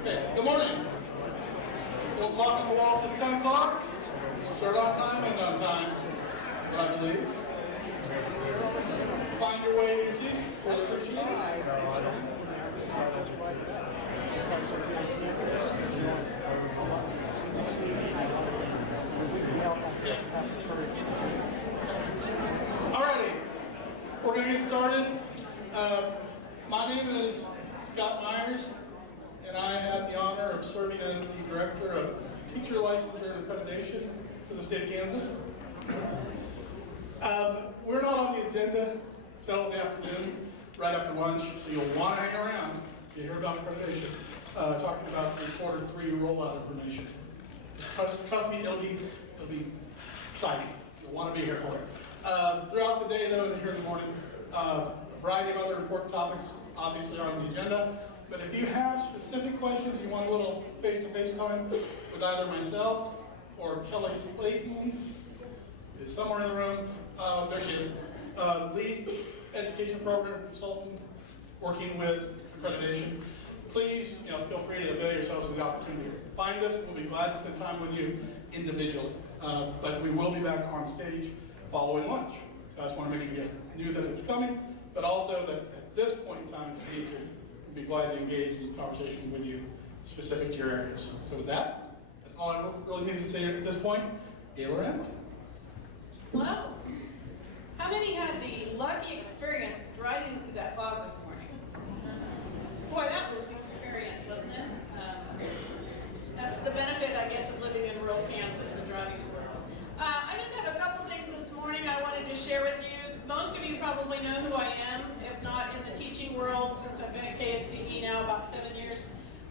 Okay, good morning. We'll clock on the wall says 10 o'clock. Start on time and on time, I believe. Find your way to your seat. We'll appreciate it. Alrighty, we're going to get started. My name is Scott Myers, and I have the honor of serving as the Director of Teacher Licensure and Accreditation for the state of Kansas. We're not on the agenda till the afternoon, right after lunch, so you'll want to hang around to hear about accreditation, talking about the quarter 3 rollout information. Trust me, it'll be exciting. You'll want to be here for it. Throughout the day, though, and here in the morning, a variety of other important topics obviously are on the agenda. But if you have specific questions, you want a little face-to-face time with either myself or Kelly Slayton, who is somewhere in the room. There she is. Lead education program consultant working with accreditation. Please, feel free to avail yourselves of the opportunity. Find us. We'll be glad to spend time with you individually. But we will be back on stage following lunch. So I just want to make sure you knew that it was coming, but also that at this point in time, if you need to, we'd be glad to engage in conversation with you specific to your areas. So with that, that's all I really needed to say at this point. Gail or Emily? Hello. How many had the lucky experience of driving through that fog this morning? Boy, that was an experience, wasn't it? That's the benefit, I guess, of living in rural Kansas and driving to work. I just have a couple things this morning I wanted to share with you. Most of you probably know who I am, if not in the teaching world, since I've been at KSDE now about 7 years.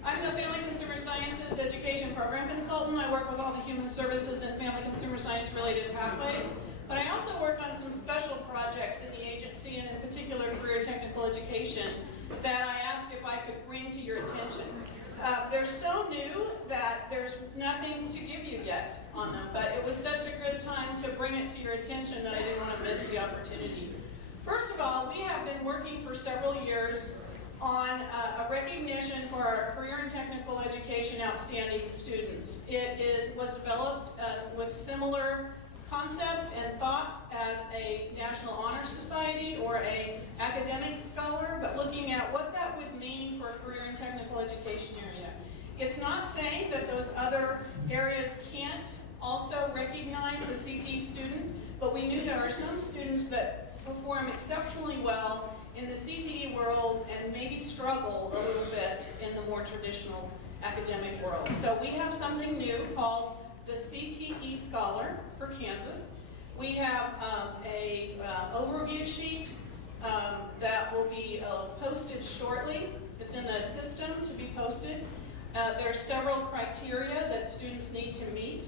I'm the Family Consumer Sciences Education Program Consultant. I work with all the human services and family consumer science related pathways. But I also work on some special projects in the agency, and in particular career technical education, that I asked if I could bring to your attention. They're so new that there's nothing to give you yet on them, but it was such a good time to bring it to your attention that I didn't want to miss the opportunity. First of all, we have been working for several years on a recognition for our career and technical education outstanding students. It was developed with similar concept and thought as a National Honor Society or a academic scholar, but looking at what that would mean for a career and technical education area. It's not saying that those other areas can't also recognize a CT student, but we knew there are some students that perform exceptionally well in the CTE world and maybe struggle a little bit in the more traditional academic world. So we have something new called the CTE Scholar for Kansas. We have a overview sheet that will be posted shortly. It's in the system to be posted. There are several criteria that students need to meet.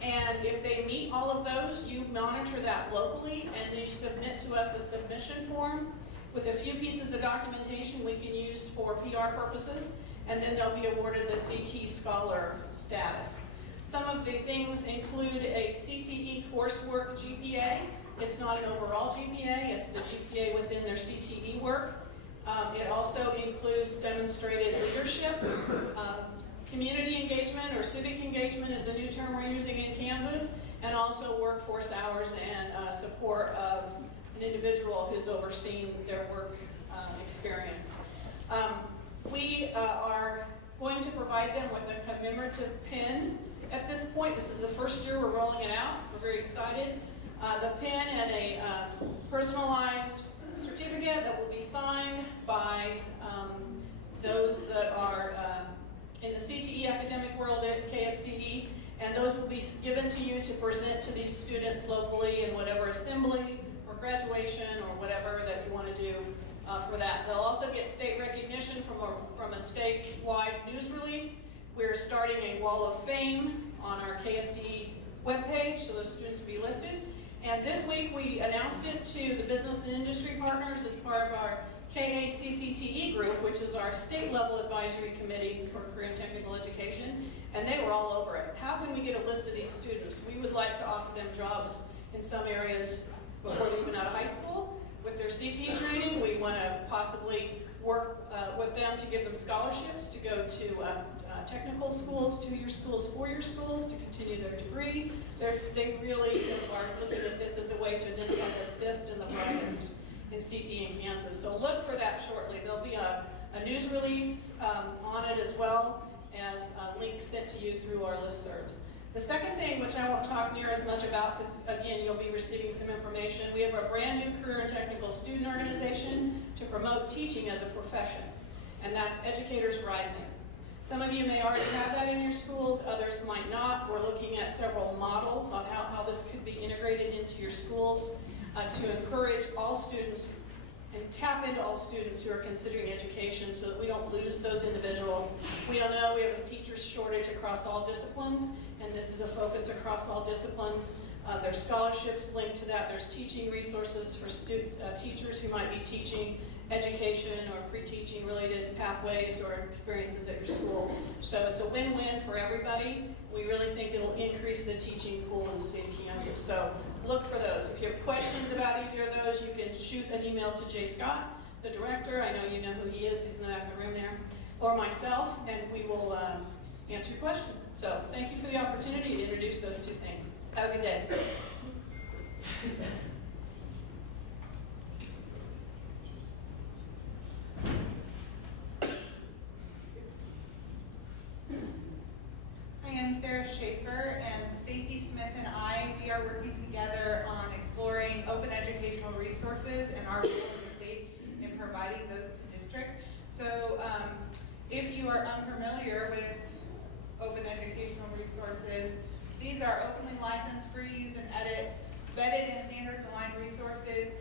And if they meet all of those, you monitor that locally and you submit to us a submission form with a few pieces of documentation we can use for PR purposes, and then they'll be awarded the CT Scholar status. Some of the things include a CTE coursework GPA. It's not an overall GPA, it's the GPA within their CTE work. It also includes demonstrated leadership. Community engagement or civic engagement is a new term we're using in Kansas, and also workforce hours and support of an individual who's overseen their work experience. We are going to provide them with a commemorative pin. At this point, this is the first year we're rolling it out. We're very excited. The pin and a personalized certificate that will be signed by those that are in the CTE academic world at KSDE, and those will be given to you to present to these students locally in whatever assembly or graduation or whatever that you want to do for that. They'll also get state recognition from a statewide news release. We're starting a Wall of Fame on our KSDE webpage, so those students will be listed. And this week we announced it to the business and industry partners as part of our KACCTE group, which is our state level advisory committee for career and technical education, and they were all over it. How can we get a list of these students? We would like to offer them jobs in some areas before leaving out of high school. With their CTE training, we want to possibly work with them to give them scholarships to go to technical schools, 2-year schools, 4-year schools to continue their degree. They really are looking at this as a way to identify the best and the brightest in CTE in Kansas. So look for that shortly. There'll be a news release on it as well as links sent to you through our listservs. The second thing, which I won't talk near as much about, because again, you'll be receiving some information, we have a brand new career and technical student organization to promote teaching as a profession, and that's Educators Rising. Some of you may already have that in your schools, others might not. We're looking at several models on how this could be integrated into your schools to encourage all students and tap into all students who are considering education so that we don't lose those individuals. We all know we have a teacher shortage across all disciplines, and this is a focus across all disciplines. There's scholarships linked to that. There's teaching resources for students, teachers who might be teaching education or pre-teaching related pathways or experiences at your school. So it's a win-win for everybody. We really think it'll increase the teaching pool in the state of Kansas. So look for those. If you have questions about either of those, you can shoot an email to Jay Scott, the director. I know you know who he is. He's in the back of the room there. Or myself, and we will answer your questions. So thank you for the opportunity to introduce those two things. Have a good day. I'm Sarah Schaefer, and Stacy Smith and I, we are working together on exploring open educational resources and our role as a state in providing those to districts. So if you are unfamiliar with open educational resources, these are openly licensed, free to use and edit, vetted and standards aligned resources.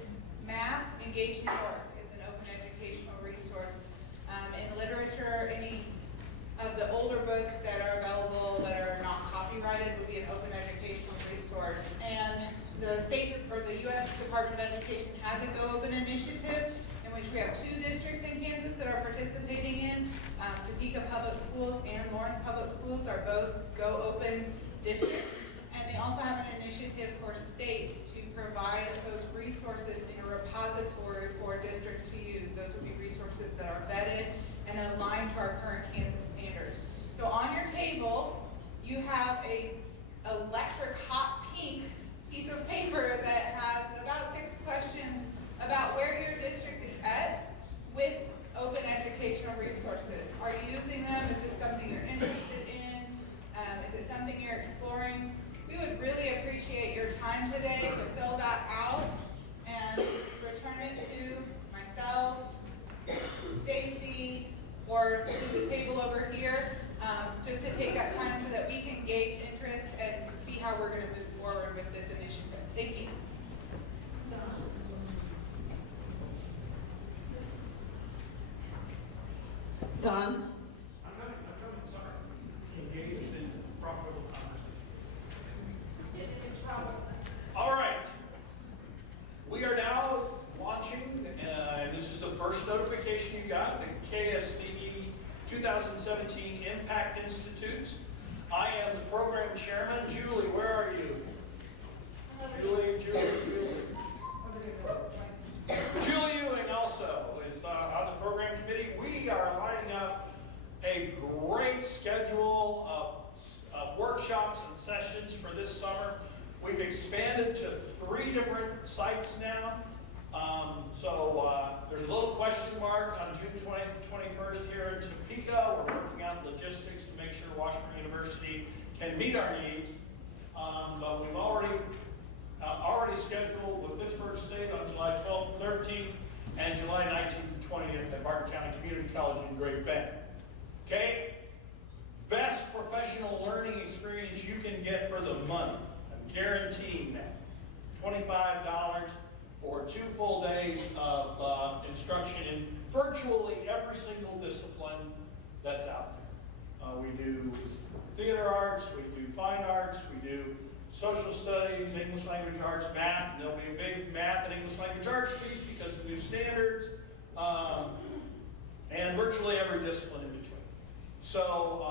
Math, Engage New York is an open educational resource. In literature, any of the older books that are available that are not copyrighted would be an open educational resource. And the state or the U.S. Department of Education has a Go Open initiative in which we have 2 districts in Kansas that are participating in. Topeka Public Schools and Lawrence Public Schools are both Go Open districts. And they also have an initiative for states to provide those resources in a repository for districts to use. Those would be resources that are vetted and aligned to our current Kansas standards. So on your table, you have a electric hot pink piece of paper that has about 6 questions about where your district is at with open educational resources. Are you using them? Is this something you're interested in? Is it something you're exploring? We would really appreciate your time today to fill that out and return it to myself, Stacy, or to the table over here, just to take that time so that we can gauge interest and see how we're going to move forward with this initiative. Thank you. Don? Engaged in profitable conversation. All right. We are now launching, and this is the first notification you got, the KSDE 2017 Impact Institute. I am the program chairman. Julie, where are you? Julie. Julie Ewing also is on the program committee. We are lining up a great schedule of workshops and sessions for this summer. We've expanded to 3 different sites now. There's a little question mark on June 20th and 21st here in Topeka. We're working out logistics to make sure Washburn University can meet our needs. But we've already scheduled with Pittsburgh State on July 12th and 13th and July 19th and 20th at Barton County Community College in Great Bend. Okay? Best professional learning experience you can get for the month. I'm guaranteeing that. $25 for 2 full days of instruction in virtually every single discipline that's out there. We do theater arts, we do fine arts, we do social studies, English language arts, math, and there'll be a big math and English language arts piece because of new standards, and virtually every discipline in between. So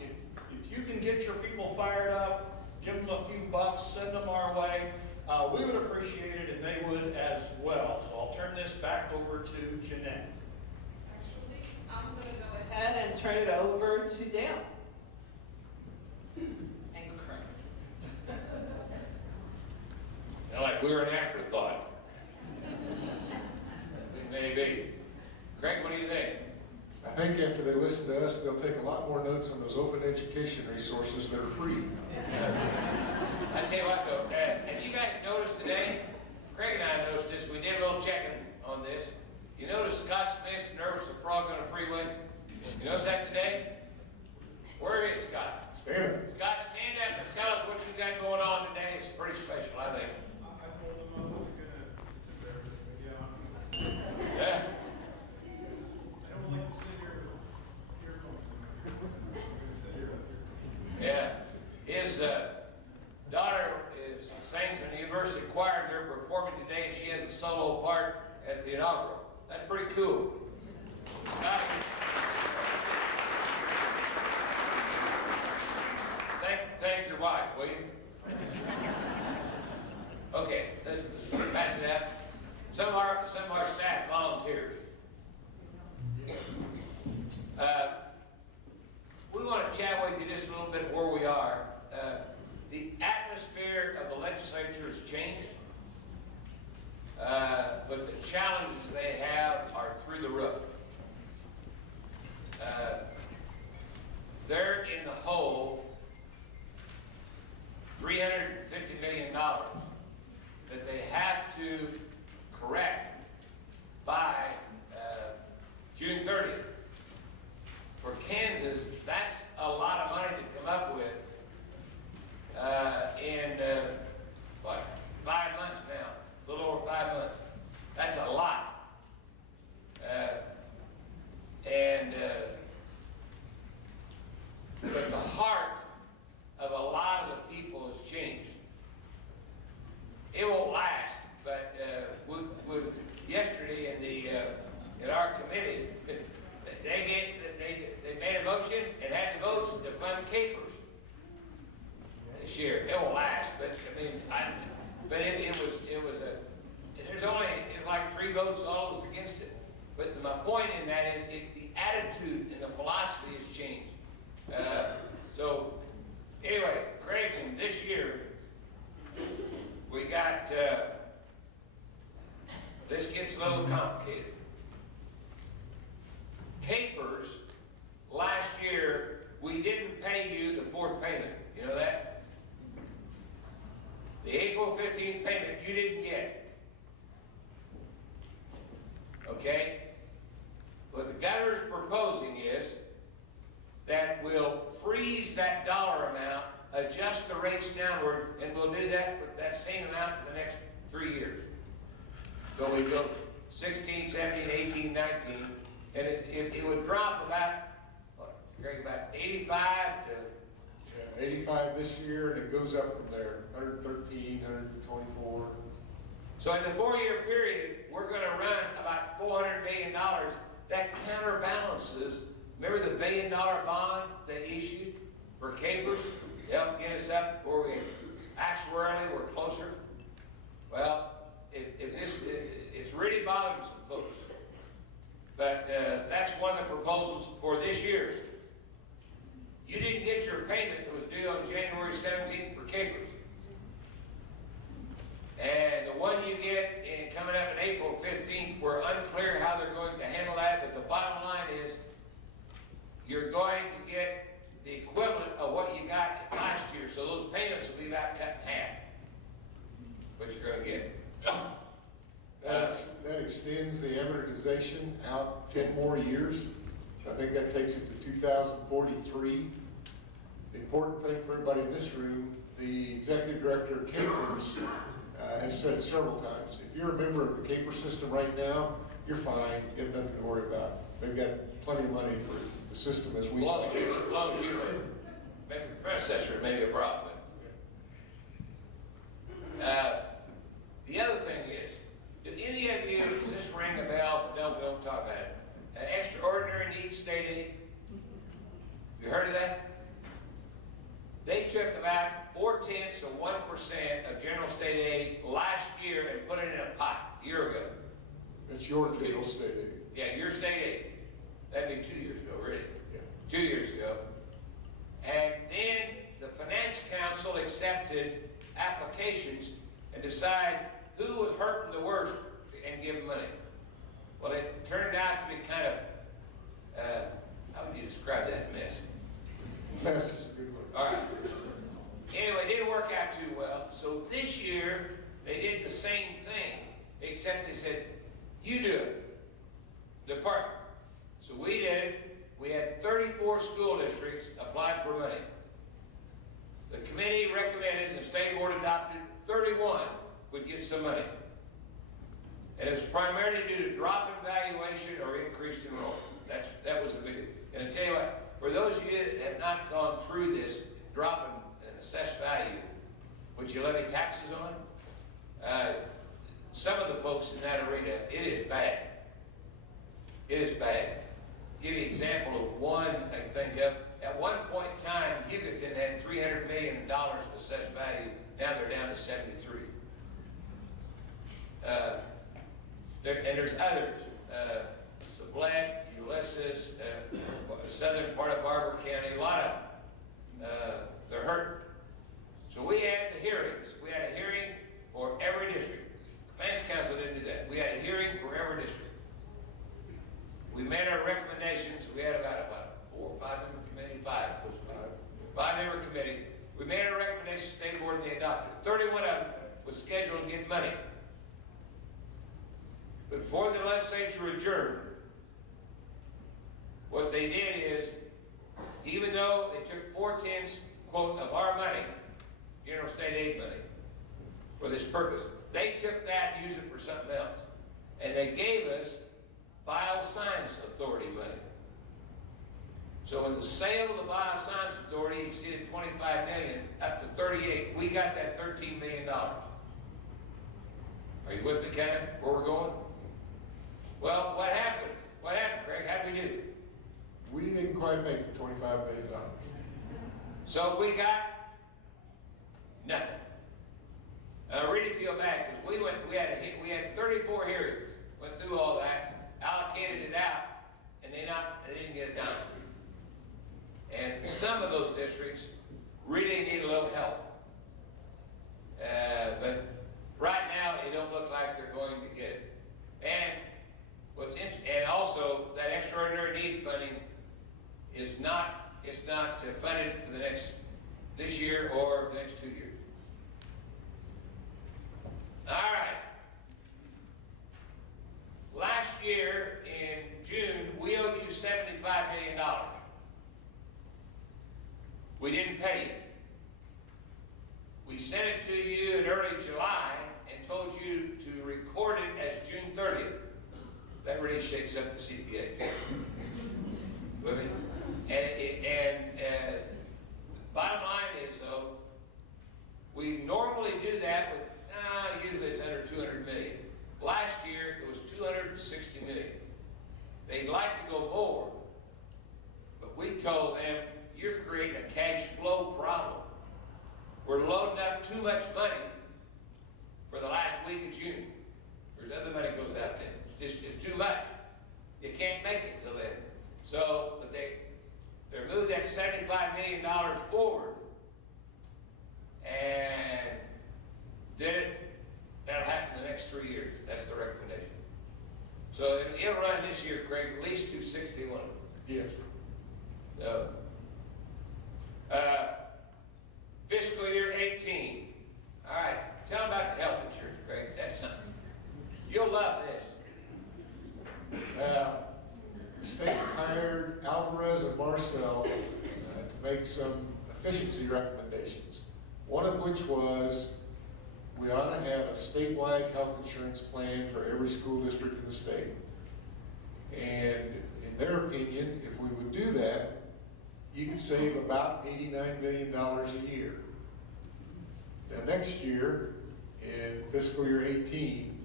if you can get your people fired up, give them a few bucks, send them our way. we would appreciate it and they would as well. So I'll turn this back over to Jeanette. Actually, I'm going to go ahead and turn it over to Dale. And Craig. Like we were an afterthought. Maybe. Craig, what do you think? I think after they listen to us, they'll take a lot more notes on those open education resources that are free. I tell you what though, have you guys noticed today, Craig and I noticed this, we did a little checking on this. You notice Scott Smith's nervous a frog on a freeway? You notice that today? Where is Scott? Stand. Scott, stand up and tell us what you got going on today. It's pretty special, I think. I told them I wasn't gonna, it's embarrassing, but yeah, Yeah. I don't like to sit here with earphones in my ear. I'm gonna sit here with earphones. Yeah. His daughter sings in the university choir. They're performing today. She has a solo part at the inaugural. That's pretty cool. Scott, thank your wife, will you? Okay, let's pass it out. Some of our staff volunteers. We want to chat with you just a little bit where we are. The atmosphere of the legislature has changed, but the challenges they have are through the roof. They're in the hole $350 million that they have to correct by June 30th. For Kansas, that's a lot of money to come up with in, what, 5 months now, a little over 5 months. That's a lot. But the heart of a lot of the people has changed. It won't last, but yesterday in our committee, they made a motion and had the votes to fund capers this year. It won't last, but I mean, it's like 3 votes, all of us against it. But my point in that is the attitude and the philosophy has changed. So anyway, Craig, this year we got, this gets a little complicated. Capers, last year, we didn't pay you the 4th payment. You know that? The April 15th payment you didn't get. Okay? What the governor's proposing is that we'll freeze that dollar amount, adjust the rates downward, and we'll do that for that same amount for the next 3 years. So we go 16, 17, 18, 19, and it would drop about, what, Greg, about 85 to... Yeah, 85 this year, and it goes up from there, 113, 124. So in the 4-year period, we're going to run about $400 million. That counterbalances, remember the $1 billion bond they issued for capers to help get us up where we actuarially we're closer? Well, it's really bothering some folks. But that's one of the proposals for this year. You didn't get your payment that was due on January 17th for capers. And the one you get coming up in April 15th, we're unclear how they're going to handle that, but the bottom line is you're going to get the equivalent of what you got last year. So those payments will be about cut in half, what you're going to get. That extends the amortization out 10 more years. So I think that takes it to 2043. The important thing for everybody in this room, the executive director of Capers has said several times, if you're a member of the Caper system right now, you're fine. You have nothing to worry about. They've got plenty of money for the system as we. As long as you maybe the predecessor may be a problem. The other thing is, did any of you, does this ring a bell? No, we don't talk about it. Extraordinary needs state aid. You heard of that? They took about 0.4% of general state aid last year and put it in a pot a year ago. That's your general state aid. Yeah, your state aid. That'd be 2 years ago, really. Yeah. 2 years ago. And then the Finance Council accepted applications and decided who was hurting the worst and give them money. Well, it turned out to be kind of, how would you describe that mess? Fast is a good word. All right. Anyway, it didn't work out too well. So this year, they did the same thing, except they said, you do it, department. So we did it. We had 34 school districts applied for money. The committee recommended, and the state board adopted, 31 would get some money. And it was primarily due to drop in valuation or increased enrollment. That was the biggest. And I tell you what, for those of you that have not gone through this drop in assessed value, which you levy taxes on, some of the folks in that arena, it is bad. It is bad. Give you an example of one I can think of. At one point in time, Hugoton had $300 million in assessed value. Now they're down to 73. And there's others. Sublette, Ulysses, southern part of Barber County, a lot of them. They're hurting. So we had the hearings. We had a hearing for every district. The Finance Council didn't do that. We had a hearing for every district. We made our recommendations. We had about, what, 4 or 5 member committee? 5 was 5 member committee. We made our recommendations, state board, and they adopted it. 31 of them was scheduled to get money. But before the legislature adjourned, what they did is, even though they took 4/10, quote, of our money, general state aid money, for this purpose, they took that and used it for something else. And they gave us bioscience authority money. So when the sale of the bioscience authority exceeded 25 million, up to 38, we got that $13 million. Are you with me, kind of, where we're going? Well, what happened? What happened, Craig? How did we do? We didn't quite make the $25 million. So we got nothing. And I really feel bad because we had 34 hearings, went through all that, allocated it out, and they didn't get it done. And some of those districts really need a little help. But right now, it don't look like they're going to get it. And and also that extraordinary need funding is not funded for this year or the next 2 years. All right. Last year in June, we owed you $75 million. We didn't pay it. We sent it to you in early July and told you to record it as June 30th. That really shakes up the CPA. With me? And bottom line is, though, we normally do that with, usually it's under 200 million. Last year, it was 260 million. They'd like to go more, but we told them, you're creating a cash flow problem. We're loading up too much money for the last week of June. There's other money goes out there. It's too much. You can't make it till then. So, but they moved that $75 million forward and did it. That'll happen the next 3 years. That's the recommendation. So it'll run this year, Craig, at least 261. Yes. So, fiscal year 18. All right, tell them about the health insurance, Craig. That's something. You'll love this. The state hired Alvarez and Marcel to make some efficiency recommendations. One of which was we ought to have a statewide health insurance plan for every school district in the state. And in their opinion, if we would do that, you could save about $89 million a year. Now next year, in fiscal year 18,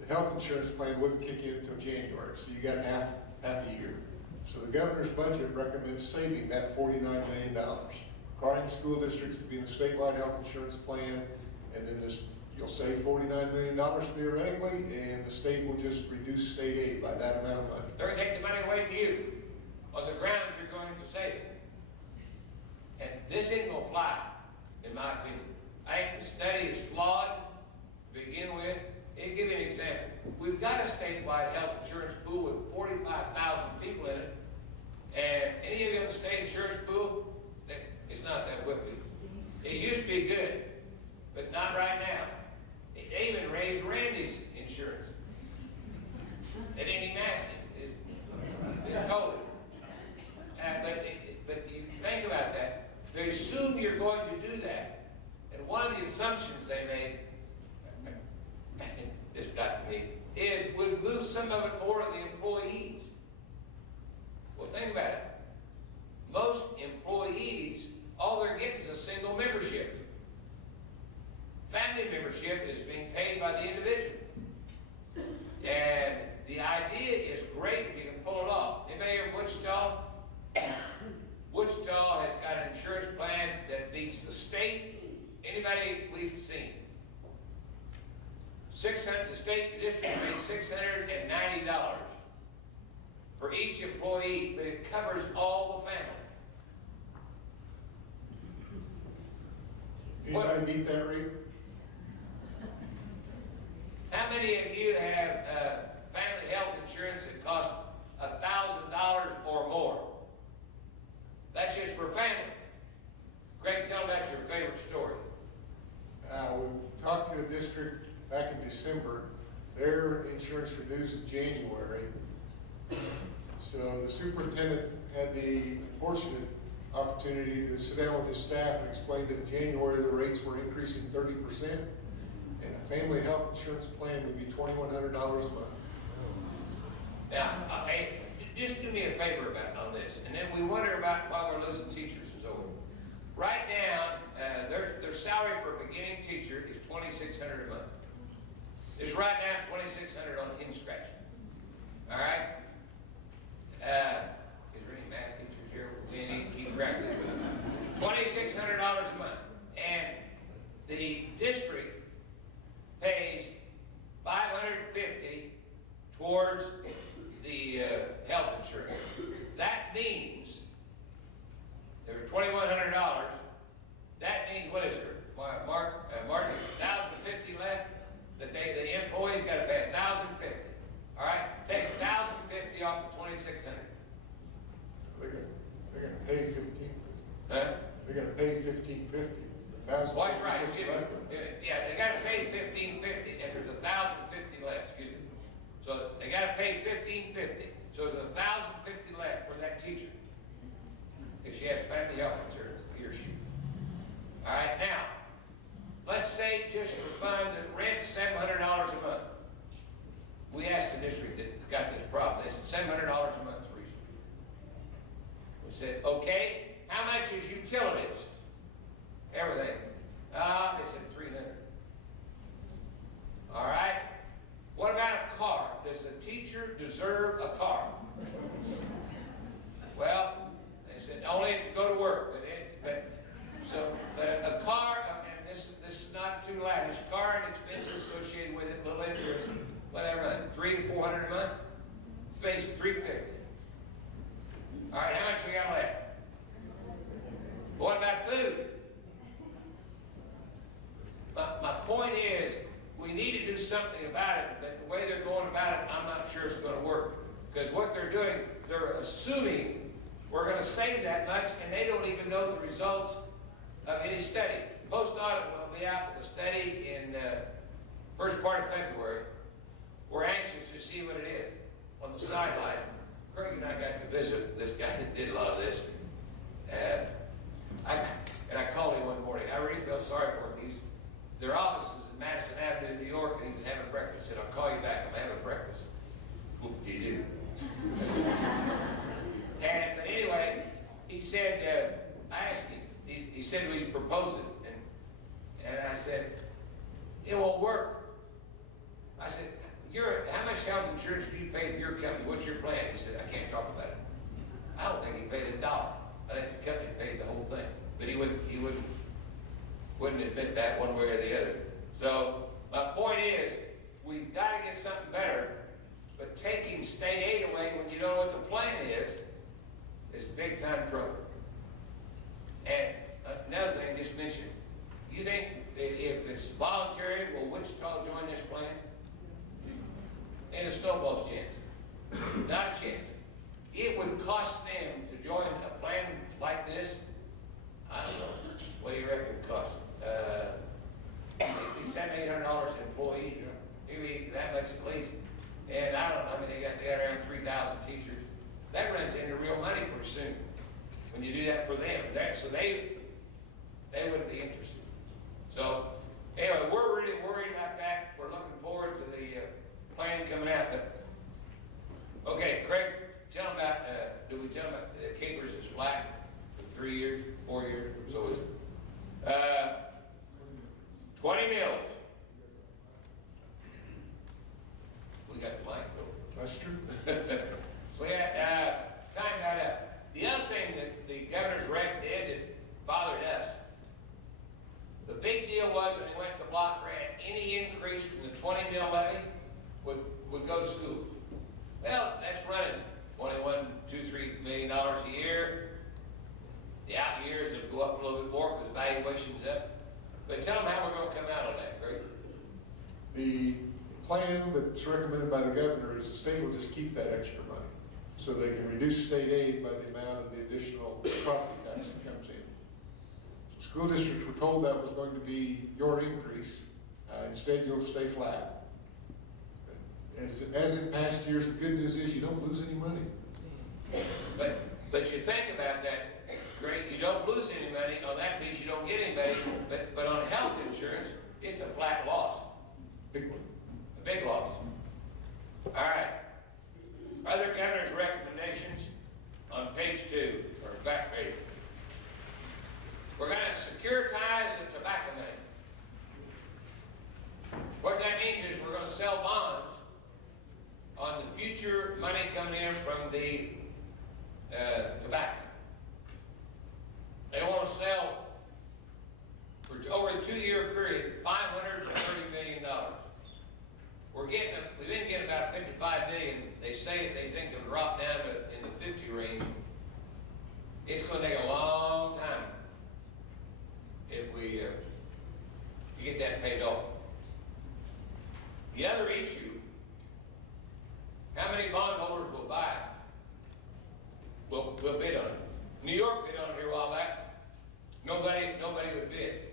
the health insurance plan wouldn't kick in until January, so you got half a year. So the governor's budget recommends saving that $49 million. requiring school districts to be in a statewide health insurance plan, and then this, you'll save $49 million theoretically, and the state will just reduce state aid by that amount of money. They're going to take the money away from you on the grounds you're going to save it. And this ain't going to fly, in my opinion. I think the study is flawed to begin with. I'll give you an example. We've got a statewide health insurance pool with 45,000 people in it. And any of you in the state insurance pool, it's not that whippy. It used to be good, but not right now. They even raised Randy's insurance. They didn't even ask him. It's told him. But you think about that. They assume you're going to do that. And one of the assumptions they made, this got to me, is would move some of it more to the employees. Well, think about it. Most employees, all they're getting is a single membership. Family membership is being paid by the individual. And the idea is great if you can pull it off. Anybody here in Wichita? Wichita has got an insurance plan that beats the state. Anybody we've seen? The state district pays $690 for each employee, but it covers all the family. Anybody beat that rate? How many of you have family health insurance that costs $1,000 or more? That's just for family. Greg, tell them that's your favorite story. We talked to a district back in December. Their insurance renews in January. So the superintendent had the fortunate opportunity to sit down with his staff and explain that in January the rates were increasing 30%, and a family health insurance plan would be $2,100 a month. Now, hey, just do me a favor on this, and then we wonder about why we're losing teachers and so on. Right now, their salary for a beginning teacher is $2,600 a month. It's right now $2,600 on the hen scratcher. All right? Is there any math teachers here? We need to keep track of this. $2,600 a month. And the district pays $550 towards the health insurance. That means there's $2,100. That means, what is there? Mark, $1,050 left? That the employees got to pay $1,050. All right? Take $1,050 off the $2,600. They're gonna pay $1,550. Huh? They're gonna pay $1,550. Well, that's right. Yeah, they got to pay $1,550, and there's $1,050 left. Excuse me. So they got to pay $1,550. So there's $1,050 left for that teacher if she has family health insurance, he or she. All right. Now, let's say just for fun that rent's $700 a month. We asked the district that got this problem. They said $700 a month for each. We said, okay, how much is utilities? Everything. They said $300. All right. What about a car? Does a teacher deserve a car? Well, they said only if you go to work. But a car, and this is not too lavish. Car and expenses associated with it, little interest, whatever, $300 to $400 a month. Face $350. All right, how much we got left? What about food? My point is, we need to do something about it, but the way they're going about it, I'm not sure it's going to work. Because what they're doing, they're assuming we're going to save that much, and they don't even know the results of any study. Post audit will be out with a study in first part of February. We're anxious to see what it is on the sideline. Craig and I got to visit this guy that did a lot of this. And I called him one morning. I really felt sorry for him. Their office is in Madison Avenue, New York, and he was having breakfast. He said, I'll call you back. I'm having breakfast. What do you do? But anyway, he said, I asked him, he said he was proposing, and I said, it won't work. I said, how much health insurance do you pay for your company? What's your plan? He said, I can't talk about it. I don't think he paid $1. I think the company paid the whole thing. but he wouldn't admit that one way or the other. So my point is, we've got to get something better, but taking state aid away when you don't know what the plan is big time trouble. And another thing, just mentioned, you think that if it's voluntary, will Wichita join this plan? Ain't a snowball's chance. Not a chance. It would cost them to join a plan like this, I don't know, what do you reckon it costs? Maybe $700-800 an employee, maybe that much at least. And I don't know, I mean, they got around 3,000 teachers. That runs into real money pretty soon when you do that for them. So they wouldn't be interested. So anyway, we're really worried about that. We're looking forward to the plan coming out. But okay, Craig, tell them about. Do we tell them about the capers is flat for 3 years, 4 years? So is it 20 mills. We got the mic though. That's true. We had time got up. The other thing that the governor's rec did that bothered us, the big deal was when they went to block grant, any increase from the 20 mil levy would go to schools. Well, that's running $2-3 million a year. The out years it'll go up a little bit more because valuation's up. But tell them how we're going to come out on that, Greg. The plan that's recommended by the governor is the state will just keep that extra money, so they can reduce state aid by the amount of the additional property tax that comes in. So school districts were told that was going to be your increase. Instead, you'll stay flat. As in past years, the good news is you don't lose any money. But you think about that, Greg, you don't lose any money. On that piece, you don't get any money. But on health insurance, it's a flat loss. Big one. A big loss. All right. Other governor's recommendations on page 2, or back page. We're going to securitize the tobacco money. What that means is we're going to sell bonds on the future money coming in from the tobacco. They want to sell for over a 2-year period $530 million. We've been getting about $55 million. They say they think it'll drop down to in the 50 range. It's going to take a long time if we get that paid off. The other issue, how many bondholders will buy it? Will bid on it. New York bid on it here a while back. Nobody would bid.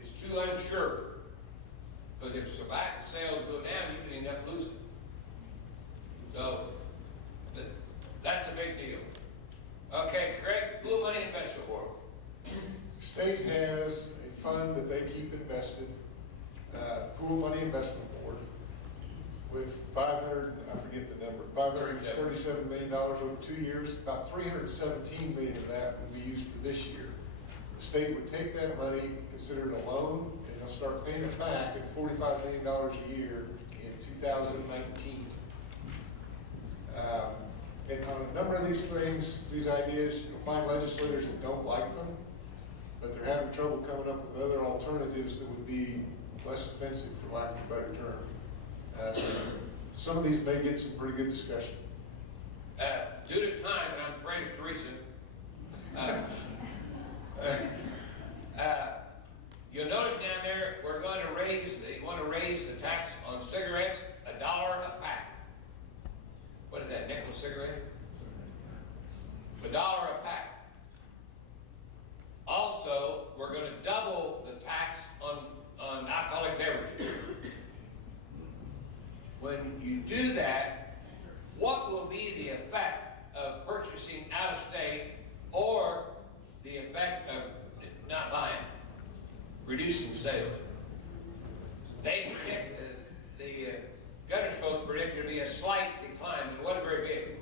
It's too unsure. Because if tobacco sales go down, you can end up losing. So, that's a big deal. Okay, Craig, Blue Money Investment Board. The state has a fund that they keep invested, Pool Money Investment Board, with $537 million over 2 years. About $317 million of that will be used for this year. The state would take that money, consider it a loan, and they'll start paying it back at $45 million a year in 2019. And on a number of these things, these ideas, you'll find legislators that don't like them, but they're having trouble coming up with other alternatives that would be less offensive, for lack of a better term. So some of these may get some pretty good discussion. Due to time, and I'm afraid of Teresa, you'll notice down there we're going to raise the tax on cigarettes $1 a pack. What is that, nickel cigarette? $1 a pack. Also, we're going to double the tax on alcoholic beverages. When you do that, what will be the effect of purchasing out of state, or the effect of not buying, reducing sales? They predict, the governor's folks predict there to be a slight decline, but it wasn't very big.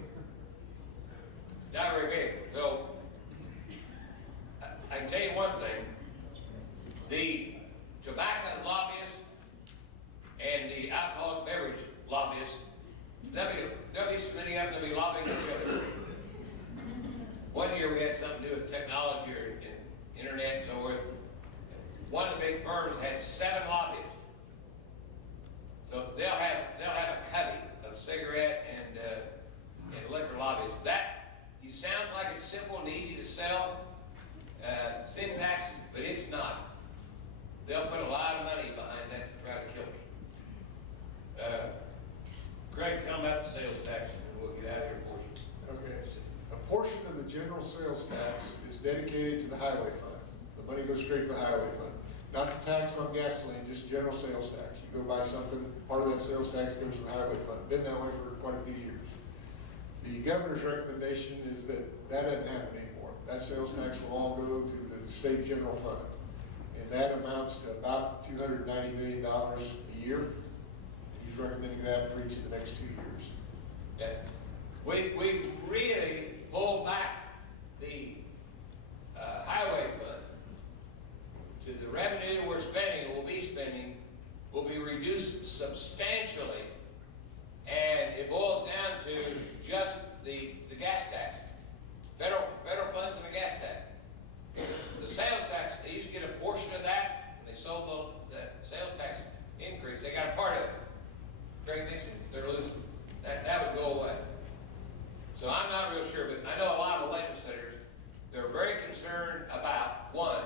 Not very big. So, I can tell you one thing. The tobacco lobbyists and the alcoholic beverage lobbyists, there'll be so many of them that'll be lobbying each other. One year we had something to do with technology, internet and so forth. One of the big firms had 7 lobbyists. So they'll have a cubby of cigarette and liquor lobbies. That, you sound like it's simple and easy to sell, syntax, but it's not. They'll put a lot of money behind that to try to kill it. Greg, tell them about the sales tax and we'll get out of here for you. Okay, a portion of the general sales tax is dedicated to the highway fund. The money goes straight to the highway fund. Not the tax on gasoline, just general sales tax. You go buy something, part of that sales tax goes to the highway fund. Been that way for quite a few years. The governor's recommendation is that that doesn't happen anymore. That sales tax will all go to the state general fund. And that amounts to about $290 million a year. He's recommending that for each of the next 2 years. Yeah. We really pulled back the highway fund to the revenue we're spending, will be spending, will be reduced substantially, and it boils down to just the gas tax, federal funds and the gas tax. The sales tax, they used to get a portion of that when they sold the sales tax increase. They got a part of it. Craig thinks they're losing. That would go away. So I'm not real sure, but I know a lot of legislators, they're very concerned about, one,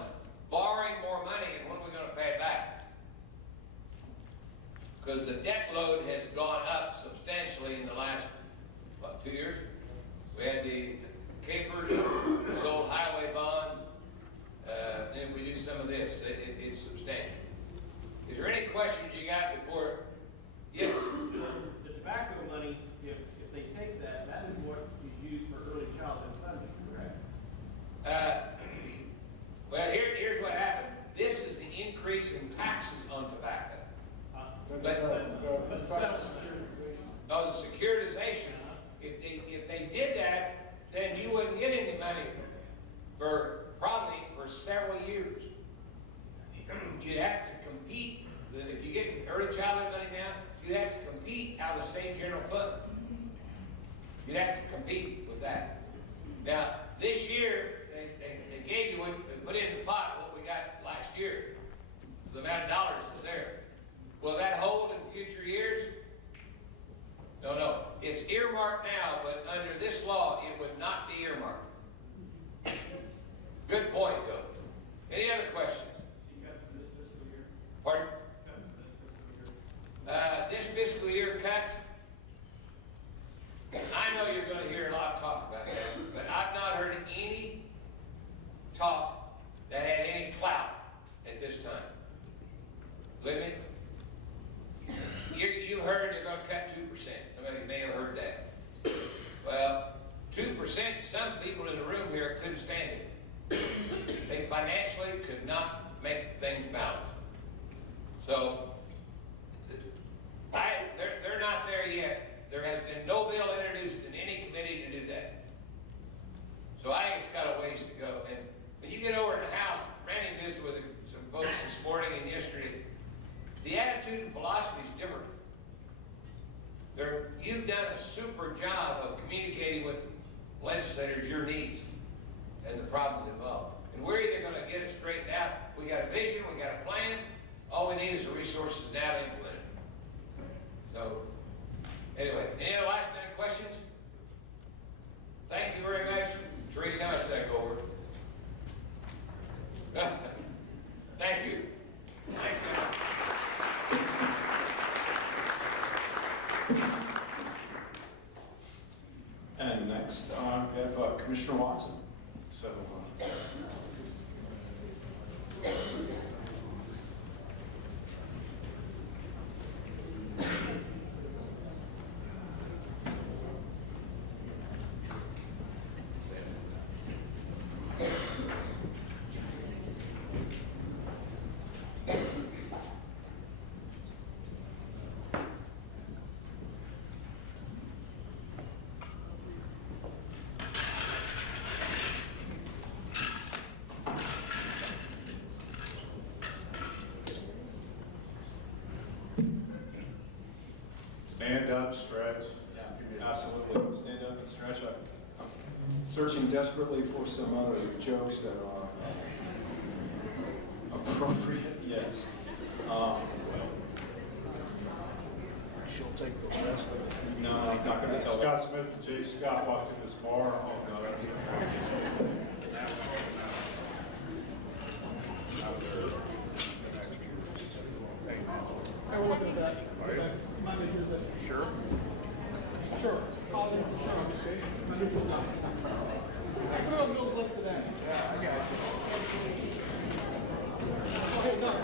borrowing more money and when are we going to pay it back? Because the debt load has gone up substantially in the last, 2 years? We had the capers, sold highway bonds, then we do some of this. It's substantial. Is there any questions you got before? Yes? The tobacco money, if they take that, that is what is used for early childhood funding, correct? Well, here's what happened. This is the increase in taxes on tobacco. Oh, the securitization. If they did that, then you wouldn't get any money probably for several years. You'd have to compete. If you get early childhood money now, you'd have to compete out of the state general fund. You'd have to compete with that. Now, this year, they gave you, they put in the pot what we got last year. The amount of dollars is there. Will that hold in future years? No. It's earmarked now, but under this law, it would not be earmarked. Good point, though. Any other questions? This fiscal year? Pardon? This fiscal year? This fiscal year cuts. I know you're going to hear a lot of talk about that, but I've not heard any talk that had any clout at this time. With me? You heard they're going to cut 2%. Some of you may have heard that. Well, 2%, some people in the room here couldn't stand it. They financially could not make things balance. So, they're not there yet. There has been no bill introduced in any committee to do that. So I think it's got a ways to go. And when you get over to the House, Randy visited with some folks this morning and yesterday, the attitude and philosophy is different. You've done a super job of communicating with legislators your needs and the problems involved. And we're either going to get it straightened out. We got a vision, we got a plan. All we need is the resources now to implement it. So, anyway, any other last minute questions? Thank you very much. Teresa, how much did I go over? Thank you. Thanks, guys. And next, we have Commissioner Watson. So, stand up, stretch. Yeah, absolutely. Stand up and stretch. I'm searching desperately for some other jokes that are appropriate, yes. She'll take the rest of it. No, I'm not gonna tell Scott Smith and Jay Scott walked in this bar. Oh, no, that's Sure. Sure. I'll do it for sure. Put on Bill's list today. Yeah, I got you. Okay, done.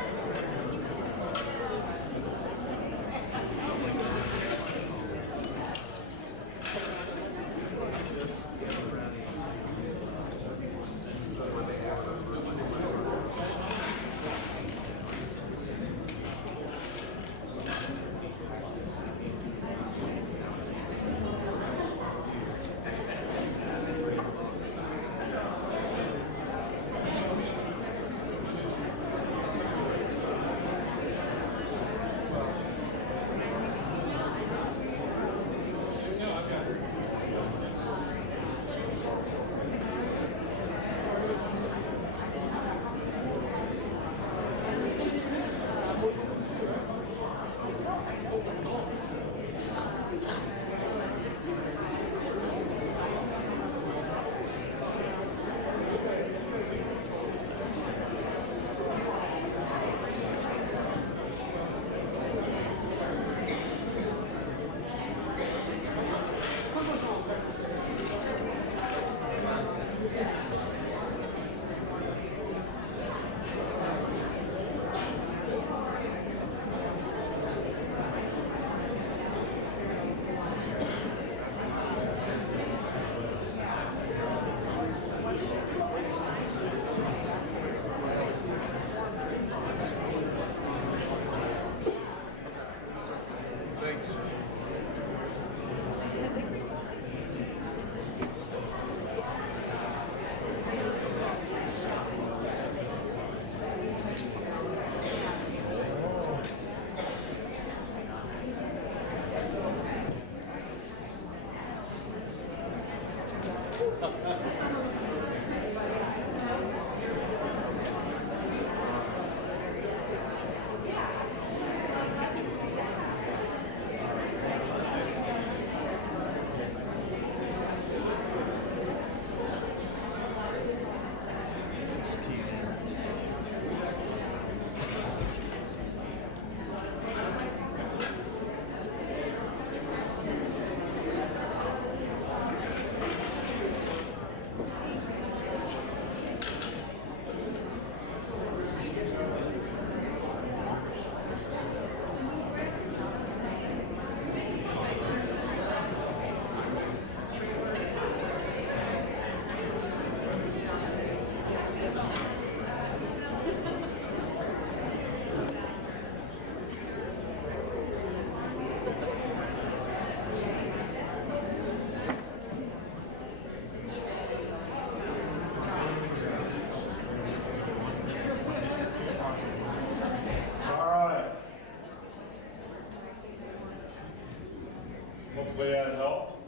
hopefully that helped.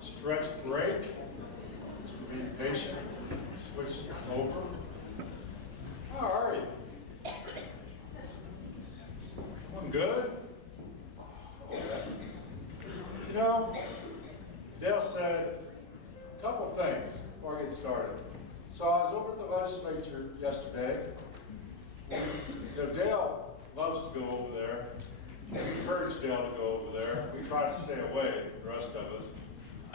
Stretch break. Just be patient. Switch over. All right. One good. Okay. You know, Dale said a couple things before I get started. So I was over at the legislature yesterday. You know, Dale loves to go over there. I encourage Dale to go over there. We try to stay away, the rest of us.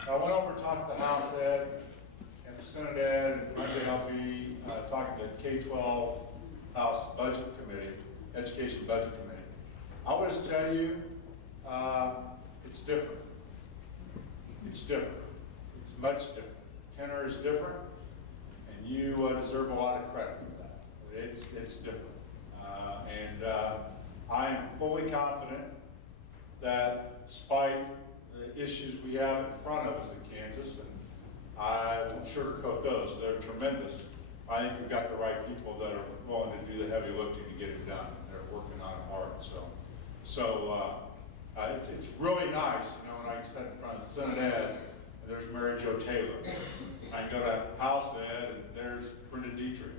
I went over and talked to the House Ed and the Senate Ed, and Monday I'll be talking to K-12 House Budget Committee, Education Budget Committee. I want to tell you, it's different. It's different. It's much different. Tenor is different, and you deserve a lot of credit for that. It's different. I am fully confident that despite the issues we have in front of us in Kansas, and I won't sugarcoat those, they're tremendous. I think we've got the right people that are willing to do the heavy lifting to get it done. They're working on it hard. It's really nice, you know, when I sit in front of Senate Ed, and there's Mary Jo Taylor. I can go to House Ed, and there's Brenda Dietrich.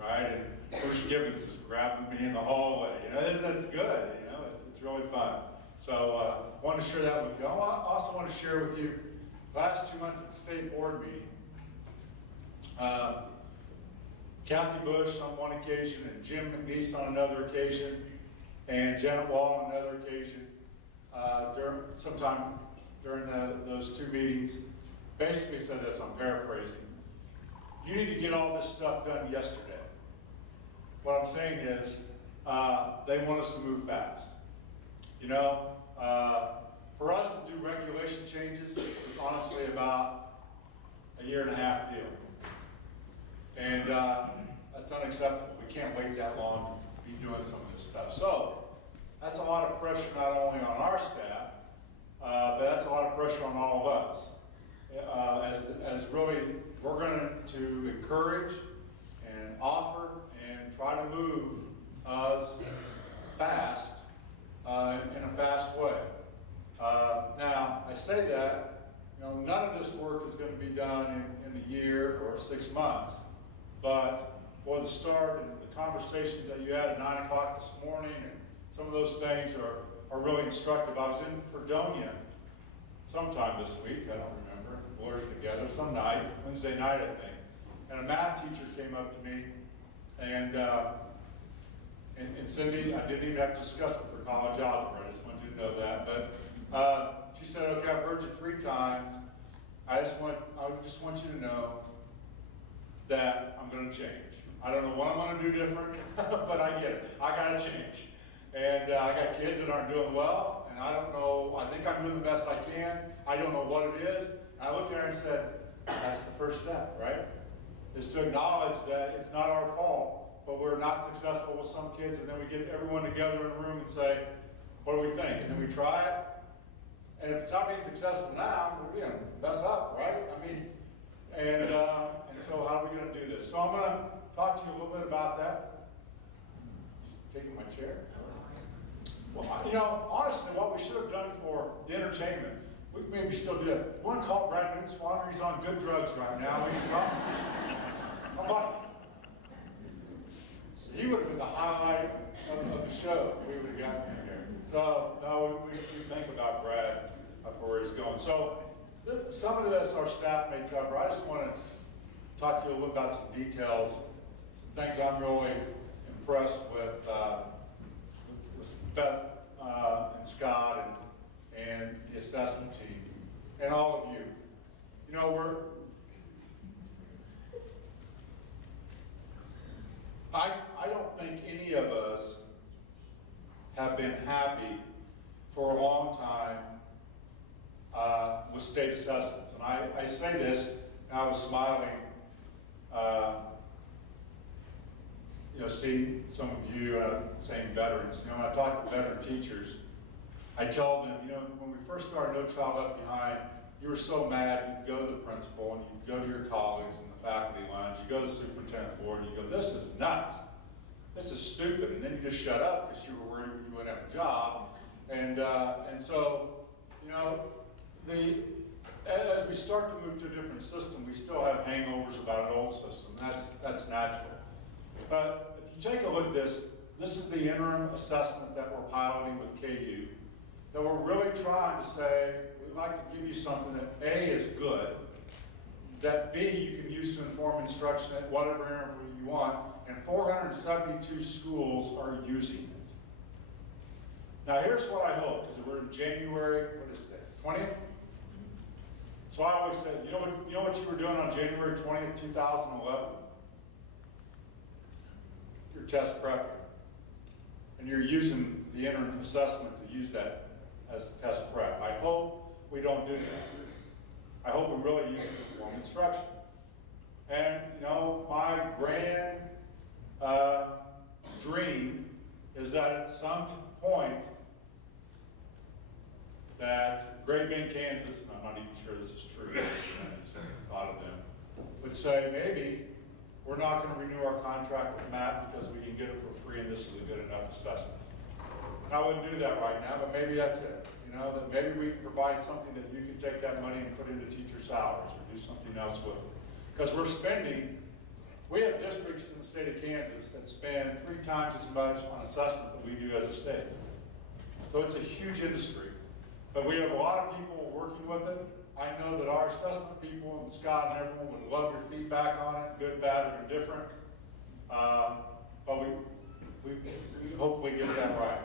right? And Bruce Gibbons is grabbing me in the hallway. You know, that's good. You know, it's really fun. So I want to share that with you. I also want to share with you last 2 months at the state board meeting. Kathy Bush on one occasion, and Jim McNeese on another occasion, and Janet Wall on another occasion, sometime during those two meetings, basically said this, I'm paraphrasing, you need to get all this stuff done yesterday. What I'm saying is, they want us to move fast. You know, for us to do regulation changes is honestly about a 1.5 year deal. And that's unacceptable. We can't wait that long to be doing some of this stuff. So that's a lot of pressure not only on our staff, but that's a lot of pressure on all of us. As really, we're going to encourage and offer and try to move us fast in a fast way. Now, I say that, you know, none of this work is going to be done in a year or 6 months. But for the start and the conversations that you had at 9 o'clock this morning, and some of those things are really instructive. I was in Fredonia sometime this week, I don't remember, blurs together, some night, Wednesday night I think, and a math teacher came up to me, and Cindy, I didn't even have to discuss with her college algebra, I just want you to know that, but she said, okay, I've heard you 3 times, I just want you to know that I'm going to change. I don't know what I'm going to do different, but I get it. I got to change. And I got kids that aren't doing well, and I don't know, I think I'm doing the best I can. I don't know what it is. And I looked at her and said, that's the first step, right? Is to acknowledge that it's not our fault, but we're not successful with some kids, and then we get everyone together in a room and say, what do we think? And then we try it. And if it's not being successful now, we're going to mess up, right? I mean, and so how are we going to do this? So I'm going to talk to you a little bit about that. Taking my chair. Well, you know, honestly, what we should have done for the entertainment, we maybe still do it. We want to call Brad Newswater. He's on good drugs right now. We can talk. How about he would have been the highlight of the show. We would have gotten him here. So no, we think about Brad of where he's going. So some of this our staff may cover. I just want to talk to you a little about some details, some things I'm really impressed with Beth and Scott and the assessment team and all of you. You know, I don't think any of us have been happy for a long time with state assessments. And I say this, and I was smiling, you know, seeing some of you saying veterans. You know, when I talk to veteran teachers, I tell them, you know, when we first started No Child Left Behind, you were so mad, you'd go to the principal and you'd go to your colleagues in the faculty lounge, you go to the superintendent board, and you go, this is nuts. This is stupid. And then you just shut up because you were worried you wouldn't have a job. And so, you know, as we start to move to a different system, we still have hangovers about an old system. That's natural. But if you take a look at this, this is the interim assessment that we're piloting with KU. That we're really trying to say, we'd like to give you something that A, is good, that B, you can use to inform instruction at whatever interval you want, and 472 schools are using it. Now here's what I hope, because we're in January, what is it, 20th? So I always said, you know what you were doing on January 20th, 2011? You're test prepping. And you're using the interim assessment to use that as test prep. I hope we don't do that. I hope we really use it to form instruction. And, you know, my grand dream is that at some point that Great Bend, Kansas, and I'm not even sure this is true, I just thought of them, would say maybe we're not going to renew our contract with Matt because we can get it for free and this is a good enough assessment. And I wouldn't do that right now, but maybe that's it. You know, that maybe we can provide something that you can take that money and put into teacher salaries or do something else with it. Because we're spending We have districts in the state of Kansas that spend 3 times as much on assessment that we do as a state. So it's a huge industry. But we have a lot of people working with it. I know that our assessment people and Scott and everyone would love your feedback on it, good, bad, or indifferent. But we hopefully get that right.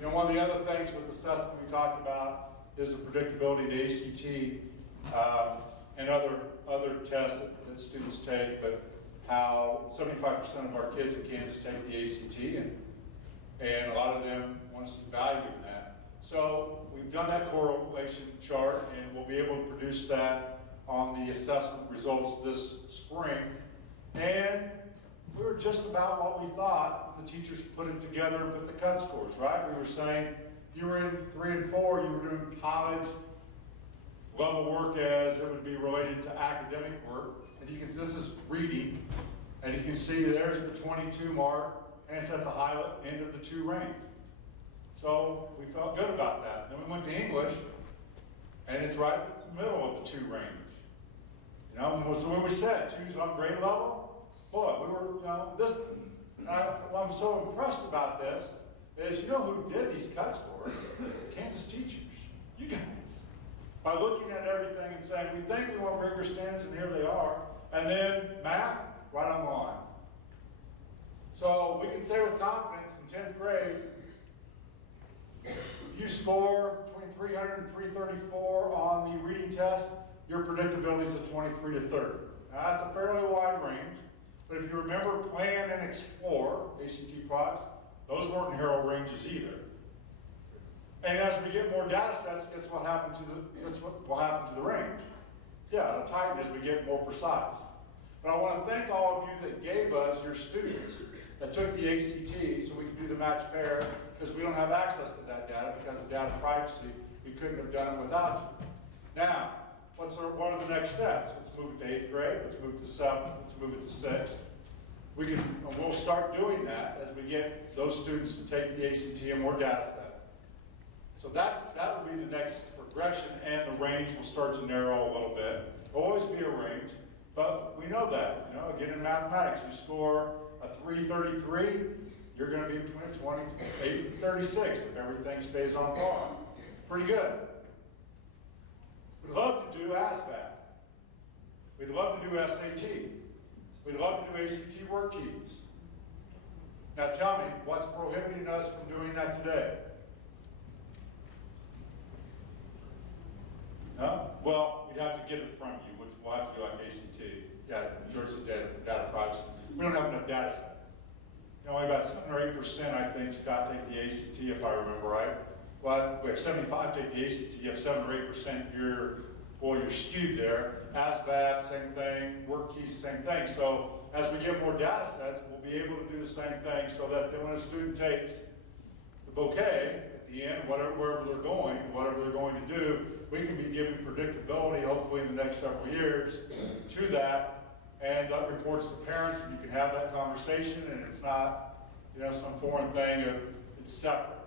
You know, one of the other things with assessment we talked about is the predictability of the ACT and other tests that students take, but how 75% of our kids in Kansas take the ACT, and a lot of them want to see value in that. So we've done that correlation chart, and we'll be able to produce that on the assessment results this spring. And we were just about what we thought. The teachers put it together with the cut scores, right? We were saying if you were in 3 and 4, you were doing college level work as it would be related to academic work. And you can see this is reading, and you can see there's the 22 mark, and it's at the high end of the 2 range. So we felt good about that. Then we went to English, and it's right in the middle of the 2 range. You know, so when we said 2's on grade level, boy, we were, you know, this. I'm so impressed about this is, you know who did these cut scores? Kansas teachers, you guys. By looking at everything and saying, we think we want rigorous standards, and here they are. And then math, right on the line. So we can say with confidence in 10th grade, if you score between 300 and 334 on the reading test, your predictability is a 23 to 30. Now that's a fairly wide range, but if you remember Plan and Explore, ACT products, those weren't narrow ranges either. And as we get more data sets, guess what happened what will happen to the range? Yeah, it'll tighten as we get more precise. But I want to thank all of you that gave us your students that took the ACT so we could do the match pair, because we don't have access to that data because of data privacy. We couldn't have done it without you. Now, what are the next steps? Let's move it to 8th grade, let's move it to 7th, let's move it to 6th. We'll start doing that as we get those students to take the ACT and more data sets. So that will be the next progression, and the range will start to narrow a little bit. There'll always be a range, but we know that. You know, again, in mathematics, you score a 333, you're going to be between 28 and 36 if everything stays on par. Pretty good. We'd love to do ASVAB. We'd love to do SAT. We'd love to do ACT work keys. Now tell me, what's prohibiting us from doing that today? No? Well, we'd have to get it from you, which we'll have to do like ACT. Yeah, George said data privacy. We don't have enough data sets. You know, only about 7 or 8%, I think, Scott, take the ACT, if I remember right. Well, we have 75 take the ACT. You have 7 or 8%, you're skewed there. ASVAB, same thing. Work keys, same thing. So as we get more data sets, we'll be able to do the same thing so that then when a student takes the bouquet at the end, wherever they're going, whatever they're going to do, we can be giving predictability, hopefully in the next several years, to that, and that reports to parents, and you can have that conversation, and it's not, you know, some foreign thing, it's separate.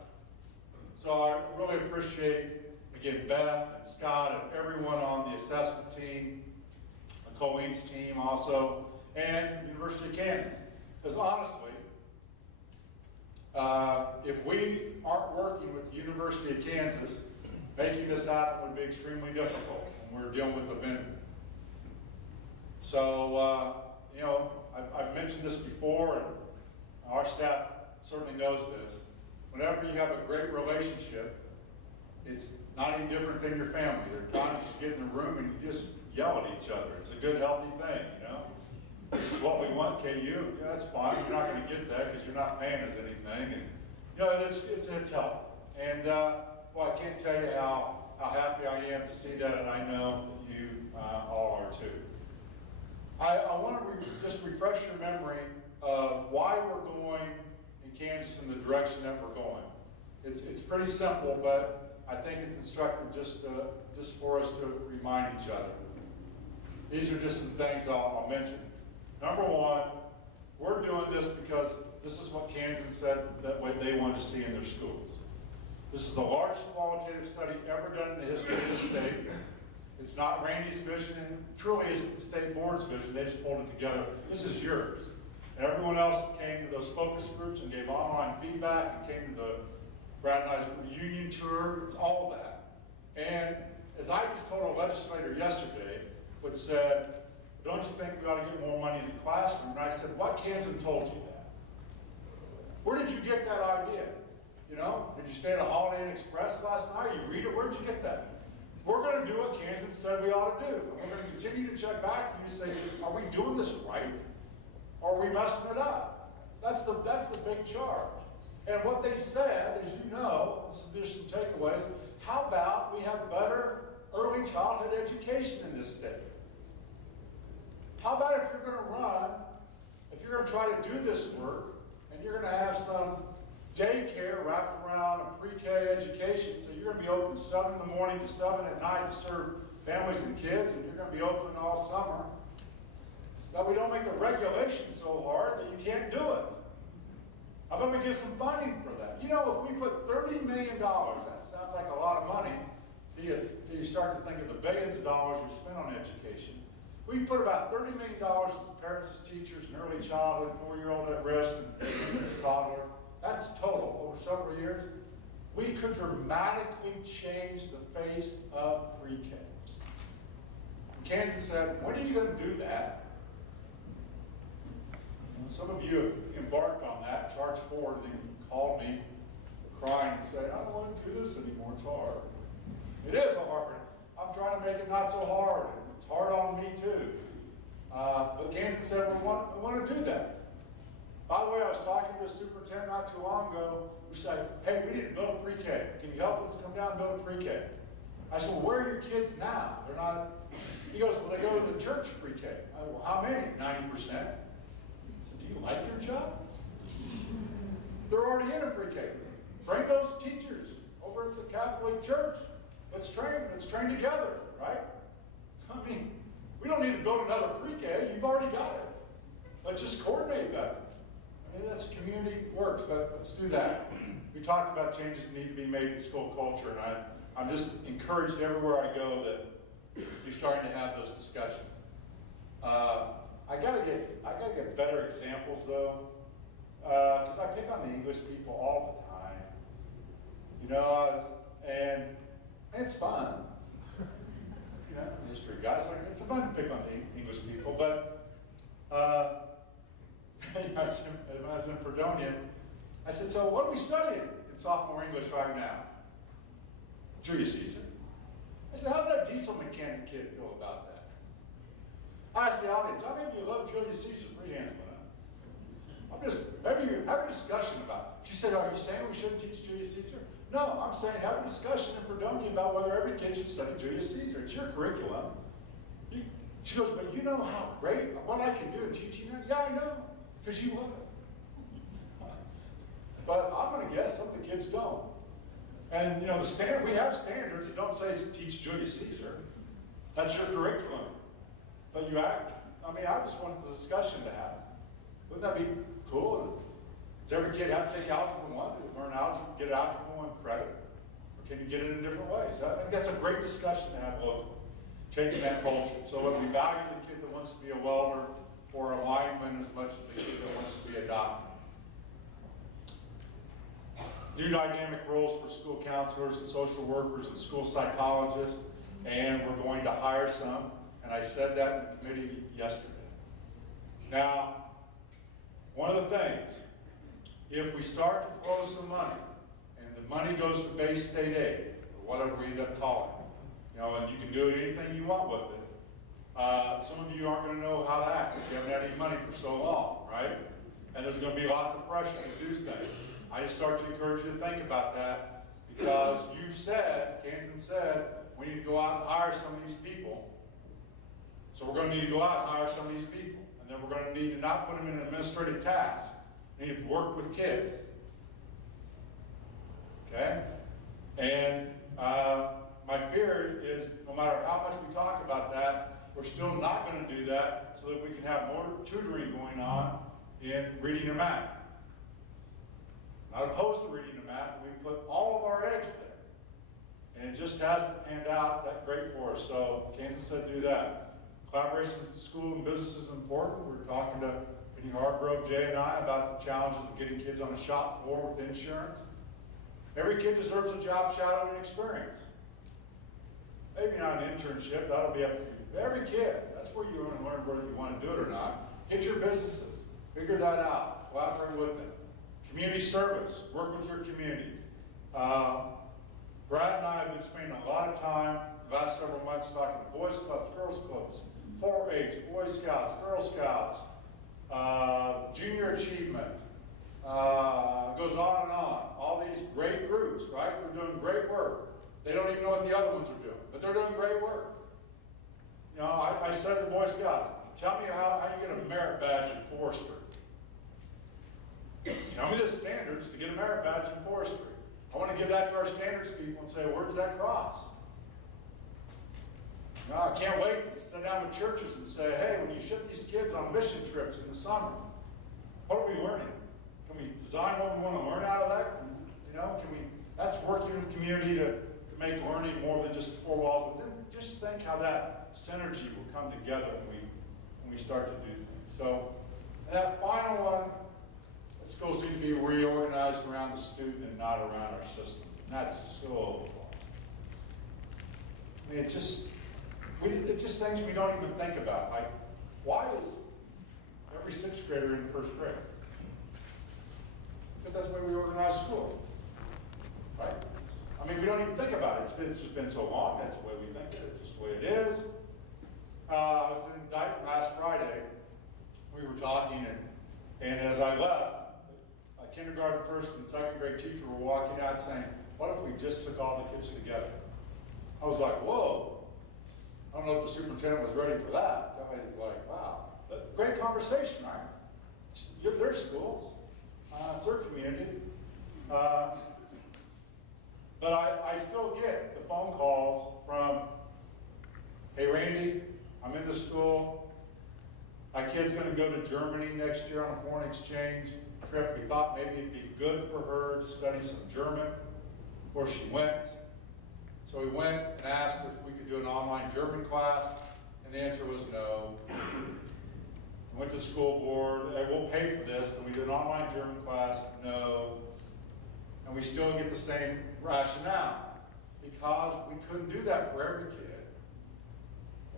So I really appreciate, again, Beth and Scott and everyone on the assessment team, Colleen's team also, and University of Kansas. Because honestly, if we aren't working with the University of Kansas, making this happen would be extremely difficult when we're dealing with a vendor. So, you know, I've mentioned this before, and our staff certainly knows this. Whenever you have a great relationship, it's not any different than your family. There are times you get in the room and you just yell at each other. It's a good, healthy thing, you know. This is what we want, KU. Yeah, that's fine. You're not going to get that because you're not paying us anything. And, you know, it's healthy. And, well, I can't tell you how happy I am to see that, and I know that you all are too. I want to just refresh your memory of why we're going in Kansas in the direction that we're going. It's pretty simple, but I think it's instructive just for us to remind each other. These are just some things I'll mention. Number one, we're doing this because this is what Kansas said that what they wanted to see in their schools. This is the largest qualitative study ever done in the history of the state. It's not Randy's vision, and truly isn't the state board's vision. They just pulled it together. This is yours. And everyone else came to those focus groups and gave online feedback and came to the Brad and I's union tour. It's all of that. And as I just told a legislator yesterday, which said, don't you think we ought to get more money in the classroom? And I said, what Kansan told you that? Where did you get that idea? You know, did you stay at a Holiday Inn Express last night? You read it, where'd you get that? We're going to do what Kansan said we ought to do. And we're going to continue to check back to you and say, are we doing this right? Or are we messing it up? That's the big charge. And what they said, as you know, there's some takeaways. How about we have better early childhood education in this state? How about if you're going to try to do this work, and you're going to have some daycare wrapped around a pre-K education, so you're going to be open 7 in the morning to 7 at night to serve families and kids, and you're going to be open all summer, that we don't make the regulations so hard that you can't do it. How about we give some funding for that? You know, if we put $30 million, that sounds like a lot of money, till you start to think of the billions of dollars we spend on education. We put about $30 million as parents, as teachers, and early childhood, 4-year-old at risk, and toddler. That's total over several years. We could dramatically change the face of pre-K. Kansas said, when are you going to do that? And some of you have embarked on that, charged forward, and called me crying and said, I don't want to do this anymore, it's hard. It is hard. I'm trying to make it not so hard. It's hard on me too. But Kansas said, we want to do that. By the way, I was talking to a superintendent not too long ago who said, hey, we need to build a pre-K. Can you help us come down and build a pre-K? I said, well, where are your kids now? They're not, he goes, well, they go to the church pre-K. I go, well, how many? 90%. I said, do you like your job? They're already in a pre-K. Bring those teachers over at the Catholic Church. Let's train together, right? I mean, we don't need to build another pre-K. You've already got it. Let's just coordinate better. I mean, that's community work, but let's do that. We talked about changes that need to be made in school culture, and I'm just encouraged everywhere I go that you're starting to have those discussions. I gotta get better examples though, because I pick on the English people all the time. You know, and it's fun. You know, history guys, it's fun to pick on the English people, but when I was in Fredonia, I said, so what are we studying in sophomore English right now? Julius Caesar. I said, how's that diesel mechanic kid feel about that? I asked the audience, how many of you love Julius Caesar? 3 hands went up. Maybe you have a discussion about it. She said, are you saying we shouldn't teach Julius Caesar? No, I'm saying have a discussion in Fredonia about whether every kid should study Julius Caesar. It's your curriculum. She goes, but you know how great, what I can do in teaching that? Yeah, I know, because you love it. But I'm going to guess some of the kids don't. And you know, we have standards that don't say teach Julius Caesar. That's your curriculum. But I just wanted the discussion to happen. Wouldn't that be cool? Does every kid have to take Algebra 1 to learn algebra, get Algebra 1 credit? Or can you get it in different ways? I think that's a great discussion to have locally. Changing that culture. So when we value the kid that wants to be a welder or a lineman as much as the kid that wants to be a doctor. New dynamic roles for school counselors and social workers and school psychologists, and we're going to hire some, and I said that in the committee yesterday. Now, one of the things, if we start to flow some money, and the money goes to base state aid, or whatever we end up calling it, you know, and you can do anything you want with it. Some of you aren't going to know how to act if you haven't had any money for so long, right? And there's going to be lots of pressure to do things. I just start to encourage you to think about that because you said, Kansan said, we need to go out and hire some of these people. So we're going to need to go out and hire some of these people. And then we're going to need to not put them in an administrative task. We need to work with kids. Okay? And my fear is no matter how much we talk about that, we're still not going to do that so that we can have more tutoring going on in reading and math. Not opposed to reading and math, we put all of our eggs And it just hasn't panned out that great for us. So Kansas said do that. Collaboration with school and business is important. We're talking to Penny Hargrove, Jay, and I about the challenges of getting kids on the shop floor with insurance. Every kid deserves a job shadowing experience. Maybe not an internship, that'll be up to you. But every kid, that's where you want to learn whether you want to do it or not. Hit your businesses, figure that out, collaborate with them. Community service, work with your community. Brad and I have been spending a lot of time the last several months talking to boys clubs, girls clubs, 4-H, Boy Scouts, Girl Scouts, junior achievement, goes on and on. All these great groups, right? They're doing great work. They don't even know what the other ones are doing, but they're doing great work. You know, I said to Boy Scouts, tell me how you get a merit badge in forestry. Tell me the standards to get a merit badge in forestry. I want to give that to our standards people and say, where does that cross? You know, I can't wait to sit down with churches and say, hey, when you ship these kids on mission trips in the summer, what are we learning? Can we design what we want to learn out of that? You know, that's working with the community to make learning more than just four walls. But then just think how that synergy will come together when we start to do things. So that final one, schools need to be reorganized around the student and not around our system. And that's so important. I mean, it's just things we don't even think about. Like, why is every sixth grader in first grade? Because that's the way we organize school, right? I mean, we don't even think about it. It's just been so long. That's the way we think it. It's just the way it is. I was in Dayton last Friday. We were talking, and as I left, kindergarten, first, and second grade teacher were walking out saying, what if we just took all the kids together? I was like, whoa. I don't know if the superintendent was ready for that. Everybody's like, wow. But great conversation, right? It's their schools. It's their community. But I still get the phone calls from, hey, Randy, I'm in the school. My kid's going to go to Germany next year on a foreign exchange trip. We thought maybe it'd be good for her to study some German before she went. So we went and asked if we could do an online German class, and the answer was no. We went to the school board, hey, we'll pay for this, but we do an online German class, no. And we still get the same rationale, because we couldn't do that for every kid.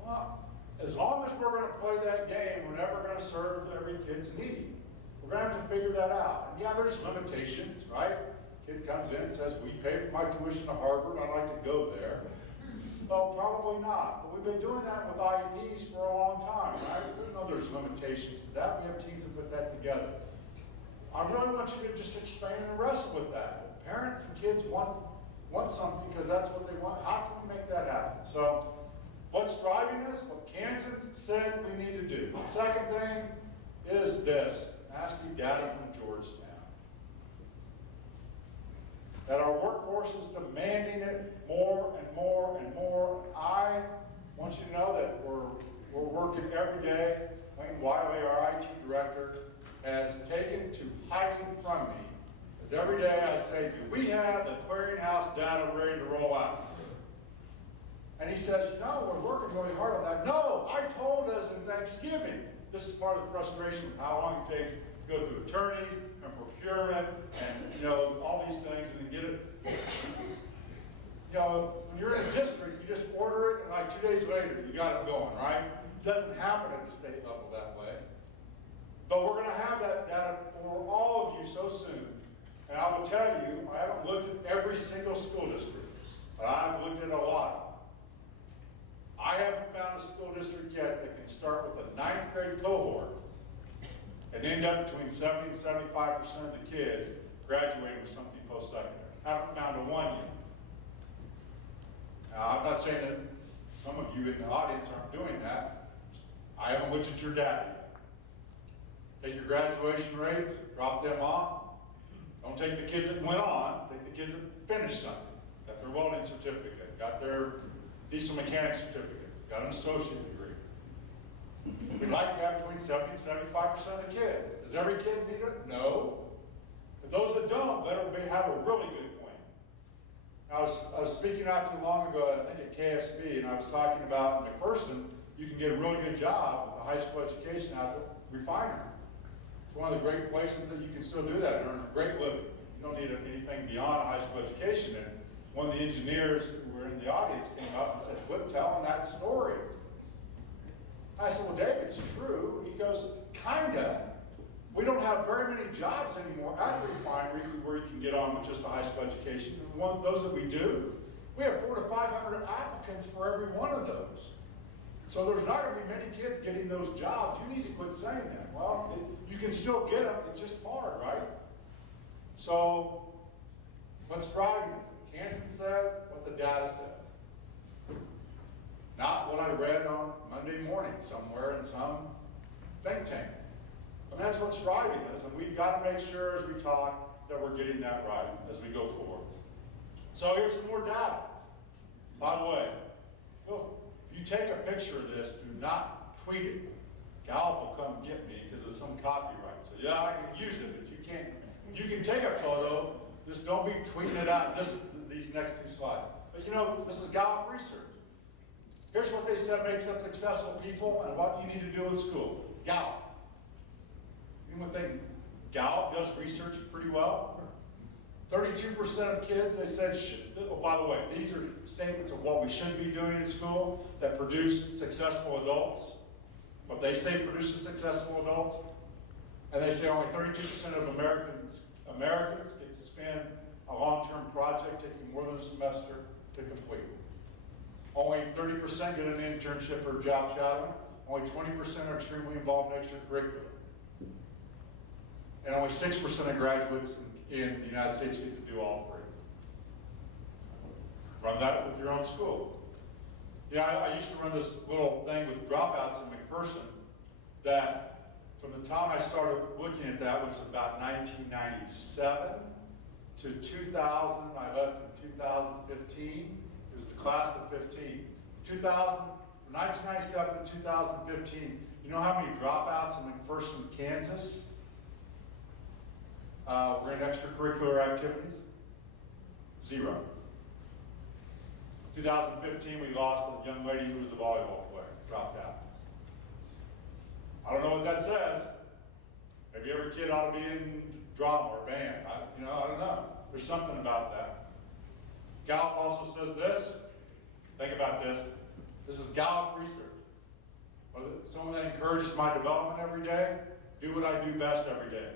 Well, as long as we're going to play that game, we're never going to serve every kid's need. We're going to have to figure that out. And yeah, there's limitations, right? Kid comes in and says, we pay for my tuition to Harvard, I'd like to go there. Well, probably not. But we've been doing that with IEPs for a long time, right? We know there's limitations to that. We have teams that put that together. I really want you to just expand and wrestle with that. If parents and kids want something because that's what they want, how can we make that happen? So what's driving us? What Kansas said we need to do. Second thing is this. Nasty data from Georgetown. That our workforce is demanding it more and more and more. I want you to know that we're working every day. Wayne Wiley, our IT director, has taken to hiding from me. Because every day I say, do we have the clearinghouse data ready to roll out? And he says, no, we're working really hard on that. No, I told us in Thanksgiving. This is part of the frustration of how long it takes to go through attorneys and procurement and, all these things and then get it. When you're in a district, you just order it and like 2 days later, you got it going, right? It doesn't happen at the state level that way. But we're going to have that data for all of you so soon. And I will tell you, I haven't looked at every single school district, but I've looked at a lot. I haven't found a school district yet that can start with a 9th grade cohort and end up between 70 and 75% of the kids graduating with something post-secondary. Haven't found a one yet. Now, I'm not saying that some of you in the audience aren't doing that. I haven't looked at your data yet. Take your graduation rates, drop them off. Don't take the kids that went on, take the kids that finished something, got their welding certificate, got their diesel mechanic certificate, got an associate degree. We'd like to have between 70 and 75% of the kids. Does every kid need it? No. But those that don't better have a really good plan. I was speaking not too long ago, I think at KSDE, and I was talking about in McPherson, you can get a really good job with a high school education out at the refinery. It's one of the great places that you can still do that and earn a great living. You don't need anything beyond a high school education. And one of the engineers who were in the audience came up and said, quit telling that story. I said, well, Dave, it's true. He goes, kinda. We don't have very many jobs anymore at the refinery where you can get on with just a high school education. And those that we do, we have 400 to 500 applicants for every one of those. So there's not going to be many kids getting those jobs. You need to quit saying that. Well, you can still get them. It's just hard, right? So what's driving it? Canton said what the data says. Not what I read on Monday morning somewhere in some think tank. And that's what's driving us, and we've got to make sure as we talk that we're getting that right as we go forward. So here's some more data. By the way, if you take a picture of this, do not tweet it. Gallup will come get me because of some copyright. So yeah, I can use it, but you can't. You can take a photo, just don't be tweeting it out. These next two slides. But you know, this is Gallup research. Here's what they said makes up successful people and what you need to do in school. Gallup. Anyone think Gallup does research pretty well? 32% of kids, they said, oh, by the way, these are statements of what we should be doing in school that produce successful adults. What they say produces successful adults. And they say only 32% of Americans get to spend a long-term project taking more than a semester to complete. Only 30% get an internship or job shadowing. Only 20% are extremely involved in extracurricular. And only 6% of graduates in the United States get to do all three. Run that with your own school. Yeah, I used to run this little thing with dropouts in McPherson that from the time I started looking at that, which was about 1997 to 2000, I left in 2015. It was the class of 15. 2000, from 1997 to 2015, you know how many dropouts in McPherson, Kansas? We're in extracurricular activities? 0. 2015, we lost a young lady who was a volleyball player, dropped out. I don't know what that says. Maybe every kid ought to be in drama or band. I don't know. There's something about that. Gallup also says this. Think about this. This is Gallup research. Someone that encourages my development every day, do what I do best every day.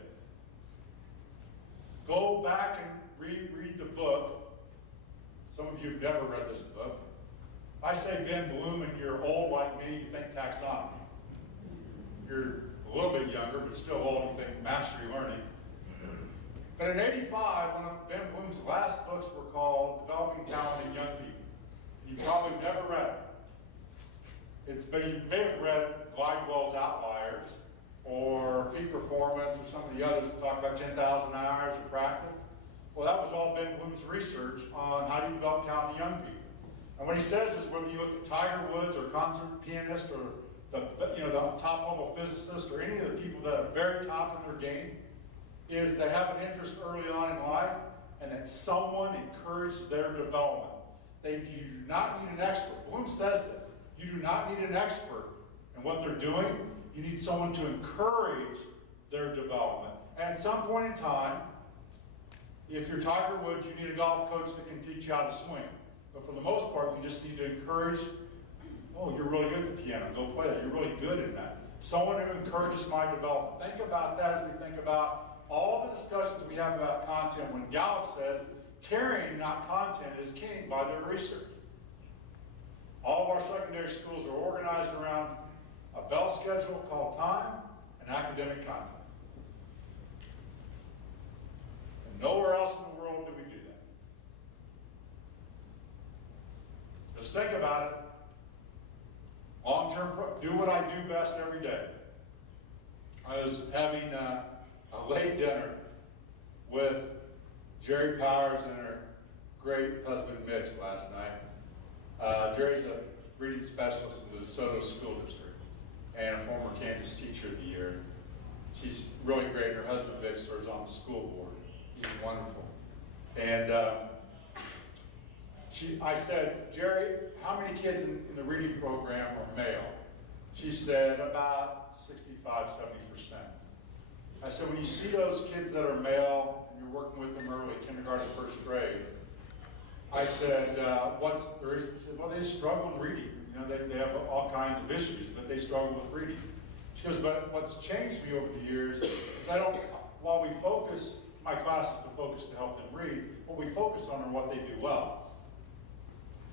Go back and read the book. Some of you have never read this book. I say Ben Bloom and you're old like me, you think taxonomy. You're a little bit younger, but still old, you think mastery learning. But in '85, one of Ben Bloom's last books were called Developing Talented Young People. You probably never read it. But you may have read Glidewell's Outliers, or Peak Performance, or some of the others that talk about 10,000 hours of practice. Well, that was all Ben Bloom's research on how do you develop talented young people. And what he says is whether you look at Tiger Woods or concert pianist or the top level physicist or any of the people that are very top in their game, is they have an interest early on in life and that someone encouraged their development. You do not need an expert. Bloom says this. You do not need an expert in what they're doing. You need someone to encourage their development. And at some point in time, if you're Tiger Woods, you need a golf coach that can teach you how to swing. But for the most part, you just need to encourage, oh, you're really good at the piano, go play that. You're really good at that. Someone who encourages my development. Think about that as we think about all the discussions we have about content. When Gallup says, caring, not content, is king by their research. All of our secondary schools are organized around a bell schedule called time and academic content. And nowhere else in the world do we do that. Just think about it. Long-term, do what I do best every day. I was having a late dinner with Jerry Powers and her great husband Mitch last night. Jerry's a reading specialist in the DeSoto School District and a former Kansas Teacher of the Year. She's really great. Her husband Mitch serves on the school board. He's wonderful. And I said, Jerry, how many kids in the reading program are male? She said about 65, 70%. I said, when you see those kids that are male, and you're working with them early, kindergarten, first grade, I said, what's the reason? She said, well, they struggle in reading. You know, they have all kinds of issues, but they struggle with reading. She goes, but what's changed me over the years is while we focus, my class is to focus to help them read, what we focus on are what they do well.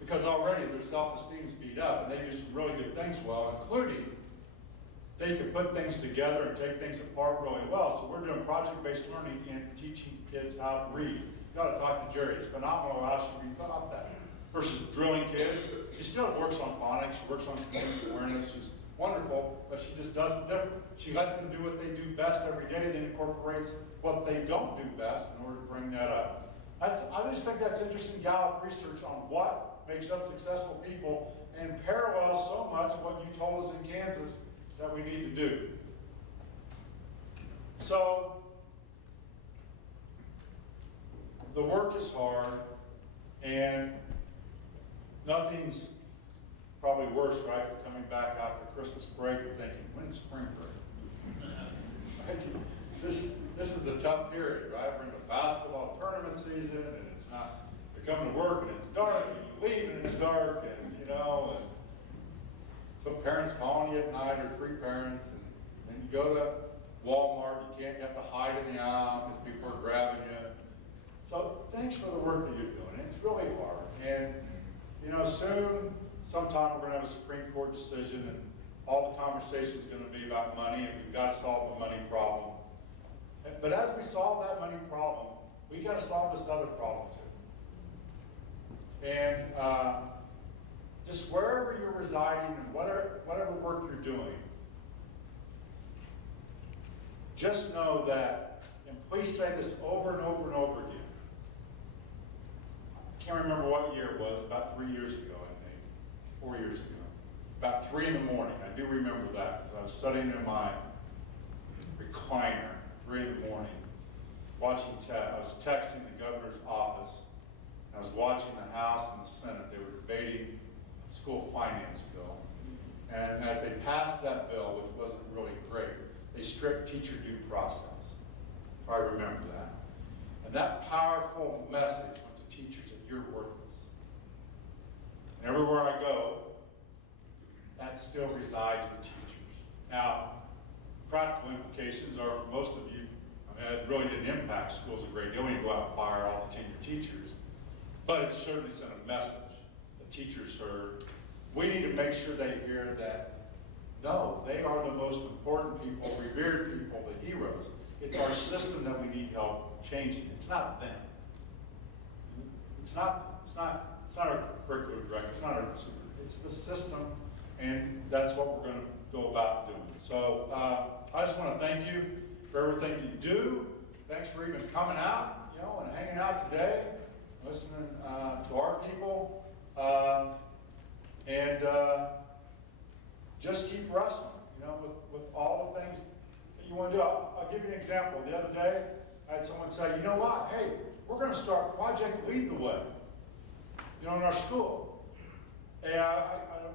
Because already their self-esteem is beat up, and they do some really good things well, including they can put things together and take things apart really well. So we're doing project-based learning and teaching kids how to read. You got to talk to Jerry. It's phenomenal how she rethought that. Versus drilling kids. She still works on phonics. She works on community awareness. She's wonderful, but she just does it different. She lets them do what they do best every day, then incorporates what they don't do best in order to bring that up. I just think that's interesting Gallup research on what makes up successful people and parallels so much what you told us in Kansas that we need to do. So, the work is hard, and nothing's probably worse, right, than coming back after Christmas break and thinking, when's spring break? Right? This is the tough period, right? We're in the basketball tournament season, and it's not, you're coming to work and it's dark, and you leave and it's dark, and you know, and some parents calling you at night, or three parents, and then you go to Walmart, you have to hide in the aisle because people are grabbing you. So thanks for the work that you're doing. It's really hard. And you know, soon, sometime we're going to have a Supreme Court decision, and all the conversation is going to be about money, and we've got to solve the money problem. But as we solve that money problem, we got to solve this other problem too. And just wherever you're residing and whatever work you're doing, just know that, and please say this over and over and over again. I can't remember what year it was, about 3 years ago, I think, 4 years ago. About 3 in the morning, I do remember that, because I was sitting in my recliner, 3 in the morning, watching I was texting the governor's office. I was watching the House and the Senate. They were debating the school finance bill. And as they passed that bill, which wasn't really great, they stripped teacher due process. I remember that. And that powerful message went to teachers that you're worthless. And everywhere I go, that still resides with teachers. Now, practical implications are most of you, it really didn't impact schools a great deal. We didn't go out and fire all the tenured teachers. But it certainly sent a message that teachers heard. We need to make sure they hear that, no, they are the most important people, revered people, the heroes. It's our system that we need help changing. It's not them. It's not our curriculum director. It's not our super. It's the system, and that's what we're going to go about doing. So I just want to thank you for everything you do. Thanks for even coming out, you know, and hanging out today, listening to our people, and just keep wrestling, you know, with all the things that you want to do. I'll give you an example. The other day, I had someone say, you know what, hey, we're going to start Project Lead the Way, you know, in our school. And I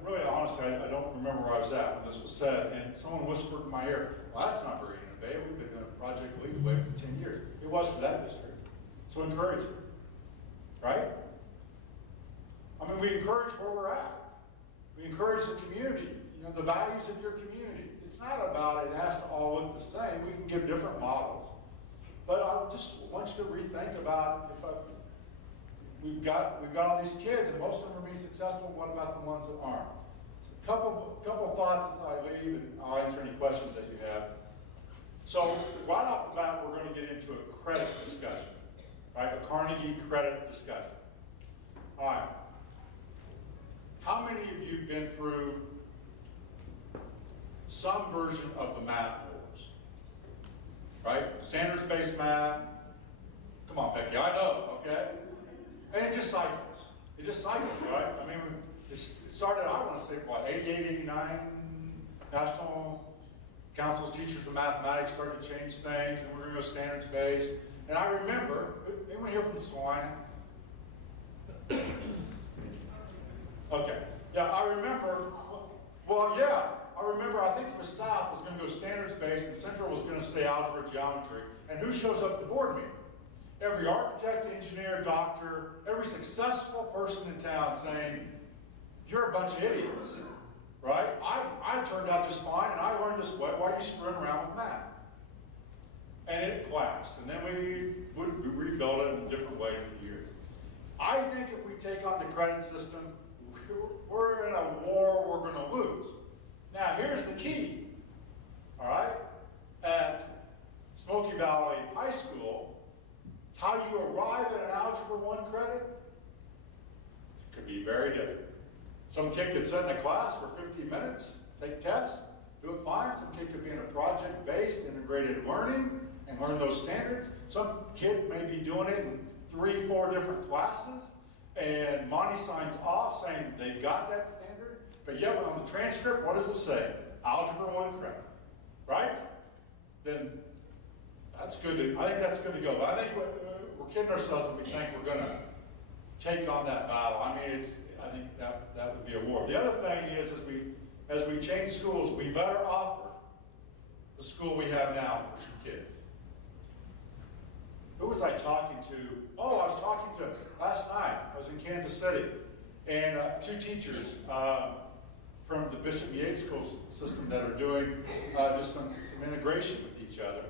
really, honestly, I don't remember where I was at when this was said, and someone whispered in my ear, well, that's not very innovative. We've been doing Project Lead the Way for 10 years. It was for that district. So encourage it, right? I mean, we encourage where we're at. We encourage the community, you know, the values of your community. It's not about it has to all look the same. We can give different models. But I just want you to rethink about we've got all these kids, and most of them are being successful. What about the ones that aren't? So a couple of thoughts as I leave, and I'll answer any questions that you have. So right off the bat, we're going to get into a credit discussion, right? A Carnegie credit discussion. All right. How many of you have been through some version of the math wars? Right? Standards-based math. Come on, Becky, I know, okay? And it just cycles. It just cycles, right? I mean, it started, I want to say, what, 88, 89? National Council's Teachers of Mathematics started to change things, and we're going to go standards-based. And I remember, anyone here from Salina? Okay. Yeah, I remember, well, yeah, I remember, I think it was South was going to go standards-based and Central was going to stay algebra, geometry. And who shows up at the board meeting? Every architect, engineer, doctor, every successful person in town saying, you're a bunch of idiots, right? I turned out just fine and I learned this way. Why are you screwing around with math? And it collapsed. And then we rebuilt it in a different way for years. I think if we take on the credit system, we're in a war we're going to lose. Now, here's the key, all right? At Smoky Valley High School, how you arrive at an Algebra 1 credit could be very different. Some kid could sit in a class for 50 minutes, take tests, do it fine. Some kid could be in a project-based integrated learning and learn those standards. Some kid may be doing it in 3, 4 different classes, and Monty signs off saying they've got that standard, but yet on the transcript, what does it say? Algebra 1 credit, right? Then that's good. I think that's good to go. But I think we're kidding ourselves if we think we're going to take on that battle. I mean, I think that would be a war. The other thing is, as we change schools, we better offer the school we have now for some kids. Who was I talking to? Oh, I was talking to last night. I was in Kansas City, and 2 teachers from the Bishop Yates school system that are doing just some integration with each other.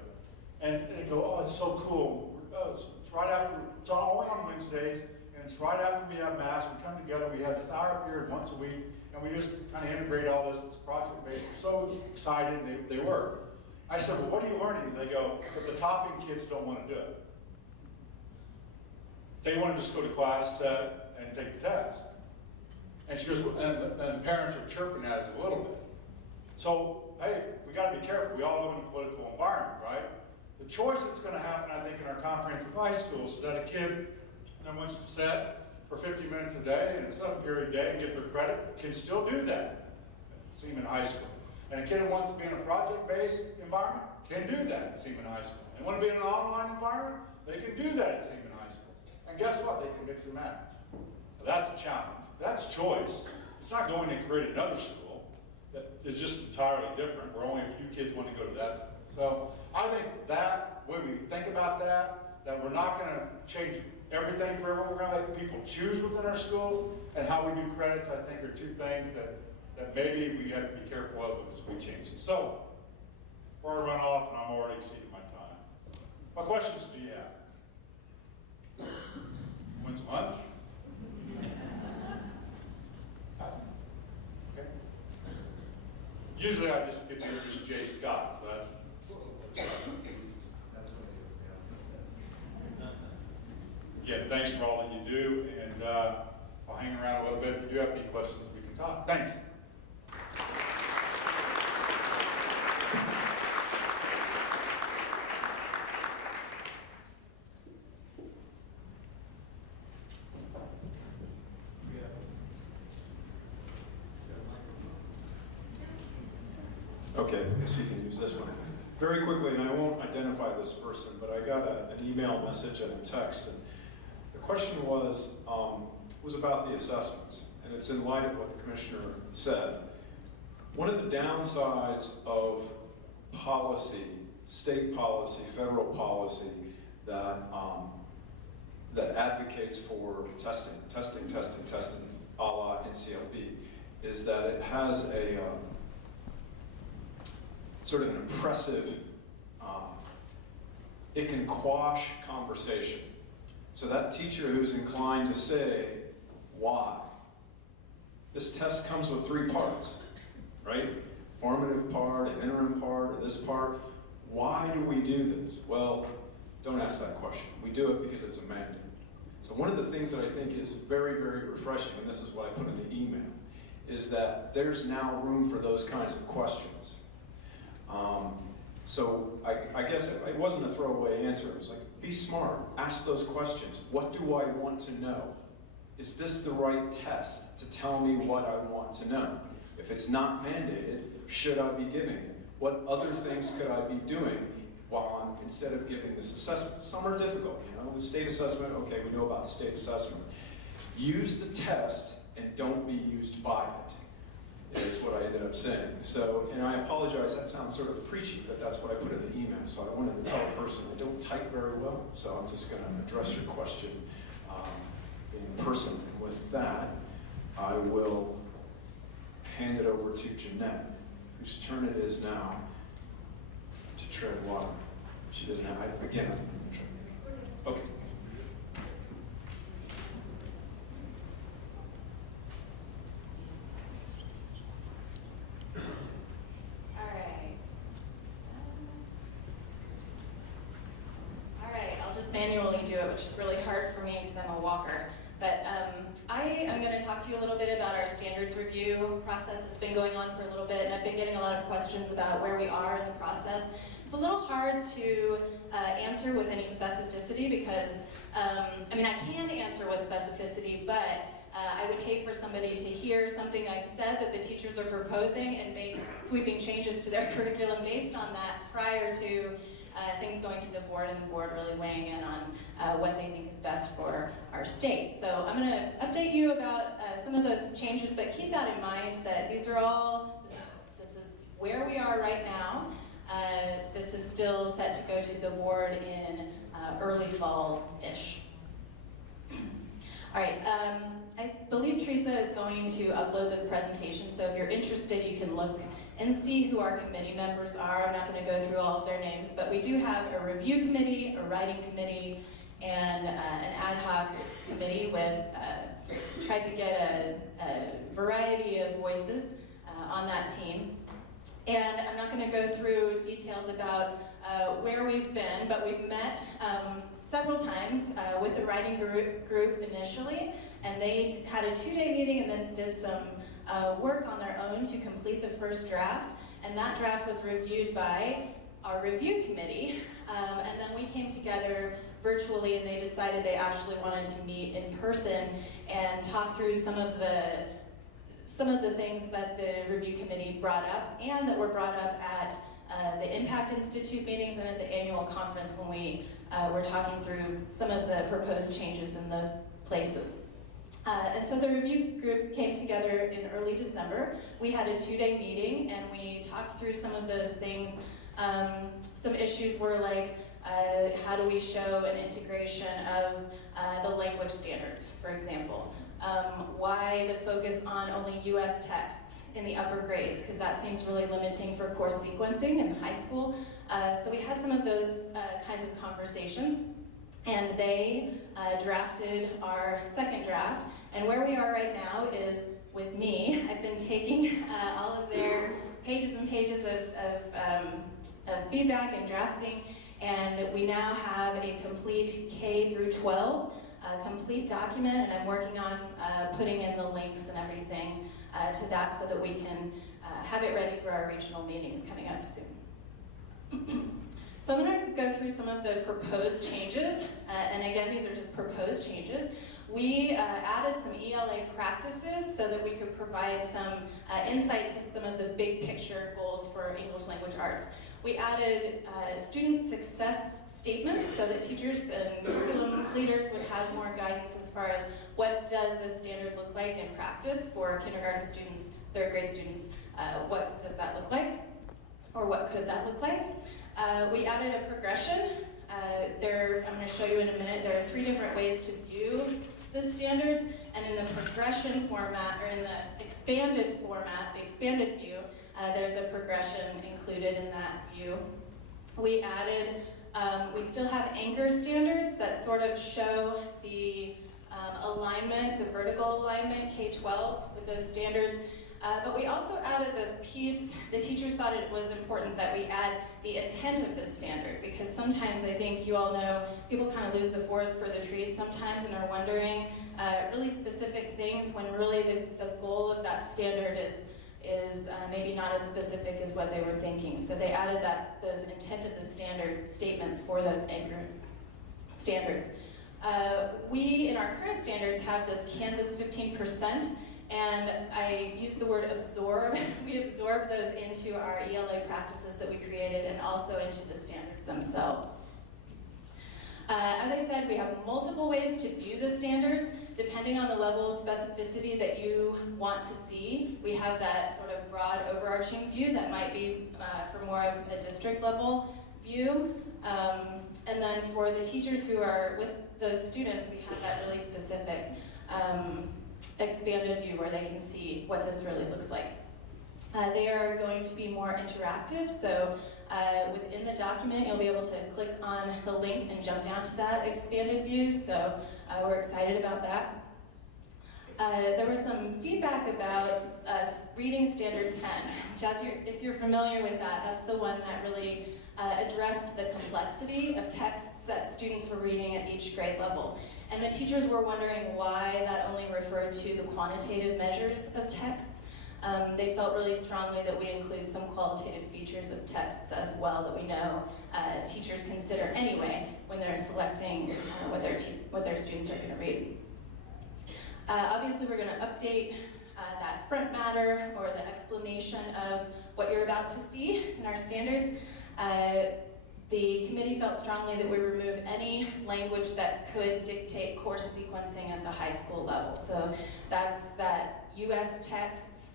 And they go, oh, it's so cool. It's right after, it's only on Wednesdays, and it's right after we have Mass. We come together, we have this hour period once a week, and we just kind of integrate all this. It's project-based. We're so excited, and they were. I said, well, what are you learning? And they go, but the topping kids don't want to do it. They want to just go to class, set, and take the test. And she goes, and the parents are chirping at us a little bit. So, hey, we got to be careful. We all live in a political environment, right? The choice that's going to happen, I think, in our comprehensive high schools is that a kid that wants to set for 50 minutes a day in a 7-period day and get their credit can still do that at Seaman High School. And a kid that wants to be in a project-based environment can do that at Seaman High School. They want to be in an online environment, they can do that at Seaman High School. And guess what? They can mix and match. Now, that's a challenge. That's choice. It's not going to create another school that is just entirely different, where only a few kids want to go to that school. So I think that, when we think about that we're not going to change everything forever. We're going to let people choose within our schools, and how we do credits, I think, are 2 things that maybe we have to be careful of as we change it. So, before I run off, and I'm already exceeding my time, what questions do you have? When's lunch? Okay. Usually I just get to introduce Jay Scott, so that's yeah, thanks for all that you do, and I'll hang around a little bit. If you do have any questions, we can talk. Thanks. Okay, I guess you can use this one. Very quickly, and I won't identify this person, but I got an email message and a text, and the question was about the assessments, and it's in light of what the commissioner said. One of the downsides of policy, state policy, federal policy, that advocates for testing, a la NCLB, is that it has a sort of an oppressive, it can quash conversation. So that teacher who's inclined to say, why? This test comes with 3 parts, right? Formative part, an interim part, or this part. Why do we do this? Well, don't ask that question. We do it because it's a mandate. So one of the things that I think is very, very refreshing, and this is what I put in the email, is that there's now room for those kinds of questions. So I guess it wasn't a throwaway answer. It was like, be smart, ask those questions. What do I want to know? Is this the right test to tell me what I want to know? If it's not mandated, should I be giving it? What other things could I be doing instead of giving this assessment? Some are difficult, the state assessment, okay, we know about the state assessment. Use the test and don't be used by it, is what I ended up saying. So, and I apologize, that sounds sort of preachy, but that's what I put in the email. So I wanted to tell a person I don't type very well, so I'm just going to address your question in person. And with that, I will hand it over to Jeanette, whose turn it is now to tread water. She doesn't have, again, okay. All right, I'll just manually do it, which is really hard for me because I'm a walker. But I am going to talk to you a little bit about our standards review process. It's been going on for a little bit, and I've been getting a lot of questions about where we are in the process. It's a little hard to answer with any specificity because, I mean, I can answer with specificity, but I would hate for somebody to hear something I've said that the teachers are proposing and make sweeping changes to their curriculum based on that prior to things going to the board and the board really weighing in on what they think is best for our state. So I'm going to update you about some of those changes, but keep that in mind that these are all, this is where we are right now. This is still set to go to the board in early fall-ish. All right, I believe Teresa is going to upload this presentation, so if you're interested, you can look and see who our committee members are. I'm not going to go through all of their names, but we do have a review committee, a writing committee, and an ad hoc committee with, tried to get a variety of voices on that team. And I'm not going to go through details about where we've been, but we've met several times with the writing group initially, and they had a 2-day meeting and then did some work on their own to complete the first draft, and that draft was reviewed by our review committee, and then we came together virtually and they decided they actually wanted to meet in person and talk through some of the things that the review committee brought up and that were brought up at the Impact Institute meetings and at the annual conference when we were talking through some of the proposed changes in those places. And so the review group came together in early December. We had a 2-day meeting and we talked through some of those things. Some issues were like, how do we show an integration of the language standards, for example? Why the focus on only US texts in the upper grades, because that seems really limiting for course sequencing in high school. So we had some of those kinds of conversations. And they drafted our second draft. And where we are right now is with me. I've been taking all of their pages and pages of feedback and drafting, and we now have a complete K through 12 complete document, and I'm working on putting in the links and everything to that so that we can have it ready for our regional meetings coming up soon. So I'm going to go through some of the proposed changes, and again, these are just proposed changes. We added some ELA practices so that we could provide some insight to some of the big picture goals for English language arts. We added student success statements so that teachers and curriculum leaders would have more guidance as far as what does this standard look like in practice for kindergarten students, 3rd grade students, what does that look like, or what could that look like? We added a progression. I'm going to show you in a minute. There are 3 different ways to view the standards, and in the progression format, or in the expanded format, the expanded view, there's a progression included in that view. We added, we still have anchor standards that sort of show the alignment, the vertical alignment, K-12 with those standards. But we also added this piece, the teachers thought it was important that we add the intent of the standard, because sometimes I think you all know people kind of lose the forest for the trees sometimes and are wondering really specific things when really the goal of that standard is maybe not as specific as what they were thinking. So they added those intent of the standard statements for those anchor standards. We, in our current standards, have this Kansas 15%, and I use the word absorb. We absorb those into our ELA practices that we created and also into the standards themselves. As I said, we have multiple ways to view the standards. depending on the level of specificity that you want to see, we have that sort of broad overarching view that might be for more of a district level view. And then for the teachers who are with those students, we have that really specific expanded view where they can see what this really looks like. They are going to be more interactive, so within the document you'll be able to click on the link and jump down to that expanded view, so we're excited about that. There was some feedback about us reading Standard 10. If you're familiar with that, that's the one that really addressed the complexity of texts that students were reading at each grade level. And the teachers were wondering why that only referred to the quantitative measures of texts. They felt really strongly that we include some qualitative features of texts as well that we know teachers consider anyway when they're selecting what their students are going to read. Obviously, we're going to update that front matter or the explanation of what you're about to see in our standards. The committee felt strongly that we remove any language that could dictate course sequencing at the high school level. So that's that US texts,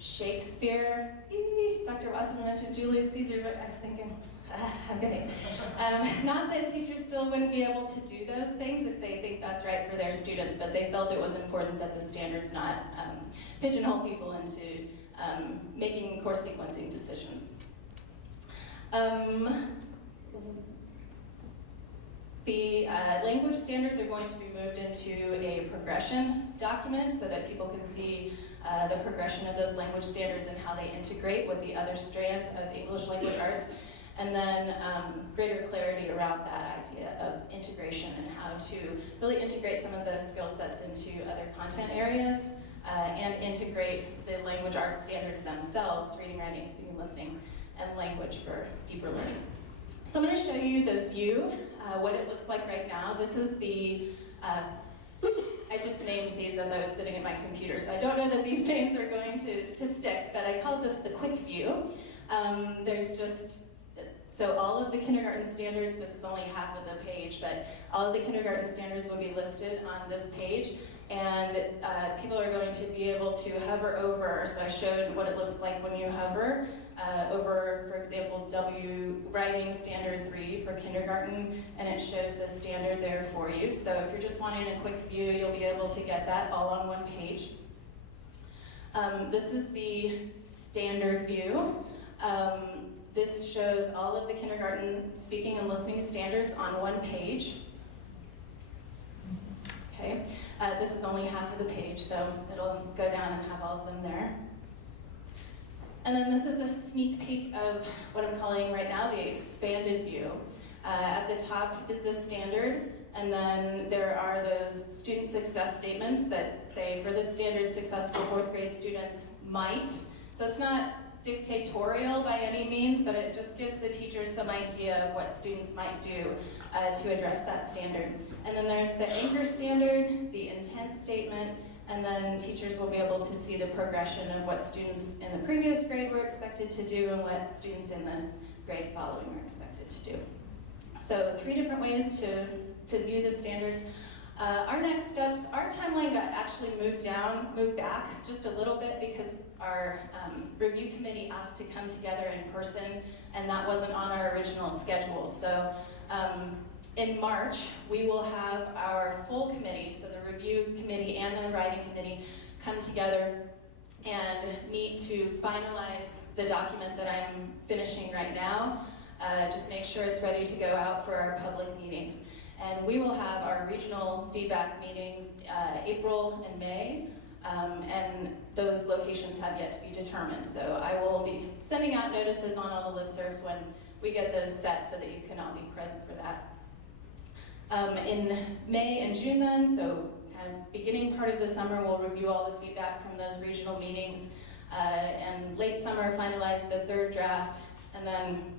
Shakespeare, Dr. Watson mentioned Julius Caesar, but I was thinking, okay. Not that teachers still wouldn't be able to do those things if they think that's right for their students, but they felt it was important that the standards not pigeonhole people into making course sequencing decisions. The language standards are going to be moved into a progression document so that people can see the progression of those language standards and how they integrate with the other strands of English language arts, and then greater clarity around that idea of integration and how to really integrate some of those skill sets into other content areas and integrate the language arts standards themselves, reading, writing, speaking, listening, and language for deeper learning. So I'm going to show you the view, what it looks like right now. This is the, I just named these as I was sitting at my computer, so I don't know that these names are going to stick, but I call this the quick view. There's just, so all of the kindergarten standards, this is only half of the page, but all of the kindergarten standards will be listed on this page, and people are going to be able to hover over, so I showed what it looks like when you hover over, for example, writing standard 3 for kindergarten, and it shows the standard there for you. So if you're just wanting a quick view, you'll be able to get that all on one page. This is the standard view. This shows all of the kindergarten speaking and listening standards on one page. Okay, this is only half of the page, so it'll go down and have all of them there. And then this is a sneak peek of what I'm calling right now the expanded view. At the top is the standard, and then there are those student success statements that say, for this standard, successful 4th grade students might. So it's not dictatorial by any means, but it just gives the teachers some idea of what students might do to address that standard. And then there's the anchor standard, the intent statement, and then teachers will be able to see the progression of what students in the previous grade were expected to do and what students in the grade following were expected to do. So 3 different ways to view the standards. Our next steps, our timeline got actually moved back just a little bit because our review committee asked to come together in person, and that wasn't on our original schedule. So in March, we will have our full committee, so the review committee and the writing committee, come together and meet to finalize the document that I'm finishing right now. Just make sure it's ready to go out for our public meetings. And we will have our regional feedback meetings April and May, and those locations have yet to be determined. So I will be sending out notices on all the listservs when we get those set so that you can all be present for that. In May and June then, so kind of beginning part of the summer, we'll review all the feedback from those regional meetings, and late summer finalize the 3rd draft, and then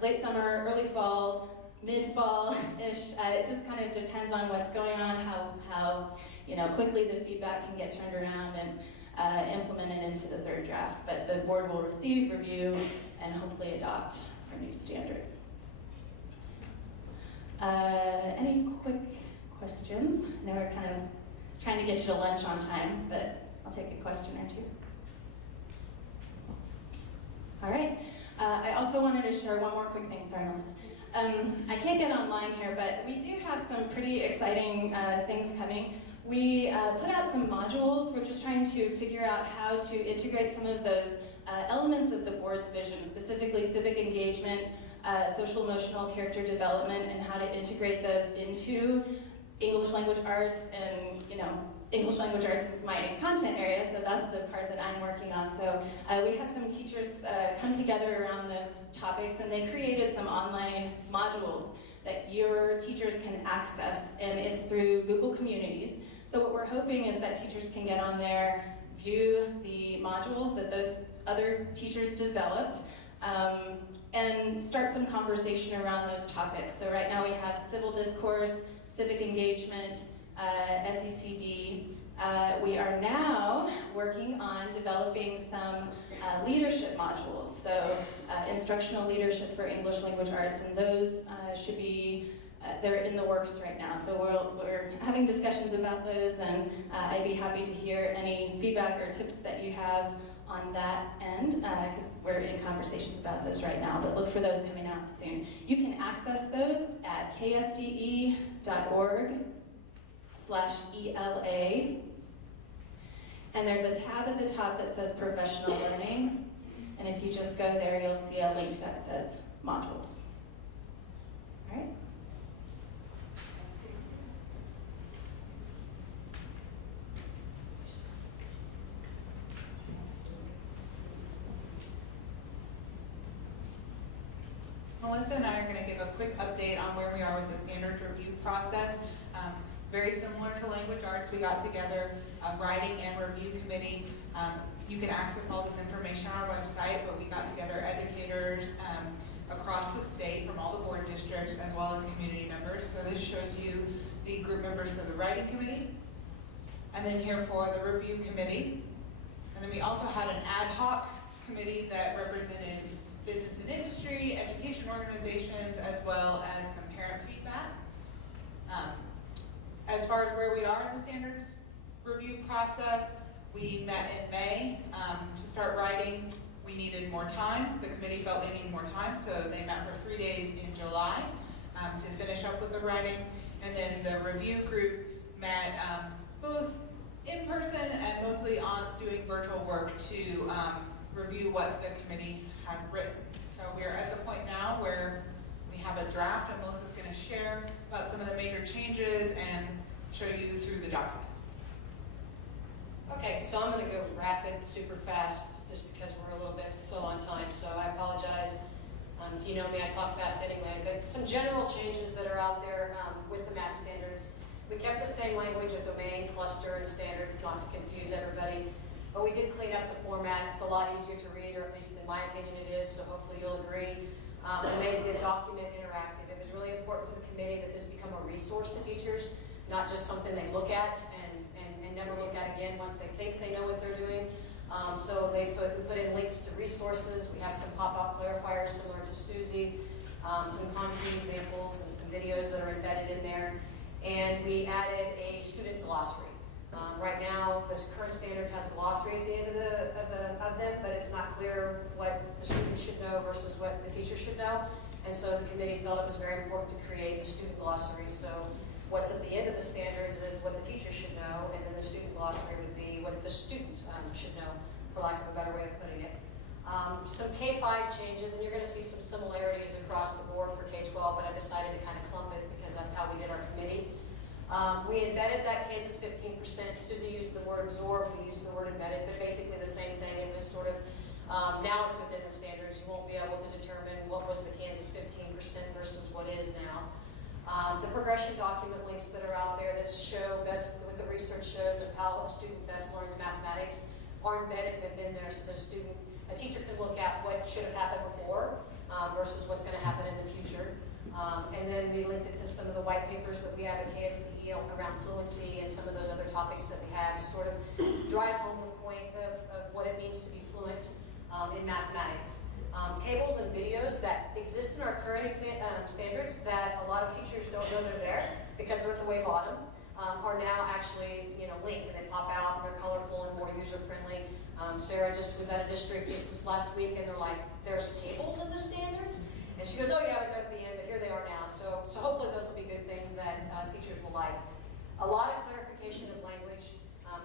late summer, early fall, mid-fall-ish. It just kind of depends on what's going on, how quickly the feedback can get turned around and implemented into the 3rd draft. But the board will receive, review, and hopefully adopt our new standards. Any quick questions. I know we're kind of trying to get you to lunch on time, but I'll take a question or two. All right. I also wanted to share one more quick thing. Sorry, Melissa. I can't get online here, but we do have some pretty exciting things coming. We put out some modules. We're just trying to figure out how to integrate some of those elements of the board's vision, specifically civic engagement, social emotional character development, and how to integrate those into English language arts and, English language arts is my content area, so that's the part that I'm working on. So we had some teachers come together around those topics, and they created some online modules that your teachers can access, and it's through Google Communities. So what we're hoping is that teachers can get on there, view the modules that those other teachers developed, and start some conversation around those topics. So right now we have civil discourse, civic engagement, SECD. We are now working on developing some leadership modules, so instructional leadership for English language arts, and those should be, they're in the works right now. So we're having discussions about those, and I'd be happy to hear any feedback or tips that you have on that end, because we're in conversations about those right now, but look for those coming out soon. You can access those at ksde.org/ELA, and there's a tab at the top that says professional learning, and if you just go there, you'll see a link that says modules. All right? Melissa and I are going to give a quick update on where we are with the standards review process. Very similar to language arts, we got together a writing and review committee. You can access all this information on our website, but we got together educators across the state from all the board districts as well as community members. So this shows you the group members for the writing committee, and then here for the review committee. And then we also had an ad hoc committee that represented business and industry, education organizations, as well as some parent feedback. As far as where we are in the standards review process, we met in May to start writing. We needed more time. The committee felt they needed more time, so they met for 3 days in July to finish up with the writing. And then the review group met both in person and mostly on doing virtual work to review what the committee had written. So we're at the point now where we have a draft, and Melissa's going to share about some of the major changes and show you through the document. Okay, so I'm going to go rapid, super fast, just because we're a little bit slow on time, so I apologize. If you know me, I talk fast anyway, but some general changes that are out there with the math standards. We kept the same language of domain, cluster, and standard, not to confuse everybody, but we did clean up the format. It's a lot easier to read, or at least in my opinion it is, so hopefully you'll agree. We made the document interactive. It was really important to the committee that this become a resource to teachers, not just something they look at and never look at again once they think they know what they're doing. So we put in links to resources. We have some pop-up clarifiers similar to Susie, some concrete examples and some videos that are embedded in there. And we added a student glossary. Right now, this current standards has a glossary at the end of them, but it's not clear what the student should know versus what the teacher should know. And so the committee felt it was very important to create a student glossary. So what's at the end of the standards is what the teacher should know, and then the student glossary would be what the student should know, for lack of a better way of putting it. Some K-5 changes, and you're going to see some similarities across the board for K-12, but I decided to kind of clump it because that's how we did our committee. We embedded that Kansas 15%. Susie used the word absorb, we used the word embedded, but basically the same thing. It was sort of, now it's within the standards. You won't be able to determine what was the Kansas 15% versus what is now. The progression document links that are out there that show best, what the research shows of how a student best learns mathematics are embedded within there, so a teacher can look at what should have happened before versus what's going to happen in the future. And then we linked it to some of the white papers that we have at KSDE around fluency and some of those other topics that we have to sort of drive home the point of what it means to be fluent in mathematics. tables and videos that exist in our current standards that a lot of teachers don't know they're there because they're at the way bottom, are now actually linked, and they pop out and they're colorful and more user-friendly. Sarah just was at a district just this last week, and they're like, there's tables in the standards? And she goes, oh yeah, but they're at the end, but here they are now. So hopefully those will be good things that teachers will like. A lot of clarification of language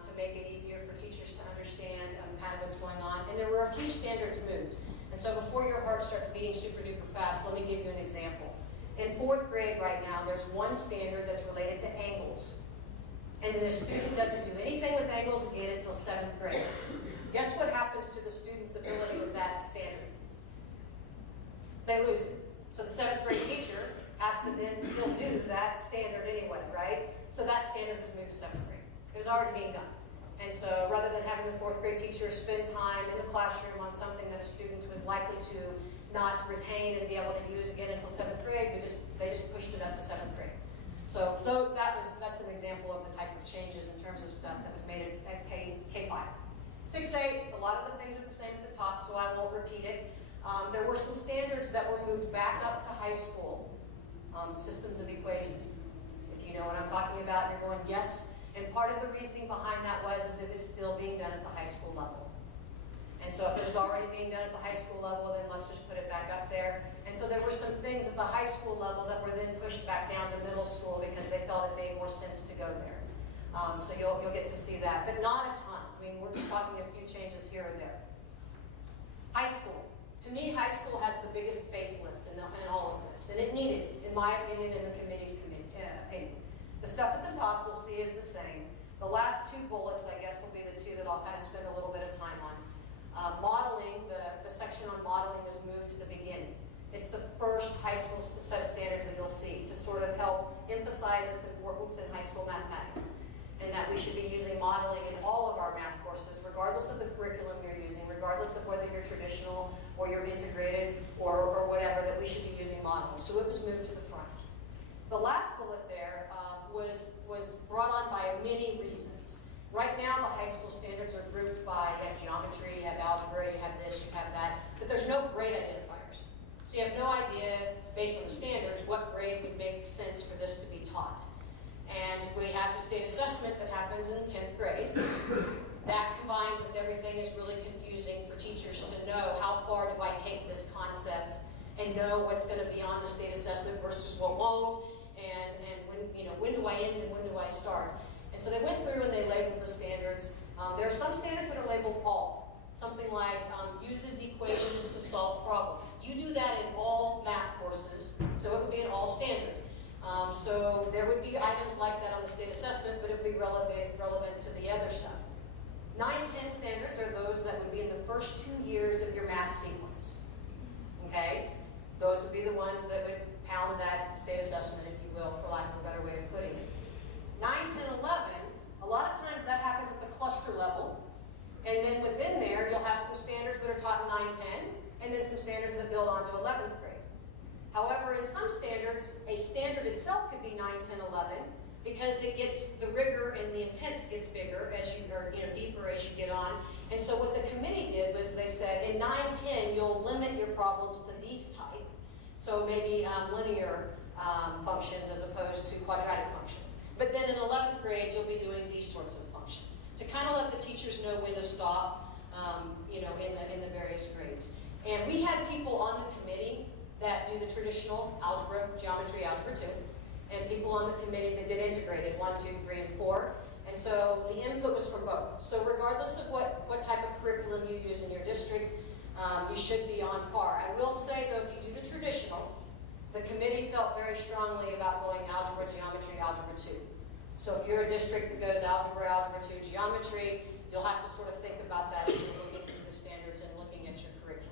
to make it easier for teachers to understand kind of what's going on. And there were a few standards moved. And so before your heart starts beating super duper fast, let me give you an example. In 4th grade right now, there's one standard that's related to angles. And then the student doesn't do anything with angles again until 7th grade. Guess what happens to the student's ability with that standard? They lose it. So the 7th grade teacher has to then still do that standard anyway, right? So that standard was moved to 7th grade. It was already being done. And so rather than having the 4th grade teacher spend time in the classroom on something that a student was likely to not retain and be able to use again until 7th grade, they just pushed it up to 7th grade. So that's an example of the type of changes in terms of stuff that was made at K5. 6-8, a lot of the things are the same at the top, so I won't repeat it. There were some standards that were moved back up to high school, systems of equations. If you know what I'm talking about, you're going, yes. And part of the reasoning behind that was it was still being done at the high school level. And so if it was already being done at the high school level, then let's just put it back up there. And so there were some things at the high school level that were then pushed back down to middle school because they felt it made more sense to go there. So you'll get to see that, but not a ton. I mean, we're just talking a few changes here or there. High school. To me, high school has the biggest facelift in all of this, and it needed it, in my opinion, and the committee's opinion. The stuff at the top you'll see is the same. The last 2 bullets, I guess, will be the 2 that I'll kind of spend a little bit of time on. Modeling, the section on modeling was moved to the beginning. It's the first high school set of standards that you'll see to sort of help emphasize its importance in high school mathematics, and that we should be using modeling in all of our math courses, regardless of the curriculum you're using, regardless of whether you're traditional or you're integrated or whatever, that we should be using modeling. So it was moved to the front. The last bullet there was brought on by many reasons. Right now, the high school standards are grouped by, you have geometry, you have algebra, you have this, you have that, but there's no grade identifiers. So you have no idea, based on the standards, what grade would make sense for this to be taught. And we have the state assessment that happens in 10th grade. That combined with everything is really confusing for teachers to know how far do I take this concept and know what's going to be on the state assessment versus what won't, and when do I end and when do I start. And so they went through and they labeled the standards. There are some standards that are labeled all. Something like uses equations to solve problems. You do that in all math courses, so it would be an all standard. So there would be items like that on the state assessment, but it would be relevant to the other stuff. 9-10 standards are those that would be in the first 2 years of your math sequence. Okay? Those would be the ones that would pound that state assessment, if you will, for lack of a better way of putting it. 9, 10, 11, a lot of times that happens at the cluster level, and then within there you'll have some standards that are taught in 9, 10, and then some standards that build onto 11th grade. However, in some standards, a standard itself could be 9, 10, 11, because it gets, the rigor and the intense gets bigger as you, or deeper as you get on. And so what the committee did was they said, in 9, 10, you'll limit your problems to these type. So maybe linear functions as opposed to quadratic functions. But then in 11th grade, you'll be doing these sorts of functions to kind of let the teachers know when to stop, in the various grades. And we had people on the committee that do the traditional algebra, geometry, algebra 2, and people on the committee that did integrated 1, 2, 3, and 4. And so the input was for both. So regardless of what type of curriculum you use in your district, you should be on par. I will say though, if you do the traditional, the committee felt very strongly about going algebra, geometry, algebra 2. So if you're a district that goes algebra, algebra 2, geometry, you'll have to sort of think about that as you're looking through the standards and looking at your curriculum.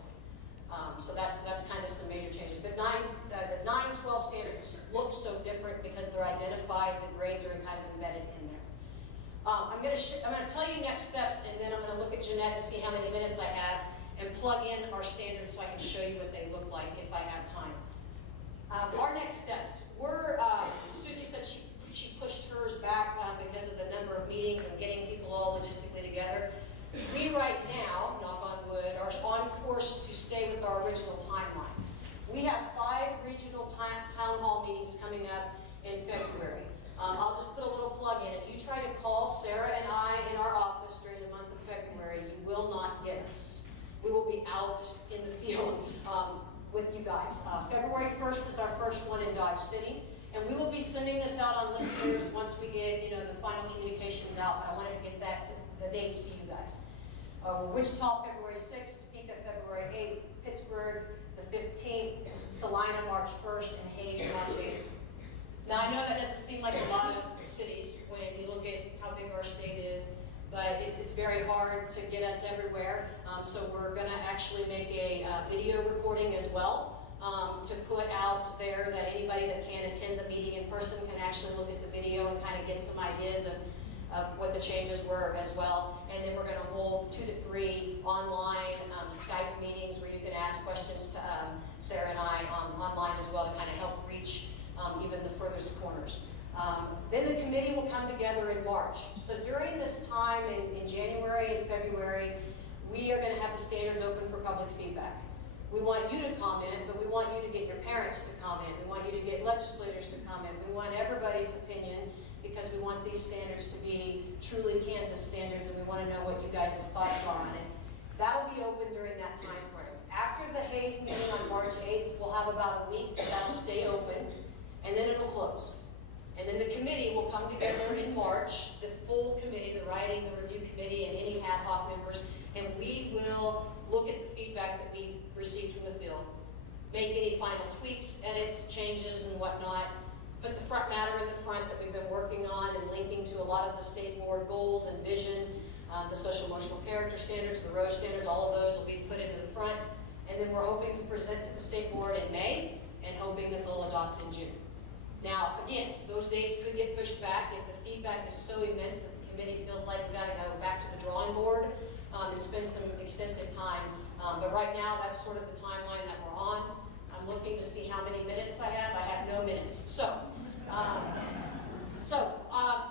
So that's kind of some major changes. But the 9-12 standards just look so different because they're identified, the grades are kind of embedded in there. I'm going to tell you next steps, and then I'm going to look at Jeanette and see how many minutes I have, and plug in our standards so I can show you what they look like if I have time. Our next steps, Susie said she pushed hers back because of the number of meetings and getting people all logistically together. We right now, knock on wood, are on course to stay with our original We have 5 regional town hall meetings coming up in February. I'll just put a little plug in. If you try to call Sarah and I in our office during the month of February, you will not get us. We will be out in the field with you guys. February 1st is our first one in Dodge City, and we will be sending this out on listservs once we get the final communications out, but I wanted to get the dates to you guys. Wichita, February 6th, Topeka, February 8th, Pittsburgh, the 15th, Salina, March 1st, and Hayes, March 8th. Now, I know that doesn't seem like a lot of cities when you look at how big our state is, but it's very hard to get us everywhere. So we're going to actually make a video recording as well to put out there that anybody that can't attend the meeting in person can actually look at the video and kind of get some ideas of what the changes were as well. And then we're going to hold 2 to 3 online Skype meetings where you can ask questions to Sarah and I online as well to kind of help reach even the furthest corners. Then the committee will come together in March. So during this time in January and February, we are going to have the standards open for public feedback. We want you to comment, but we want you to get your parents to comment. We want you to get legislators to comment. We want everybody's opinion because we want these standards to be truly Kansas standards, and we want to know what you guys' thoughts are on it. That'll be open during that time frame. After the Hayes meeting on March 8th, we'll have about a week that'll stay open, and then it'll close. And then the committee will come together in March, the full committee, the writing, the review committee, and any ad hoc members, and we will look at the feedback that we received from the field, make any final tweaks, edits, changes, and whatnot, put the front matter in the front that we've been working on and linking to a lot of the state board goals and vision, the social emotional character standards, the road standards, all of those will be put into the front, and then we're hoping to present to the state board in May, and hoping that they'll adopt in June. Now, again, those dates could get pushed back if the feedback is so immense that the committee feels like we've got to go back to the drawing board and spend some extensive time. But right now, that's sort of the timeline that we're on. I'm looking to see how many minutes I have. I have no minutes. So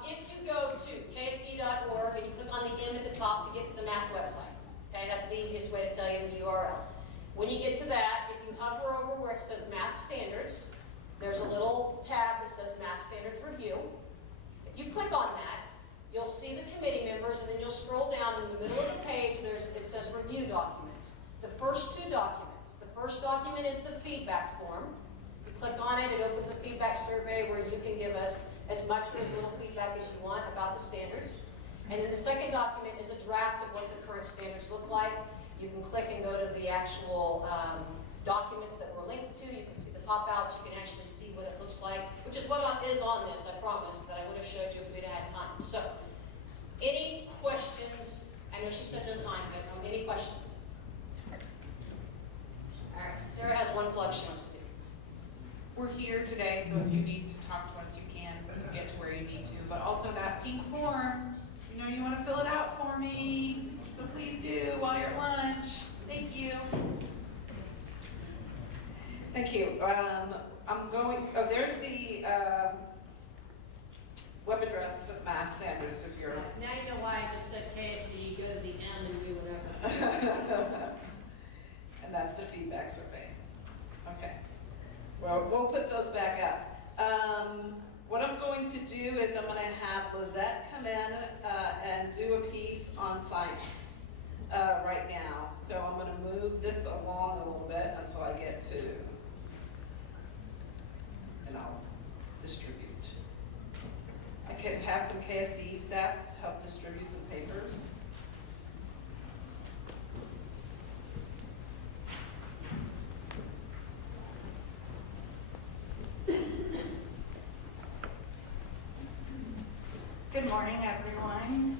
if you go to KSDE.org and you click on the M at the top to get to the math website, okay, that's the easiest way to tell you the URL. When you get to that, if you hover over where it says Math Standards, there's a little tab that says Math Standards Review. If you click on that, you'll see the committee members, and then you'll scroll down in the middle of the page, it says Review Documents. The first 2 documents. The first document is the feedback form. You click on it, it opens a feedback survey where you can give us as much or as little feedback as you want about the standards. And then the second document is a draft of what the current standards look like. You can click and go to the actual documents that we're linked to. You can see the pop-outs. You can actually see what it looks like, which is what is on this, I promise, that I would have showed you if we'd had time. So, any questions? I know she said no time, but any questions? All right, Sarah has one plug she wants to do. We're here today, so if you need to talk to us, you can get to where you need to. But also that pink form, you want to fill it out for me, so please do while you're at lunch. Thank you. Thank you. There's the web address for the math standards if you're... Now you know why I just said KSDE, go to the M and do whatever. And that's the feedback survey. Okay. Well, we'll put those back up. What I'm going to do is I'm going to have Lizette come in and do a piece on science right now. So I'm going to move this along a little bit until I get to, and I'll distribute. I could have some KSDE staff to help distribute some papers. Good morning, everyone.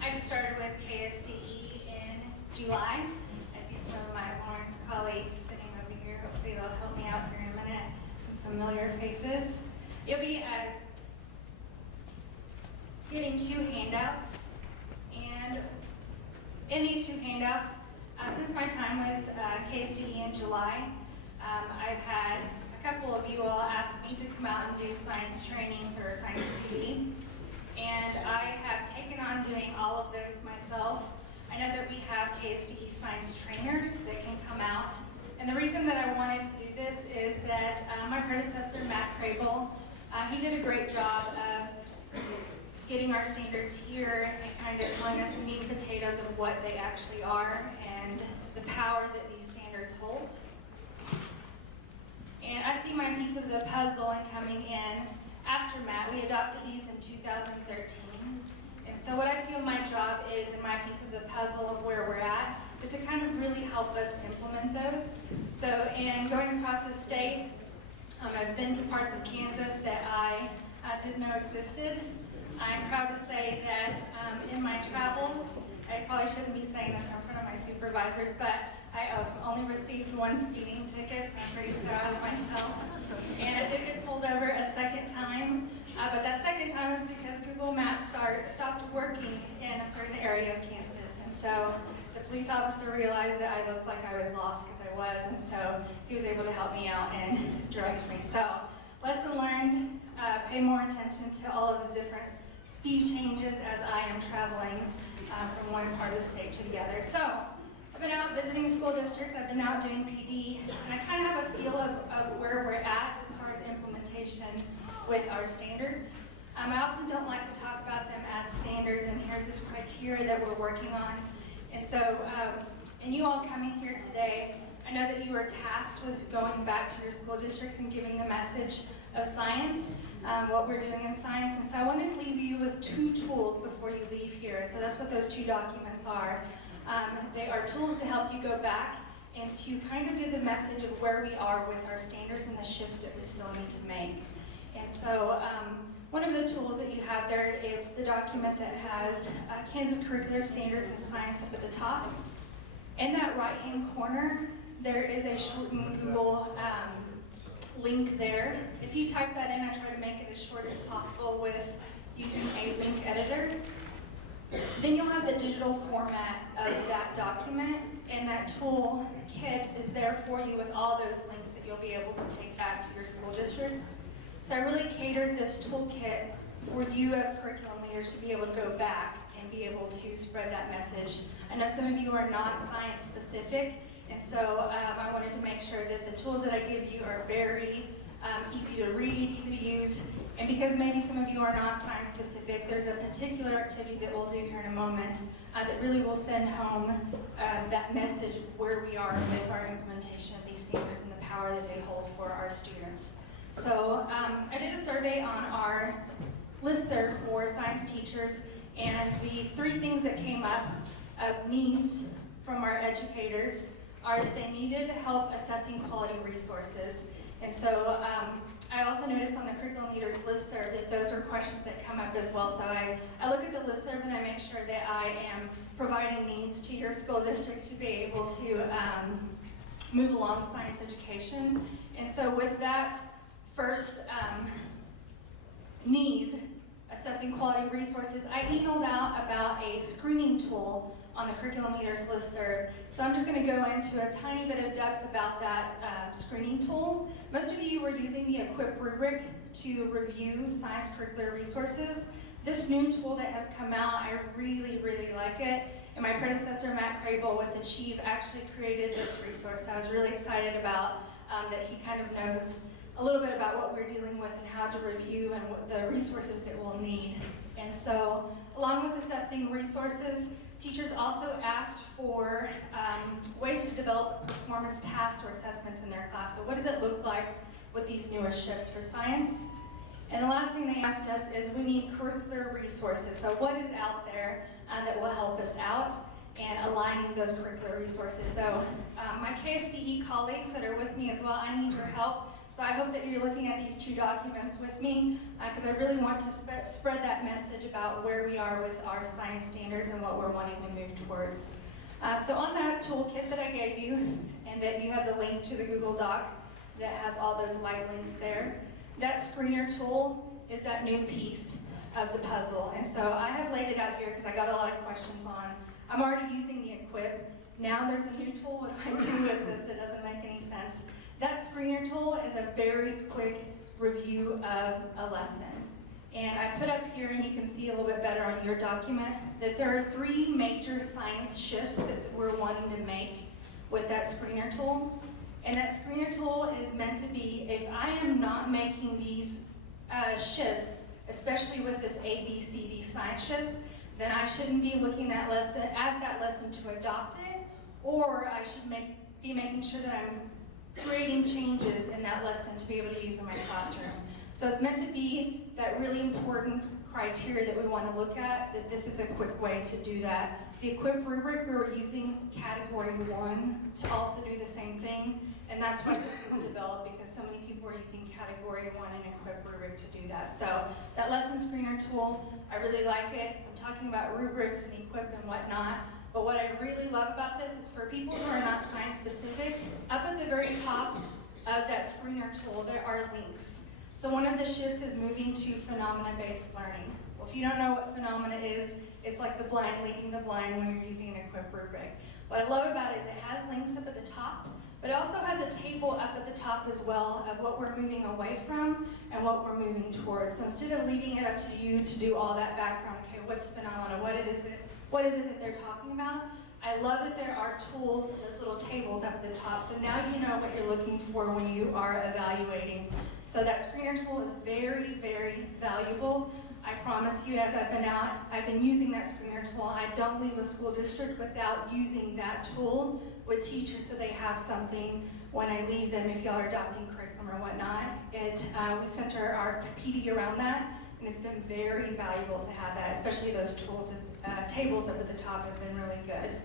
I just started with KSDE in July. I see some of my Lawrence colleagues sitting over here. Hopefully they'll help me out here in a minute. Some familiar faces. You'll be getting 2 handouts. And in these 2 handouts, since my time with KSDE in July, I've had a couple of you all asked me to come out and do science trainings or science PD, and I have taken on doing all of those myself. I know that we have KSDE science trainers that can come out And the reason that I wanted to do this is that my predecessor, Matt Crable, he did a great job of getting our standards here and kind of telling us the meat and potatoes of what they actually are and the power that these standards hold. And I see my piece of the puzzle in coming in after Matt. We adopted these in 2013. And so what I feel my job is, in my piece of the puzzle of where we're at, is to kind of really help us implement those. So in going across the state, I've been to parts of Kansas that I didn't know existed. I'm proud to say that in my travels, I probably shouldn't be saying this in front of my supervisors, but I have only received one speeding ticket, so I'm pretty proud of myself. And I did get pulled over a second time, but that second time was because Google Maps stopped working in a certain area of Kansas. And so the police officer realized that I looked like I was lost, because I was, and so he was able to help me out and direct me. So, lesson learned, pay more attention to all of the different speed changes as I am traveling from one part of the state to the other. So, I've been out visiting school districts, I've been out doing PD, and I kind of have a feel of where we're at as far as implementation with our standards. I often don't like to talk about them as standards, and here's this criteria that we're working on. And so, and you all coming here today, I know that you are tasked with going back to your school districts and giving the message of science, what we're doing in science. And so I wanted to leave you with 2 tools before you leave here. And so that's what those 2 documents are. They are tools to help you go back and to kind of give the message of where we are with our standards and the shifts that we still need to make. And so one of the tools that you have there is the document that has Kansas Curricular Standards in Science up at the top. In that right-hand corner, there is a shortened Google link there. If you type that in, I try to make it as short as possible with using a link editor. Then you'll have the digital format of that document, and that tool kit is there for you with all those links that you'll be able to take back to your school districts. So I really catered this toolkit for you as curriculum leaders to be able to go back and be able to spread that message. I know some of you are not science specific, and so I wanted to make sure that the tools that I give you are very easy to read, easy to use, and because maybe some of you are not science specific, there's a particular activity that we'll do here in a moment that really will send home that message of where we are with our implementation of these standards and the power that they hold for our students. So I did a survey on our listserv for science teachers, and the 3 things that came up of needs from our educators are that they needed help assessing quality resources. And so I also noticed on the curriculum leaders listserv that those are questions that come up as well. So I look at the listserv and I make sure that I am providing needs to your school district to be able to move along science education. And so with that first need, assessing quality resources, I emailed out about a screening tool on the curriculum leaders listserv. So I'm just going to go into a tiny bit of depth about that screening tool. Most of you were using the equip rubric to review science curricular resources. This new tool that has come out, I really, really like it. And my predecessor, Matt Crable, with Achieve, actually created this resource. I was really excited about that he kind of knows a little bit about what we're dealing with and how to review and what the resources that we'll need. And so, along with assessing resources, teachers also asked for ways to develop performance tasks or assessments in their class. So what does it look like with these newer shifts for science? And the last thing they asked us is we need curricular resources. So what is out there that will help us out and aligning those curricular resources? So my KSDE colleagues that are with me as well, I need your help. So I hope that you're looking at these 2 documents with me because I really want to spread that message about where we are with our science standards and what we're wanting to move towards. So on that toolkit that I gave you, and that you have the link to the Google Doc that has all those light links there, that screener tool is that new piece of the puzzle. And so I have laid it out here because I got a lot of questions on. I'm already using the equip. Now there's a new tool. What do I do with this? It doesn't make any sense. That screener tool is a very quick review of a lesson. And I put up here, and you can see a little bit better on your document, that there are 3 major science shifts that we're wanting to make with that screener tool. And that screener tool is meant to be, if I am not making these shifts, especially with this A, B, C, D science shifts, then I shouldn't be looking at that lesson to adopt it, or I should be making sure that I'm creating changes in that lesson to be able to use in my classroom. So it's meant to be that really important criteria that we want to look at, that this is a quick way to do that. The equip rubric, we were using category 1 to also do the same thing, and that's why this was developed, because so many people are using category 1 and equip rubric to do that. So that lesson screener tool, I really like it. I'm talking about rubrics and equip and whatnot, but what I really love about this is for people who are not science specific, up at the very top of that screener tool, there are links. So one of the shifts is moving to phenomena-based learning. Well, if you don't know what phenomena is, it's like the blind leading the blind when you're using an equip rubric. What I love about it is it has links up at the top, but it also has a table up at the top as well of what we're moving away from and what we're moving towards. So instead of leaving it up to you to do all that background, okay, what's phenomena, what is it that they're talking about? I love that there are tools, those little tables up at the top, so now you know what you're looking for when you are evaluating. So that screener tool is very, very valuable. I promise you, as I've been using that screener tool, I don't leave a school district without using that tool with teachers so they have something when I leave them if y'all are adopting curriculum or whatnot. We center our PD around that, and it's been very valuable to have that, especially those tools, tables up at the top have been really good.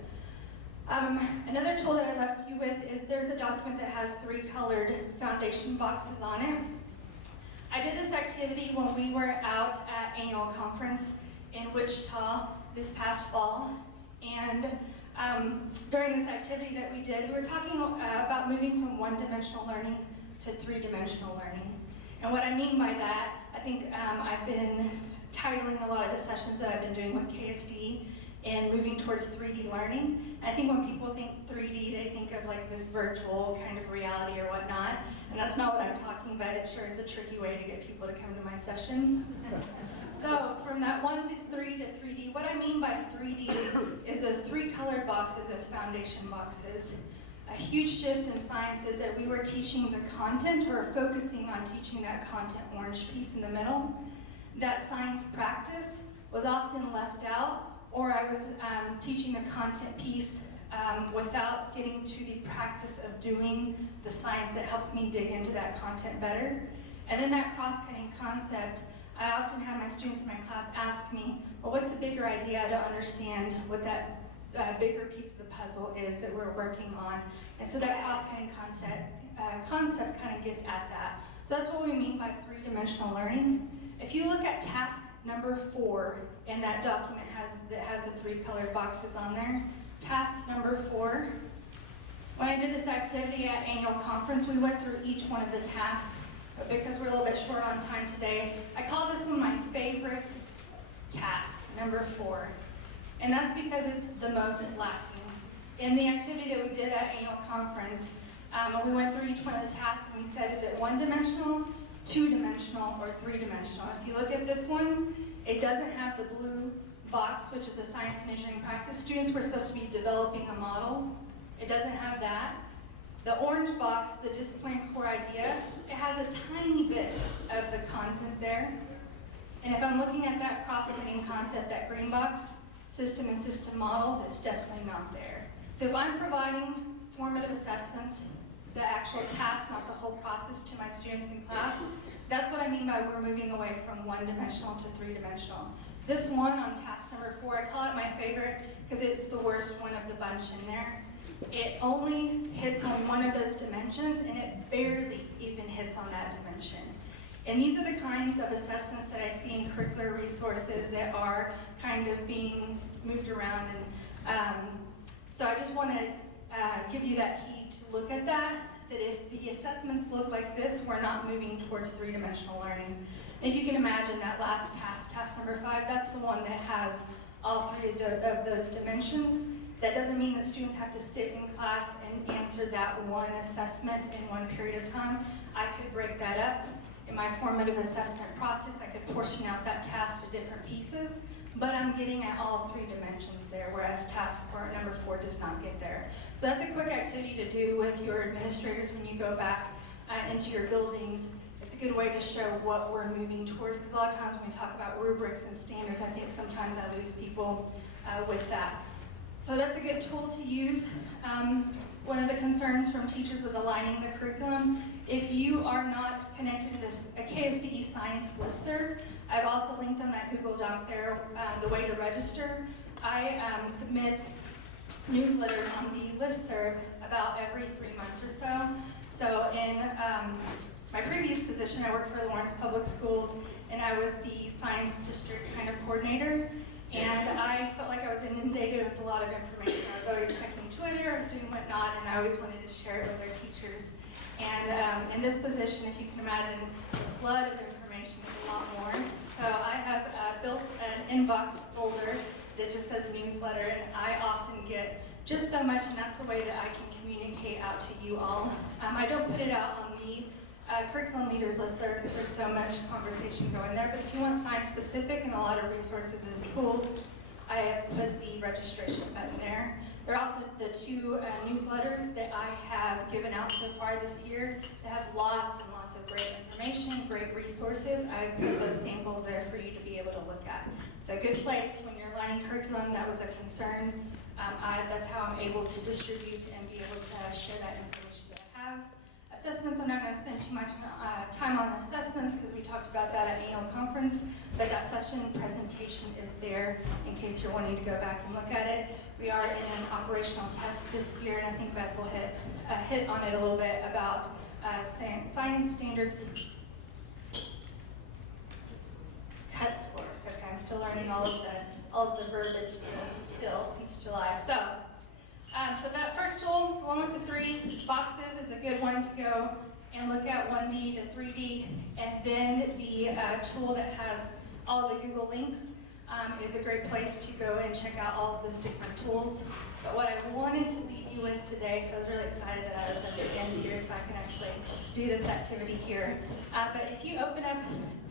Another tool that I left you with is there's a document that has 3 colored foundation boxes on it. I did this activity when we were out at annual conference in Wichita this past fall, and during this activity that we did, we were talking about moving from one-dimensional learning to 3-dimensional learning. And what I mean by that, I think I've been titling a lot of the sessions that I've been doing with KSDE and moving towards 3D learning. And I think when people think 3D, they think of like this virtual kind of reality or whatnot. And that's not what I'm talking about. It sure is a tricky way to get people to come to my session. So from that 1 to 3 to 3D, what I mean by 3D is those 3 colored boxes, those foundation boxes. A huge shift in science is that we were teaching the content, or focusing on teaching that content orange piece in the middle. That science practice was often left out, or I was teaching the content piece without getting to the practice of doing the science that helps me dig into that content better. And then that cross-cutting concept, I often have my students in my class ask me, well, what's the bigger idea? I don't understand what that bigger piece of the puzzle is that we're working on. And so that cross-cutting concept kind of gets at that. So that's what we mean by 3-dimensional learning. If you look at task number 4 in that document that has the 3 colored boxes on there, task number 4, when I did this activity at annual conference, we went through each one of the tasks, but because we're a little bit short on time today, I call this one my favorite task, number 4. And that's because it's the most lacking. In the activity that we did at annual conference, we went through each one of the tasks and we said, is it 1-dimensional, 2-dimensional, or 3-dimensional? If you look at this one, it doesn't have the blue box, which is a science and engineering practice. Students were supposed to be developing a model. It doesn't have that. The orange box, the discipline core idea, it has a tiny bit of the content there. And if I'm looking at that cross-cutting concept, that green box, system and system models, it's definitely not there. So if I'm providing formative assessments, the actual task, not the whole process, to my students in class, that's what I mean by we're moving away from 1-dimensional to 3-dimensional. This one on task number 4, I call it my favorite because it's the worst one of the bunch in there. It only hits on one of those dimensions, and it barely even hits on that dimension. And these are the kinds of assessments that I see in curricular resources that are kind of being moved around. And so I just want to give you that heed to look at that if the assessments look like this, we're not moving towards 3-dimensional learning. If you can imagine that last task, task number 5, that's the one that has all 3 of those dimensions. That doesn't mean that students have to sit in class and answer that one assessment in one period of time. I could break that up. In my formative assessment process, I could portion out that task to different pieces, but I'm getting at all 3 dimensions there, whereas task number 4 does not get there. So that's a quick activity to do with your administrators when you go back into your buildings. It's a good way to show what we're moving towards, because a lot of times when we talk about rubrics and standards, I think sometimes I lose people with that. So that's a good tool to use. One of the concerns from teachers was aligning the curriculum. If you are not connected to a KSDE Science listserv, I've also linked on that Google Doc there the way to register. I submit newsletters on the listserv about every 3 months or so. So in my previous position, I worked for the Lawrence Public Schools, and I was the science district kind of coordinator. And I felt like I was inundated with a lot of information. I was always checking Twitter, I was doing whatnot, and I always wanted to share it with our teachers. And in this position, if you can imagine, the flood of information is a lot more. So I have built an inbox folder that just says newsletter, and I often get just so much, and that's the way that I can communicate out to you all. I don't put it out on the curriculum leaders listserv because there's so much conversation going there, but if you want science specific and a lot of resources and tools, I have put the registration button there. There are also the 2 newsletters that I have given out so far this year that have lots and lots of great information, great resources. I put those samples there for you to be able to look at. It's a good place when you're aligning curriculum. That was a concern. That's how I'm able to distribute and be able to share that information that I have. Assessments, I'm not going to spend too much time on assessments because we talked about that at annual conference, but that session presentation is there in case you're wanting to go back and look at it. We are in an operational test this year, and I think Beth will hit on it a little bit about science standards cut scores. Okay, I'm still learning all of the verbiage still since July. So that first tool, the one with the 3 boxes, is a good one to go and look at 1D to 3D. And then the tool that has all of the Google links is a great place to go and check out all of those different tools. But what I wanted to leave you with today, so I was really excited that I was at the end here so I can actually do this activity here. But if you open up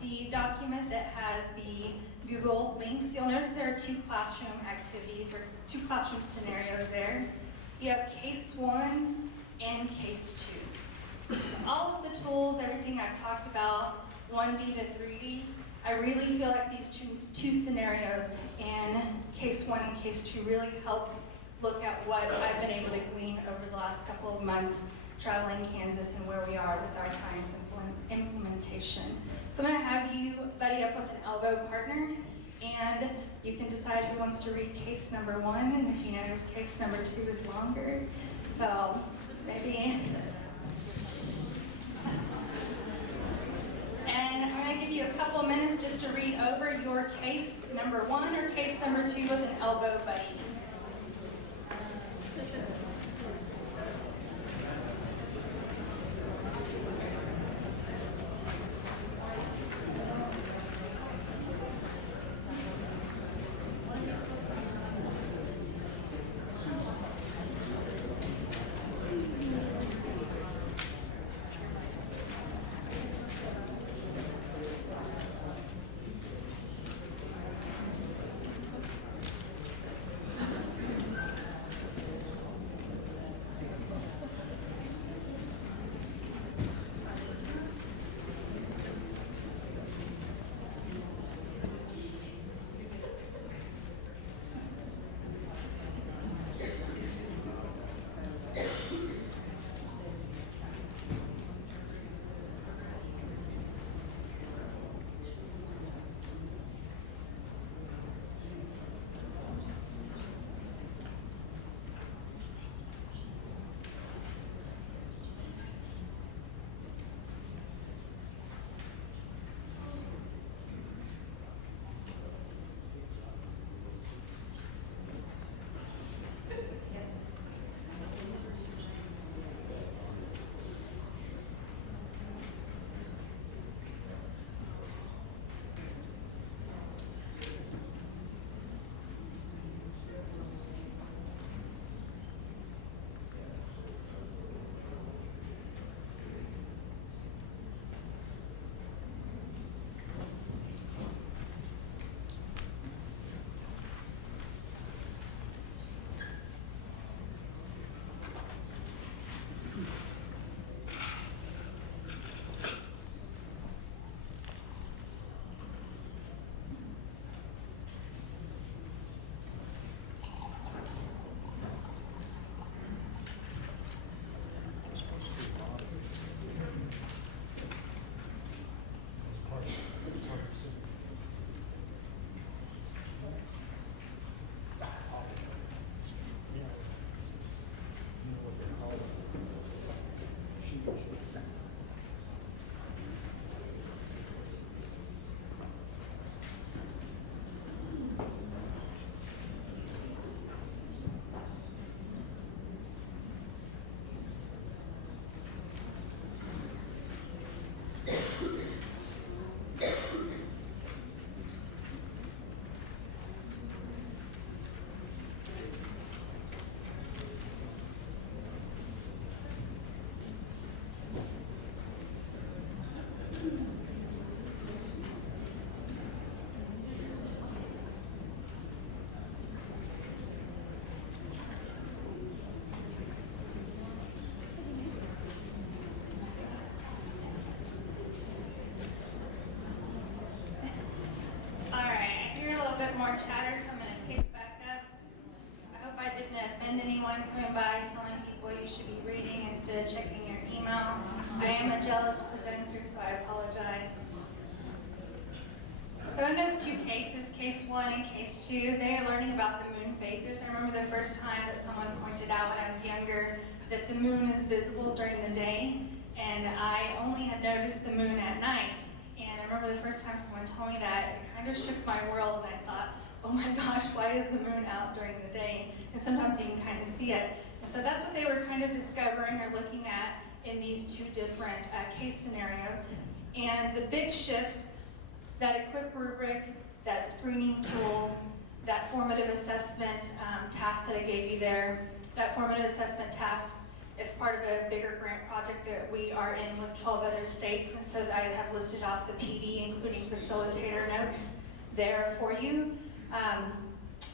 the document that has the Google links, you'll notice there are 2 classroom activities or 2 classroom scenarios there. You have case 1 and case 2. So all of the tools, everything I've talked about, 1D to 3D, I really feel like these two scenarios in case 1 and case 2 really help look at what I've been able to glean over the last couple of months traveling Kansas and where we are with our science implementation. So I'm going to have you buddy up with an elbow partner, and you can decide who wants to read case number 1, and if you notice case number 2 is longer, so maybe. And I'm going to give you a couple of minutes just to read over your case number 1 or case number 2 with an elbow buddy. chatter, so I'm going to pick back up. I hope I didn't offend anyone coming by telling people you should be reading instead of checking your email. I am a jealous presenter, so I apologize. So in those two cases, case 1 and case 2, they are learning about the moon phases. I remember the first time that someone pointed out when I was younger that the moon is visible during the day, and I only had noticed the moon at night. And I remember the first time someone told me that, it kind of shook my world, and I thought, oh my gosh, why is the moon out during the day? And sometimes you can kind of see it. And so that's what they were kind of discovering or looking at in these two different case scenarios. And the big shift, that equip rubric, that screening tool, that formative assessment task that I gave you there, that formative assessment task is part of a bigger grant project that we are in with 12 other states. And so I have listed off the PD, including facilitator notes there for you.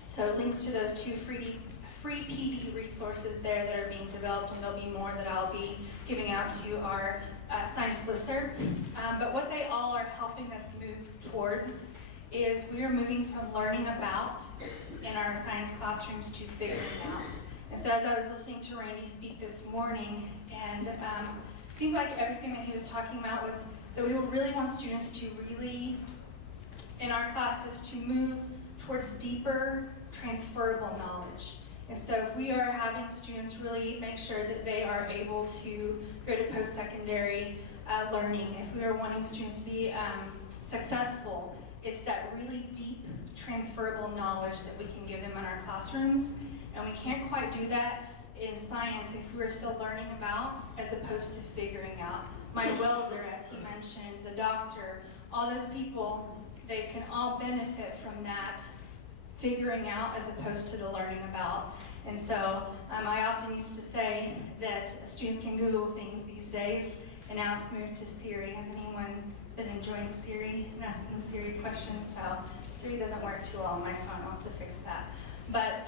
So links to those two free PD resources there that are being developed, and there'll be more that I'll be giving out to our science listserv. But what they all are helping us move towards is we are moving from learning about in our science classrooms to figuring out. And so as I was listening to Randy speak this morning, and it seemed like everything that he was talking about was that we really want students to really, in our classes, to move towards deeper transferable knowledge. And so if we are having students really make sure that they are able to go to post-secondary learning, if we are wanting students to be successful, it's that really deep transferable knowledge that we can give them in our classrooms. And we can't quite do that in science if we're still learning about as opposed to figuring out. My welder, as he mentioned, the doctor, all those people, they can all benefit from that figuring out as opposed to the learning about. And so I often used to say that students can Google things these days, and now it's moved to Siri. Has anyone been enjoying Siri and asking Siri questions? So Siri doesn't work too well on my phone. I'll have to fix that. But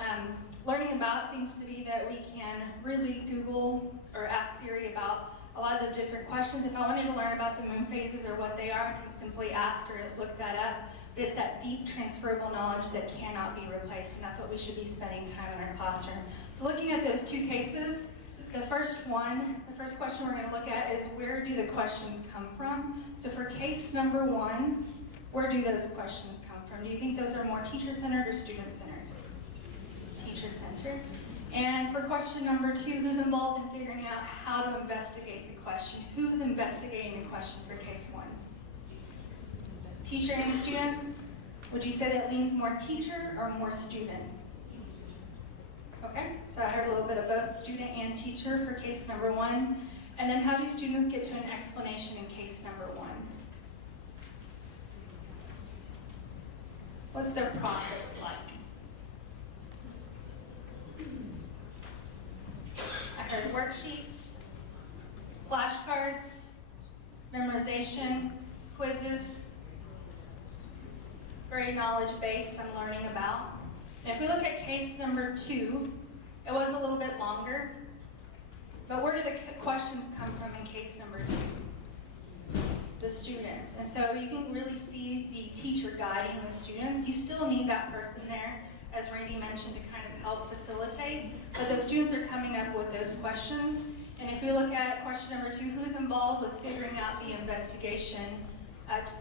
learning about seems to be that we can really Google or ask Siri about a lot of different questions. If I wanted to learn about the moon phases or what they are, I can simply ask or look that up. But it's that deep transferable knowledge that cannot be replaced, and that's what we should be spending time in our classroom. So looking at those two cases, the first question we're going to look at is where do the questions come from? So for case number 1, where do those questions come from? Do you think those are more teacher-centered or student-centered? Teacher-centered. And for question number 2, who's involved in figuring out how to investigate the question? Who's investigating the question for case 1? Teacher and student? Would you say that leans more teacher or more student? Okay, so I heard a little bit of both student and teacher for case number 1. And then how do students get to an explanation in case number 1? What's their process like? I heard worksheets, flashcards, memorization, quizzes, very knowledge-based on learning about. And if we look at case number 2, it was a little bit longer, but where do the questions come from in case number 2? The students. And so you can really see the teacher guiding the students. You still need that person there, as Randy mentioned, to kind of help facilitate, but the students are coming up with those questions. And if we look at question number 2, who's involved with figuring out the investigation,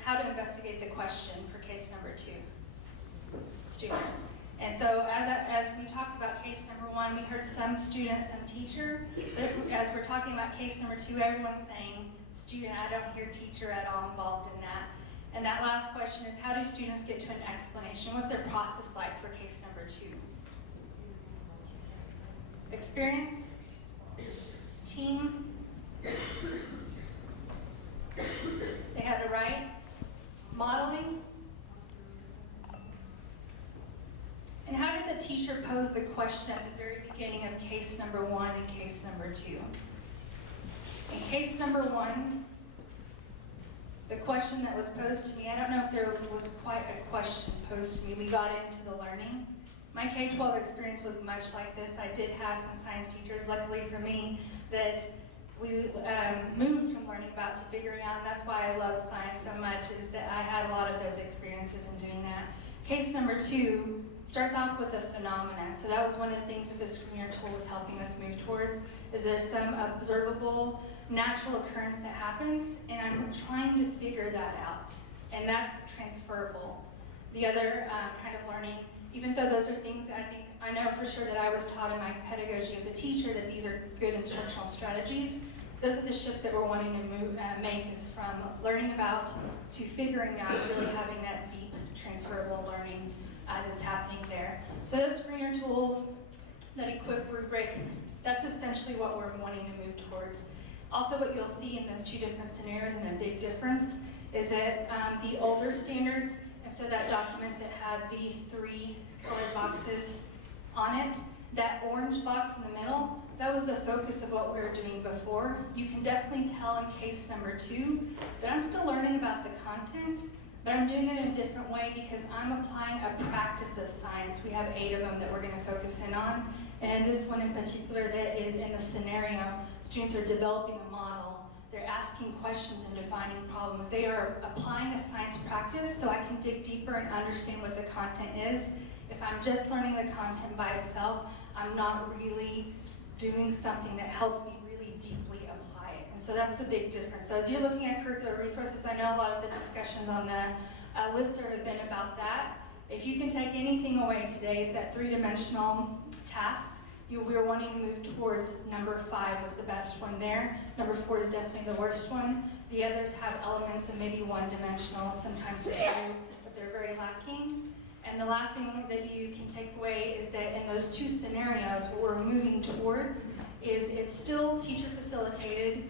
how to investigate the question for case number 2? Students. And so as we talked about case number 1, we heard some student, some teacher, but as we're talking about case number 2, everyone's saying student. I don't hear teacher at all involved in that. And that last question is, how do students get to an explanation? What's their process like for case number 2? Experience? Team? They had to write? Modeling? And how did the teacher pose the question at the very beginning of case number 1 and case number 2? In case number 1, the question that was posed to me, I don't know if there was quite a question posed to me. We got into the learning. My K-12 experience was much like this. I did have some science teachers, luckily for me, that we moved from learning about to figuring out, and that's why I love science so much, is that I had a lot of those experiences in doing that. Case number 2 starts off with a phenomenon. So that was one of the things that the screener tool was helping us move towards, is there's some observable natural occurrence that happens, and I'm trying to figure that out. And that's transferable. The other kind of learning, even though those are things that I know for sure that I was taught in my pedagogy as a teacher, that these are good instructional strategies, those are the shifts that we're wanting to make, is from learning about to figuring out, really having that deep transferable learning that's happening there. So those screener tools, that equip rubric, that's essentially what we're wanting to move towards. Also, what you'll see in those 2 different scenarios, and a big difference, is that the older standards, instead of that document that had the 3 colored boxes on it, that orange box in the middle, that was the focus of what we were doing before. You can definitely tell in case number 2 that I'm still learning about the content, but I'm doing it in a different way because I'm applying a practice of science. We have 8 of them that we're going to focus in on. And in this one in particular that is in the scenario, students are developing a model. They're asking questions and defining problems. They are applying a science practice so I can dig deeper and understand what the content is. If I'm just learning the content by itself, I'm not really doing something that helps me really deeply apply it. And so that's the big difference. So as you're looking at curricular resources, I know a lot of the discussions on the listserv have been about that. If you can take anything away today, is that 3-dimensional task. We're wanting to move towards number 5 was the best one there. Number 4 is definitely the worst one. The others have elements of maybe 1-dimensional, sometimes 2, but they're very lacking. And the last thing that you can take away is that in those 2 scenarios, what we're moving towards is it's still teacher facilitated,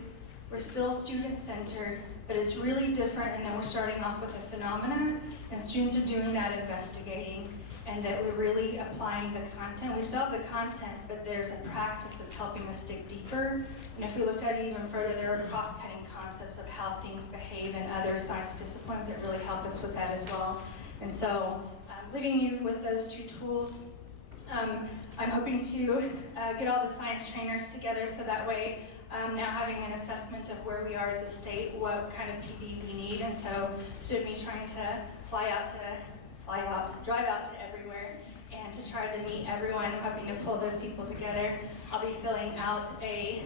we're still student centered, but it's really different, and then we're starting off with a phenomenon, and students are doing that investigating, and that we're really applying the content. We still have the content, but there's a practice that's helping us dig deeper. And if we looked at it even further, there are cross-cutting concepts of how things behave in other science disciplines that really help us with that as well. And so, leaving you with those 2 tools, I'm hoping to get all the science trainers together so that way, now having an assessment of where we are as a state, what kind of PD we need. And so instead of me trying to drive out to everywhere and to try to meet everyone, hoping to pull those people together, I'll be filling out a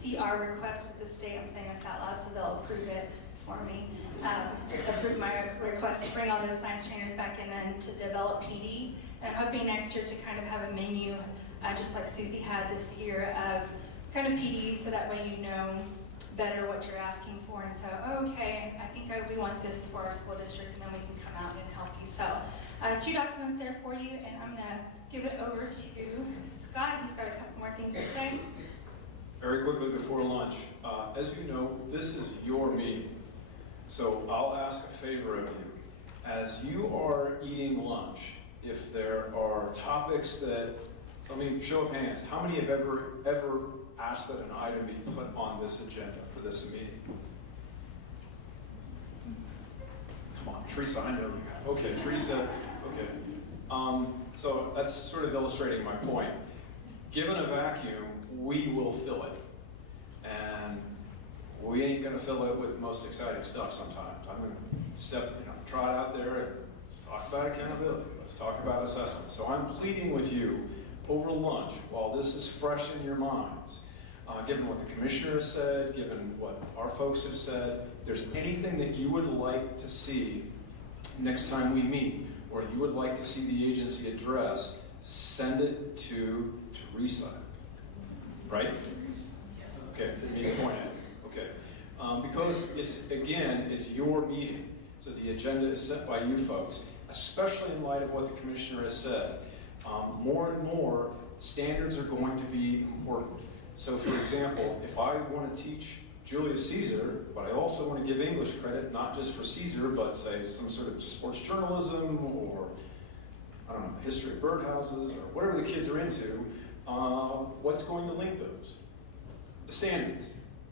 CR request to the state. I'm saying this out loud so they'll approve it for me. Approve my request to bring all those science trainers back in and to develop PD. And I'm hoping next year to kind of have a menu, just like Susie had this year, of kind of PD, so that way you know better what you're asking for. And so, okay, I think we want this for our school district, and then we can come out and help you. So 2 documents there for you, and I'm gonna give it over to Scott. He's got a couple more things to say. Very quickly before lunch, as you know, this is your meeting. So I'll ask a favor of you. As you are eating lunch, if there are topics that, show of hands, how many have ever asked that an item be put on this agenda for this meeting? Come on, Teresa, I know you have. Okay, Teresa, okay. So that's sort of illustrating my point. Given a vacuum, we will fill it. And we ain't gonna fill it with the most exciting stuff sometimes. I'm gonna try it out there and let's talk about accountability. Let's talk about assessment. So I'm pleading with you over lunch, while this is fresh in your minds, given what the commissioner has said, given what our folks have said, if there's anything that you would like to see next time we meet, or you would like to see the agency address, send it to Teresa. Right? Okay, didn't mean to point at it. Okay. Because it's your meeting. So the agenda is set by you folks, especially in light of what the commissioner has said. More and more, standards are going to be important. So for example, if I want to teach Julius Caesar, but I also want to give English credit, not just for Caesar, but say some sort of sports journalism or, I don't know, history of birdhouses or whatever the kids are into, what's going to link those? The standards,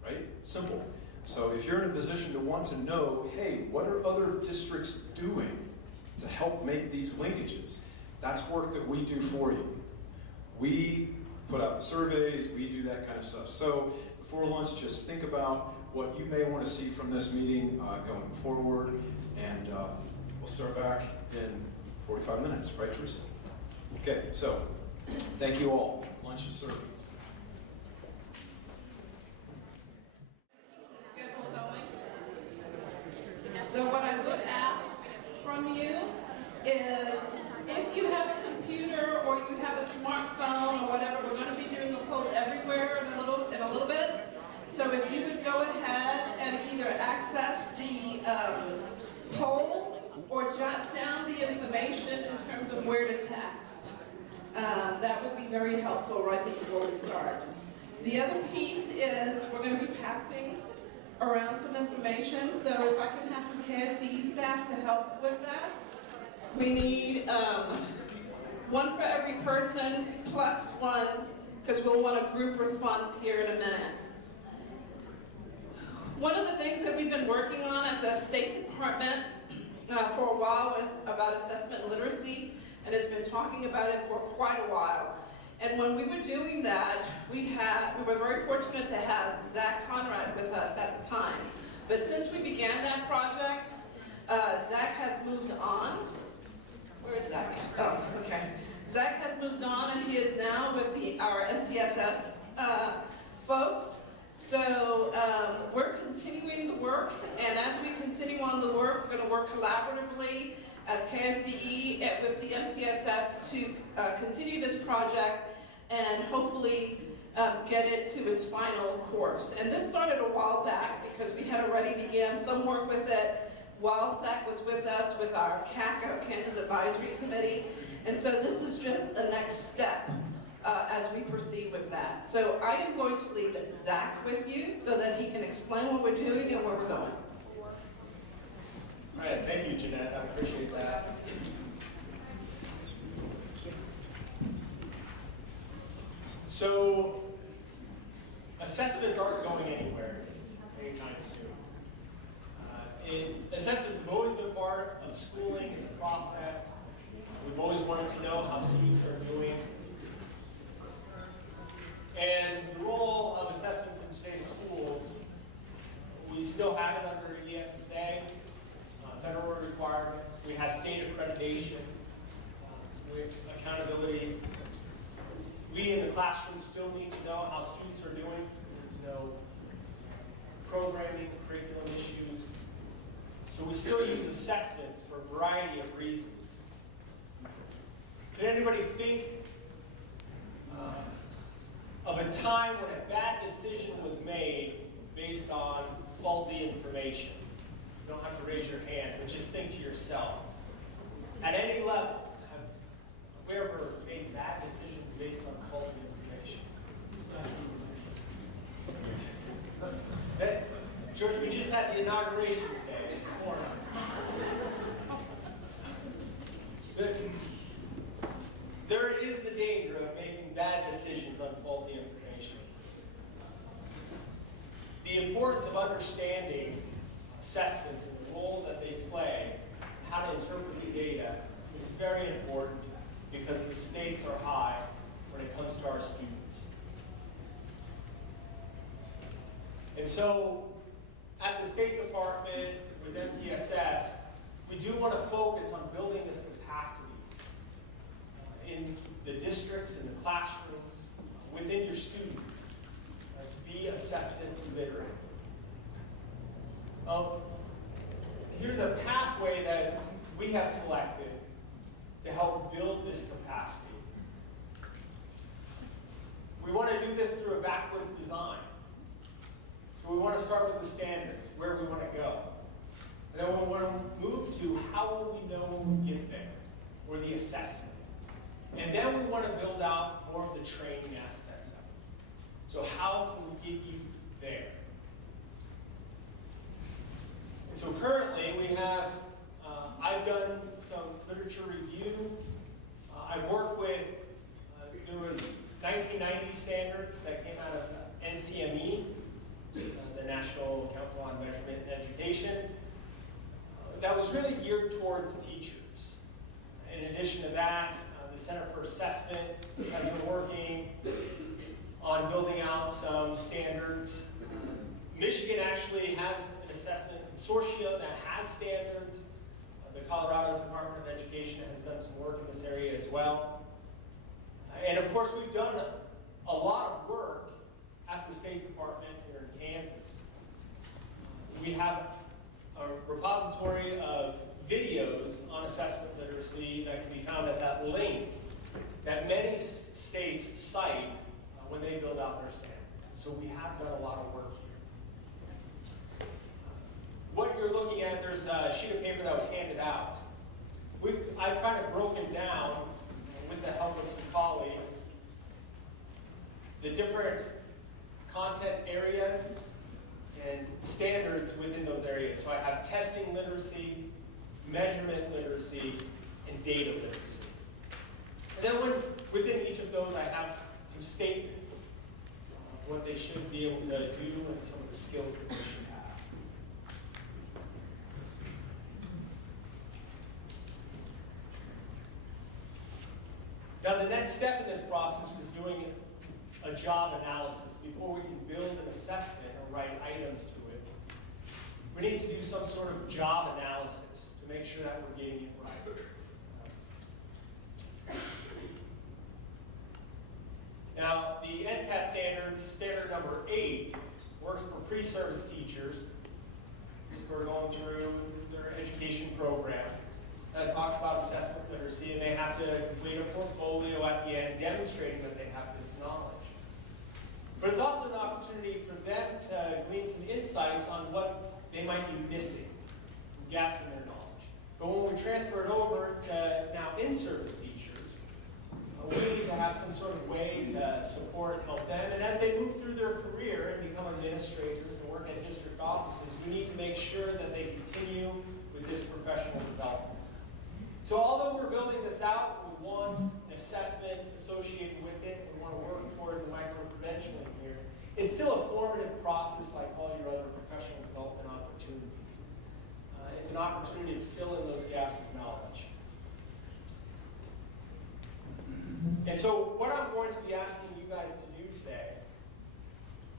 right? Simple. So if you're in a position to want to know, hey, what are other districts doing to help make these linkages? That's work that we do for you. We put out surveys, we do that kind of stuff. So before lunch, just think about what you may want to see from this meeting going forward, and we'll start back in 45 minutes, right, Teresa? Okay, so thank you all. Lunch is served. Schedule going. So what I would ask from you is, if you have a computer or you have a smartphone or whatever, we're going to be doing a poll everywhere in a little bit. So if you would go ahead and either access the poll or jot down the information in terms of where to text. That would be very helpful right before we start. The other piece is we're going to be passing around some information, so if I can have some KSDE staff to help with that. We need one for every person plus one, because we'll want a group response here in a minute. One of the things that we've been working on at the State Department for a while was about assessment literacy, and has been talking about it for quite a while. And when we were doing that, we were very fortunate to have Zach Conrad with us at the time. But since we began that project, Zach has moved on. Where is Zach? Oh, okay. Zach has moved on, and he is now with our MTSS folks. So we're continuing the work, and as we continue on the work, we're going to work collaboratively as KSDE with the MTSS to continue this project and hopefully get it to its final course. And this started a while back because we had already began some work with it while Zach was with us with our CACA, Kansas Advisory Committee. And so this is just a next step as we proceed with that. So I am going to leave Zach with you so that he can explain what we're doing and where we're going. All right, thank you, Jeanette. I appreciate that. So, assessments aren't going anywhere anytime soon. Assessments have always been part of schooling and the process. We've always wanted to know how students are doing. And the role of assessments in today's schools, we still have it under ESSA, federal requirements. We have state accreditation with accountability. We in the classroom still need to know how students are doing. We need to know programming, curriculum issues. So we still use assessments for a variety of reasons. Can anybody think of a time when a bad decision was made based on faulty information? You don't have to raise your hand, but just think to yourself. At any level, have we ever made bad decisions based on faulty information? Hey, George, we just had the inauguration today, this morning. There is the danger of making bad decisions on faulty information. The importance of understanding assessments and the role that they play, how to interpret the data, is very important because the stakes are high when it comes to our students. And so, at the State Department, with MTSS, we do want to focus on building this capacity in the districts, in the classrooms, within your students, to be assessment literate. Here's a pathway that we have selected to help build this capacity. We want to do this through a backwards design. So we want to start with the standards, where we want to go. And then we want to move to how will we know when we get there, or the assessment. And then we want to build out more of the training aspects of it. So how can we get you there? And so currently we have, I've done some literature review. I've worked with, there was 1990 standards that came out of NCME, the National Council on Measurement and Education, that was really geared towards teachers. In addition to that, the Center for Assessment has been working on building out some standards. Michigan actually has an assessment consortium that has standards. The Colorado Department of Education has done some work in this area as well. And of course, we've done a lot of work at the State Department here in Kansas. We have a repository of videos on assessment literacy that can be found at that link that many states cite when they build out their standards. So we have done a lot of work here. What you're looking at, there's a sheet of paper that was handed out. I've kind of broken down, with the help of some colleagues, the different content areas and standards within those areas. So I have testing literacy, measurement literacy, and data literacy. And then within each of those, I have some statements of what they should be able to do and some of the skills that they should have. Now, the next step in this process is doing a job analysis. Before we can build an assessment or write items to it, we need to do some sort of job analysis to make sure that we're getting it right. Now, the NCAT standards, standard number 8, works for pre-service teachers who are going through their education program. That talks about assessment literacy, and they have to complete a portfolio at the end demonstrating that they have this knowledge. But it's also an opportunity for them to glean some insights on what they might be missing, gaps in their knowledge. But when we transfer it over to now in-service teachers, we need to have some sort of way to support and help them. And as they move through their career and become administrators and work at district offices, we need to make sure that they continue with this professional development. So although we're building this out, we want an assessment associated with it, we want to work towards a micro-credentialing here, it's still a formative process like all your other professional development opportunities. It's an opportunity to fill in those gaps of knowledge. And so what I'm going to be asking you guys to do today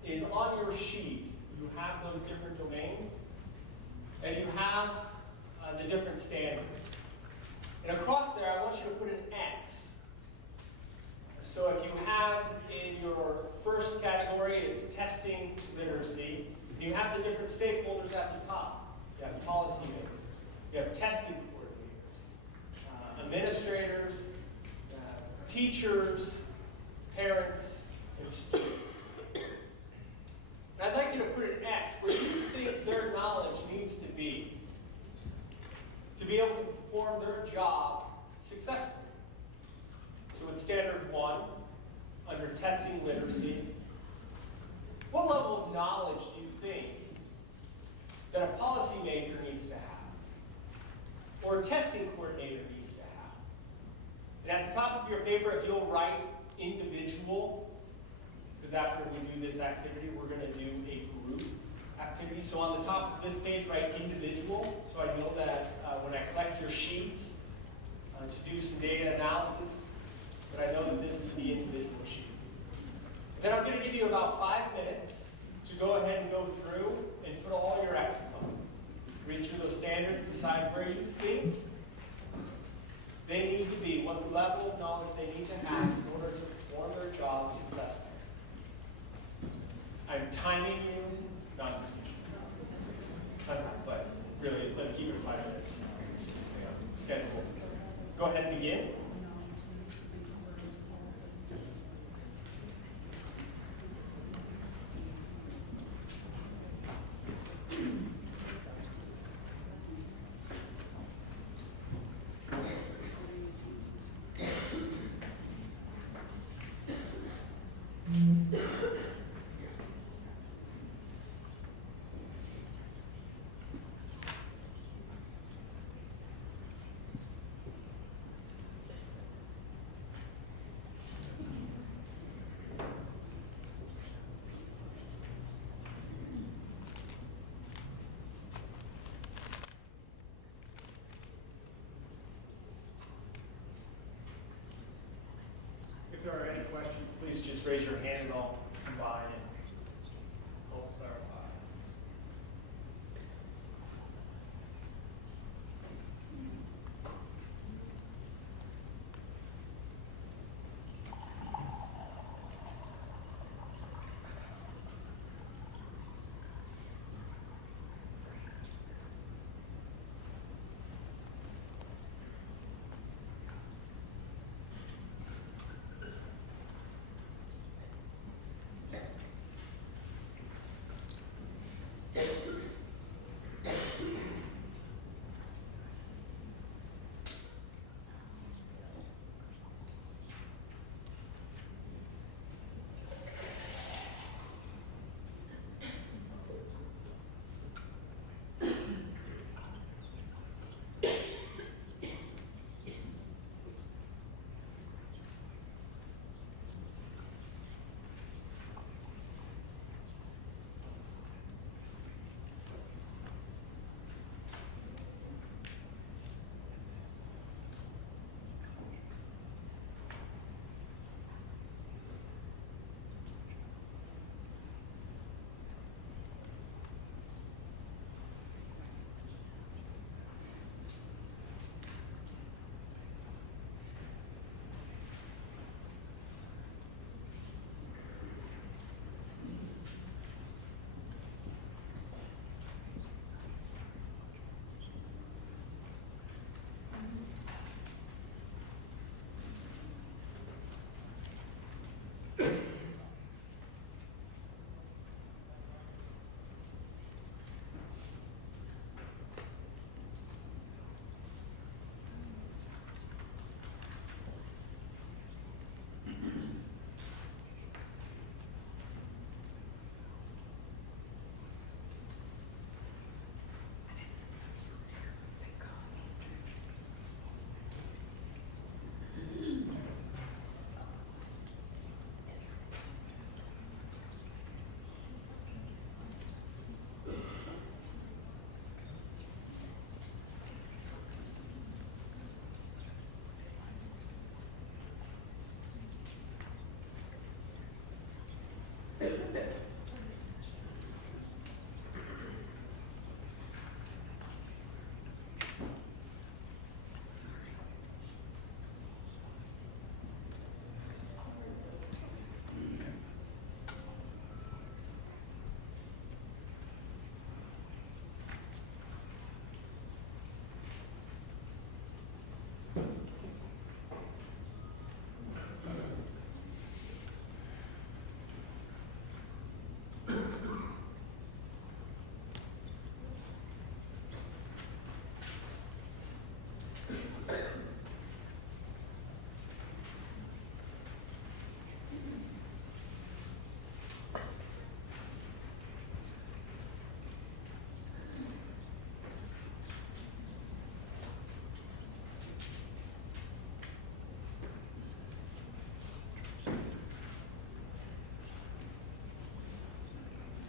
is on your sheet, you have those different domains, and you have the different standards. And across there, I want you to put an X. So if you have in your first category, it's testing literacy, you have the different stakeholders at the top. You have policymakers, you have testing coordinators, administrators, teachers, parents, and students. And I'd like you to put an X where you think their knowledge needs to be able to perform their job successfully. So in standard 1, under testing literacy, what level of knowledge do you think that a policymaker needs to have, or a testing coordinator needs to have? And at the top of your paper, if you'll write individual, because after we do this activity, we're going to do a group activity. So on the top of this page, write individual, so I know that when I collect your sheets to do some data analysis, that I know that this is the individual sheet. Then I'm going to give you about 5 minutes to go ahead and go through and put all your X's on. Read through those standards, decide where you think they need to be, what level of knowledge they need to have in order to perform their job successfully. I'm timing you, not just sometime, but really, let's keep it 5 minutes. Stay on schedule. Go ahead and begin. If there are any questions, please just raise your hand and I'll combine and help clarify.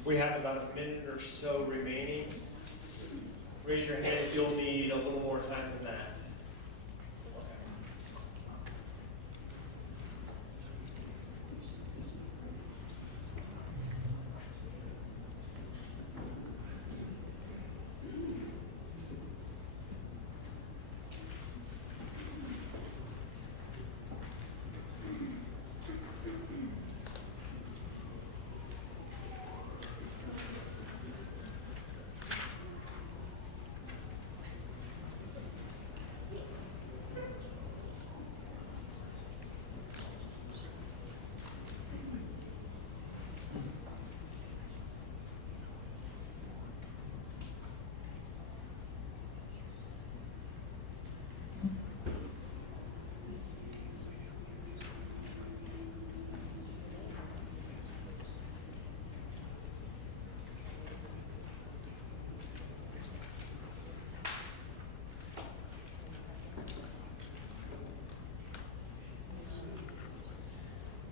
We have about a minute or so remaining. Raise your hand if you'll need a little more time than that.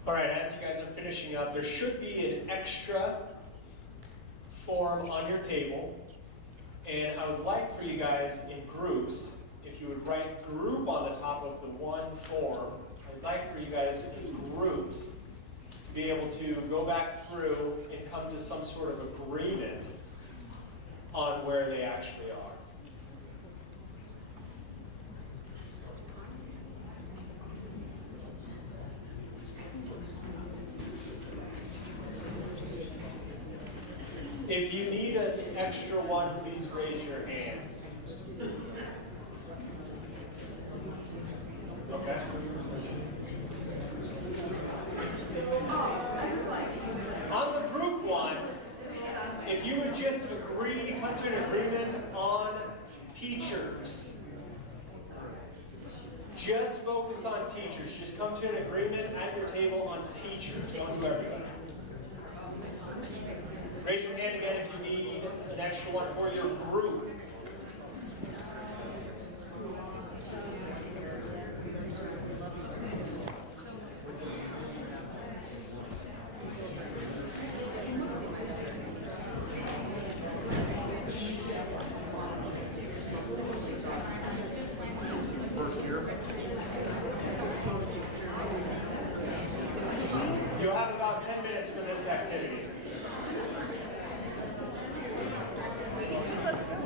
All right, as you guys are finishing up, there should be an extra form on your table. And I would like for you guys in groups, if you would write group on the top of the one form, I'd like for you guys in groups to be able to go back through and come to some sort of agreement on where they actually are. If you need an extra one, please raise your hand. Okay. On the group one, if you would just agree, come to an agreement on teachers. Just focus on teachers. Just come to an agreement at your table on teachers. Don't do everybody. Raise your hand again if you need an extra one for your group. You'll have about 10 minutes for this activity. Let's go.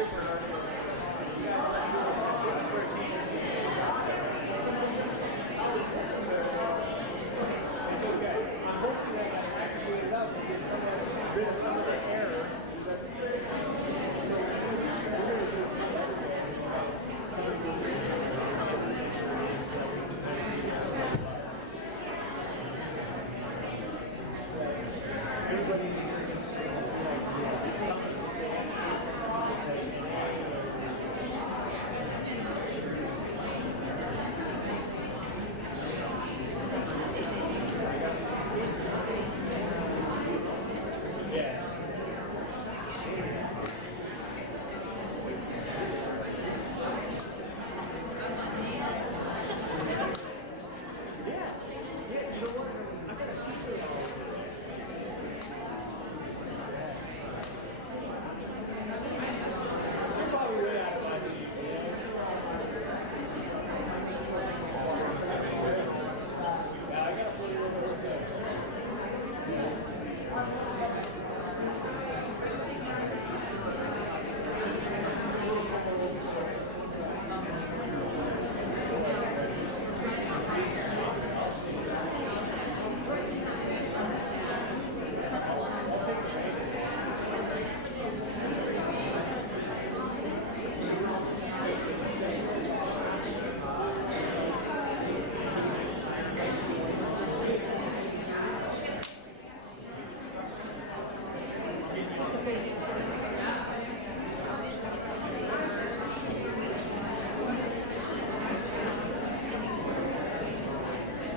It's okay. I'm hoping that I can do it up and get rid of some of the error.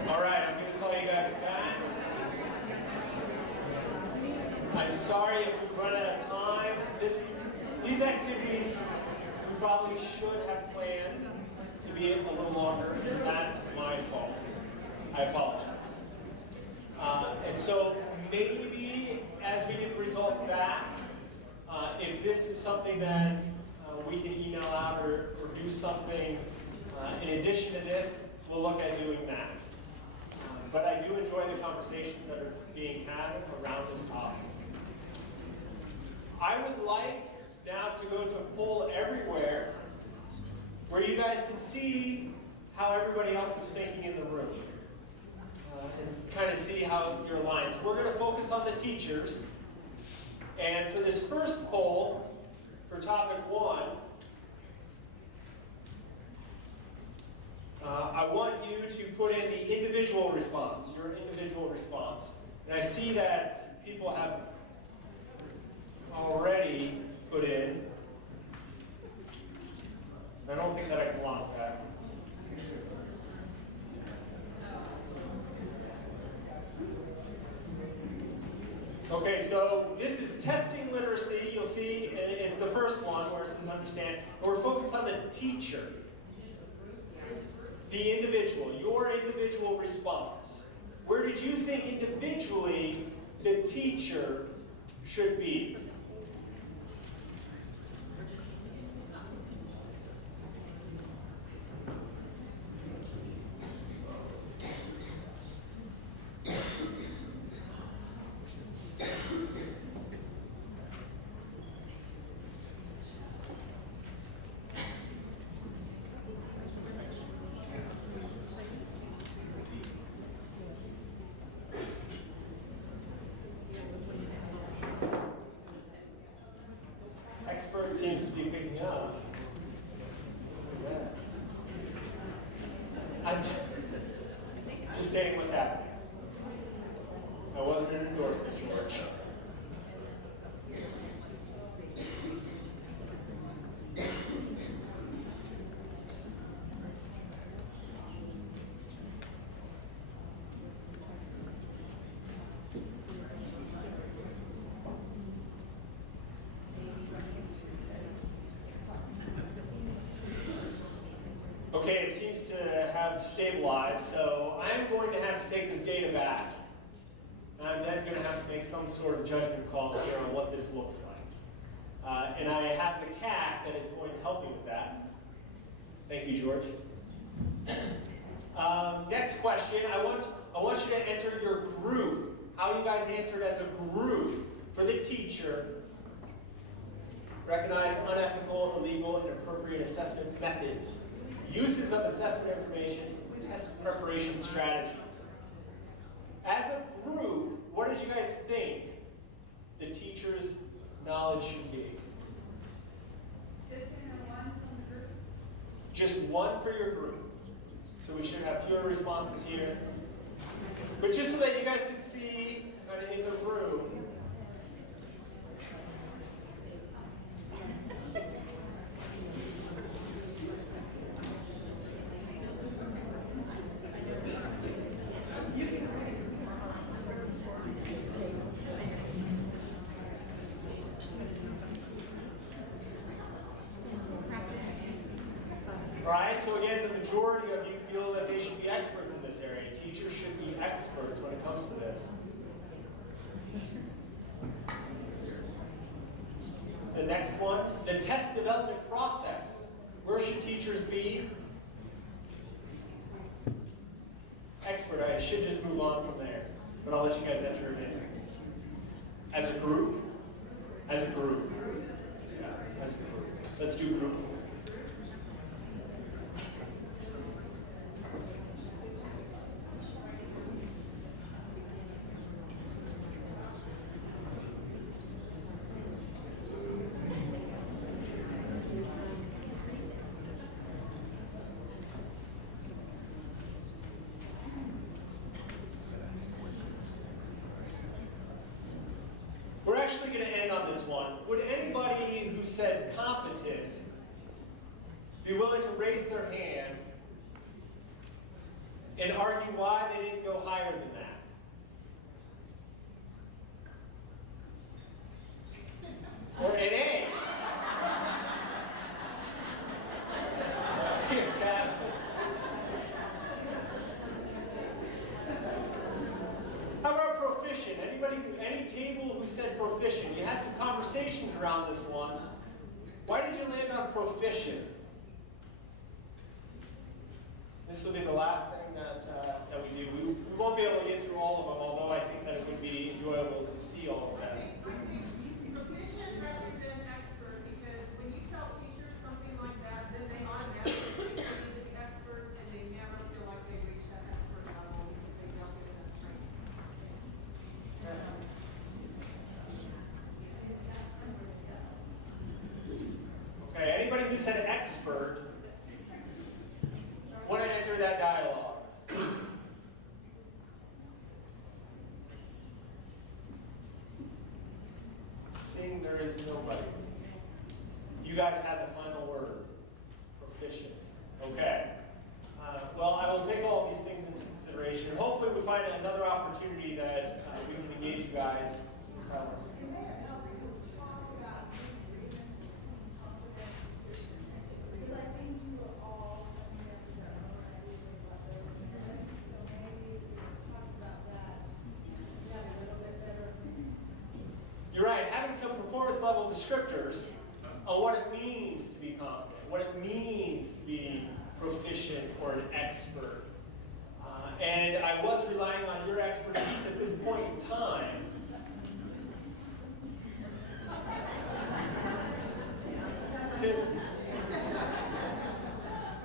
All right, I'm going to call you guys back. I'm sorry if we run out of time. These activities we probably should have planned to be a little longer. That's my fault. I apologize. And so maybe as we get the results back, if this is something that we can email out or do something in addition to this, we'll look at doing that. But I do enjoy the conversations that are being had around this topic. I would like now to go to a poll everywhere where you guys can see how everybody else is thinking in the room. And kind of see how you're aligned. So we're going to focus on the teachers. And for this first poll, for topic 1, I want you to put in the individual response, your individual response. And I see that people have already put in. I don't think that I can lock that. Okay, so this is testing literacy. You'll see it's the first one where it says understand. And we're focused on the teacher. The individual, your individual response. Where did you think individually the teacher should be? Expert seems to be picking up. I'm just stating what's happening. That wasn't an endorsement, George. Okay, it seems to have stabilized, so I'm going to have to take this data back. I'm then going to have to make some sort of judgment call here on what this looks like. And I have the CAC that is going to help me with that. Thank you, George. Next question, I want you to enter your group, how you guys answered as a group for the teacher. recognize unethical, illegal, and inappropriate assessment methods, uses of assessment information, test preparation strategies. As a group, what did you guys think the teacher's knowledge should be? Just one for your group. So we should have fewer responses here. But just so that you guys can see kind of in the room, so again, the majority of you feel that they should be experts in this area. Teachers should be experts when it comes to this. The next one, the test development process. Where should teachers be? Expert, I should just move on from there, but I'll let you guys enter it in. As a group? As a group. Yeah, as a group. Let's do group. Would anybody who said competent be willing to raise their hand and argue why they didn't go higher than that? Or an A? Fantastic. How about proficient? Any table who said proficient? You had some conversations around this one. Why did you land on proficient? This will be the last thing that we do. We won't be able to get through all of them, although I think that it would be enjoyable to see all of that. Proficient rather than expert, because when you tell teachers something like that, then they automatically think they need to be experts, and they never feel like they reach that expert level if they don't get enough training. Okay, anybody who said expert, want to enter that dialogue? Seeing there is nobody. You guys had the final word. Proficient. Okay. Well, I will take all of these things into consideration. Hopefully we find another opportunity that we can engage you guys. You're right, having some performance level descriptors on what it means to be competent, what it means to be proficient or an expert. And I was relying on your expertise at this point in time.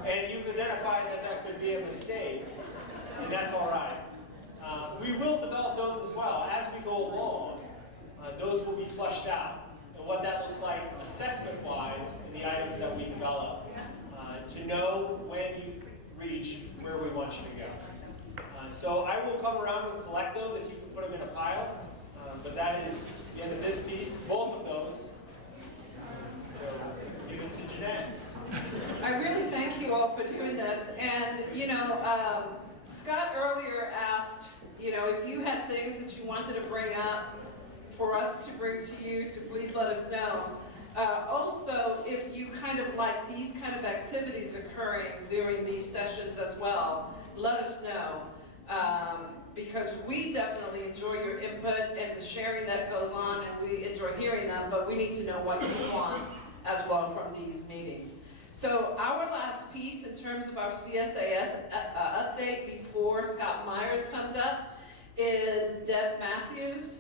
And you've identified that that could be a mistake, and that's all right. We will develop those as well. As we go along, those will be flushed out. And what that looks like assessment-wise in the items that we develop to know when you've reached where we want you to go. So I will come around and collect those if you can put them in a pile. But that is the end of this piece, both of those. So give it to Jeanette. I really thank you all for doing this. And, Scott earlier asked, if you had things that you wanted to bring up for us to bring to you, to please let us know. Also, if you kind of like these kind of activities occurring during these sessions as well, let us know. Because we definitely enjoy your input and the sharing that goes on, and we enjoy hearing them, but we need to know what you want as well from these meetings. So our last piece in terms of our CSAS update before Scott Myers comes up is Deb Matthews.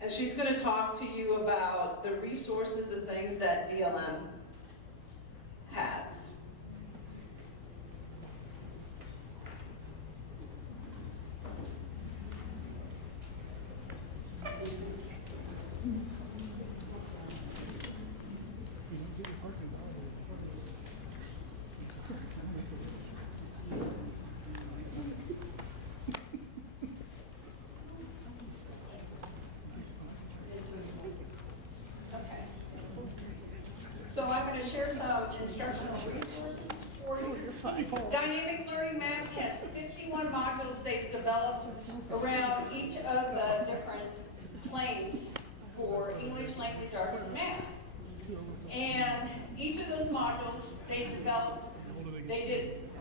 And she's going to talk to you about the resources and things that DLM has. So I'm going to share some instructional resources for you. Dynamic Learning Maps has 51 modules they've developed around each of the different planes for English, language, arts, and math. And each of those modules they developed,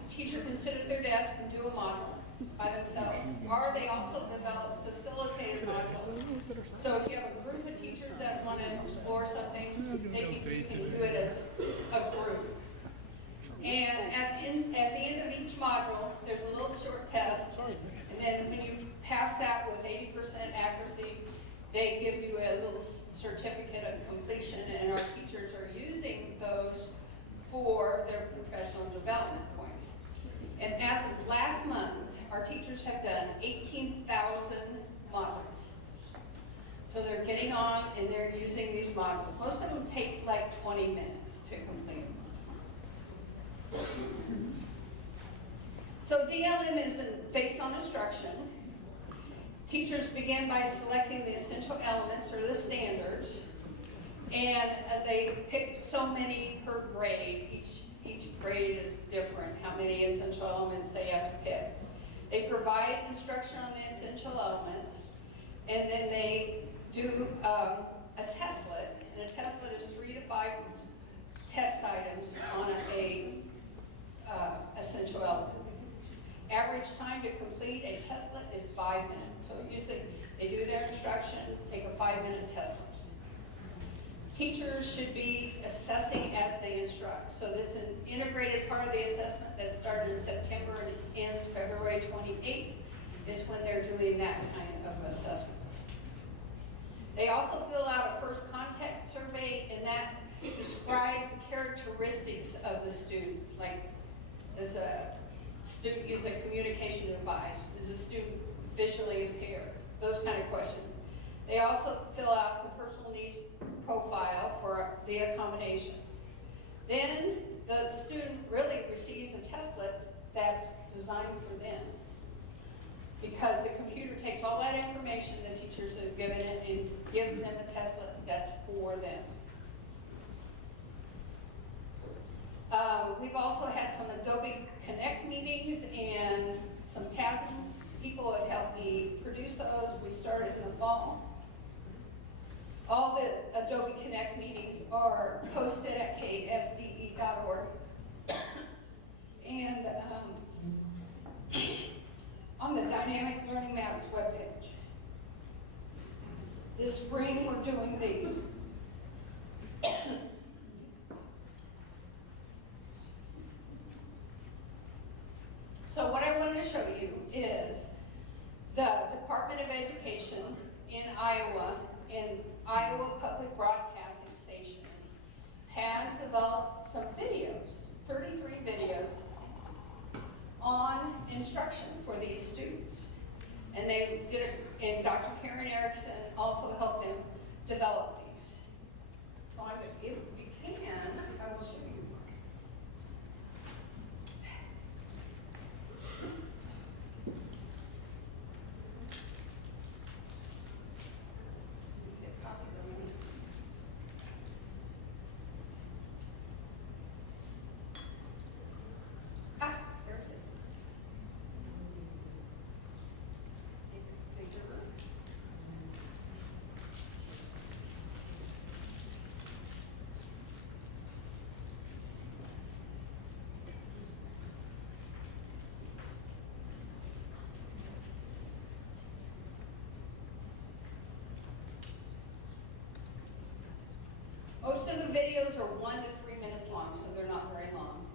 teacher can sit at their desk and do a module by themselves. Or they also develop facilitated modules. So if you have a group of teachers that want to explore something, they can do it as a group. And at the end of each module, there's a little short test. And then when you pass that with 80% accuracy, they give you a little certificate of completion. And our teachers are using those for their professional development points. And as of last month, our teachers have done 18,000 modules. So they're getting on and they're using these modules. Most of them take like 20 minutes to complete. So DLM is based on instruction. Teachers begin by selecting the essential elements or the standards. And they pick so many per grade. Each grade is different, how many essential elements they have to pick. They provide instruction on the essential elements, and then they do a testlet. And a testlet is 3 to 5 test items on a essential element. Average time to complete a testlet is 5 minutes. So usually they do their instruction, take a 5-minute testlet. Teachers should be assessing as they instruct. So this is an integrated part of the assessment that started in September and ends February 28th is when they're doing that kind of assessment. They also fill out a first contact survey, and that describes the characteristics of the students. Like, does a student use a communication device? Is a student visually impaired? Those kind of questions. They also fill out the personal needs profile for the accommodations. Then the student really receives a testlet that's designed for them, because the computer takes all that information the teachers have given it and gives them a testlet that's for them. We've also had some Adobe Connect meetings and some tasking. People have helped me produce those. We started in the fall. All the Adobe Connect meetings are posted at KSDE.org. And on the Dynamic Learning Maps webpage. This spring we're doing these. So what I wanted to show you is the Department of Education in Iowa, in Iowa Public Broadcasting Station, has developed some videos, 33 videos, on instruction for these students. And they did it, and Dr. Karen Erickson also helped them develop these. So if you can, I will show you. Most of the videos are 1 to 3 minutes long, so they're not very long.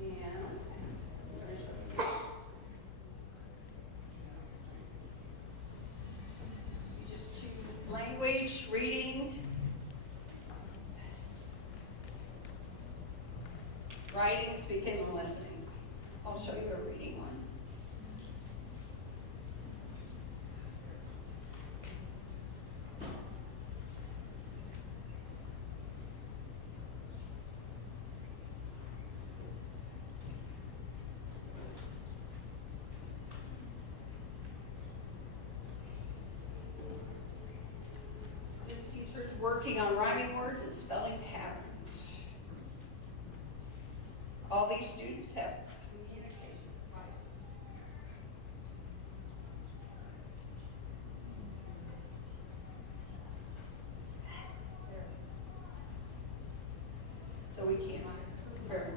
And I'm going to show you. language, reading, writing, speaking, and listening. I'll show you a reading one. This teacher's working on rhyming words and spelling patterns. All these students have communication devices. So we can't very well.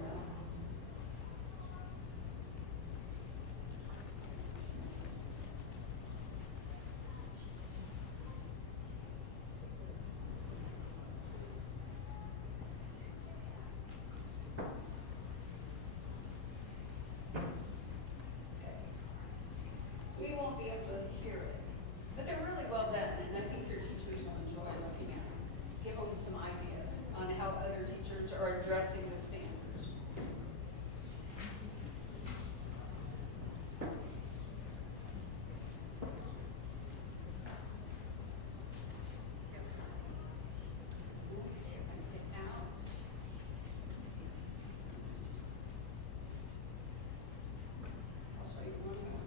We won't be able to hear it, but they're really well done, and I think your teachers will enjoy looking at them. Give them some ideas on how other teachers are addressing the stanzas. I'll show you one more.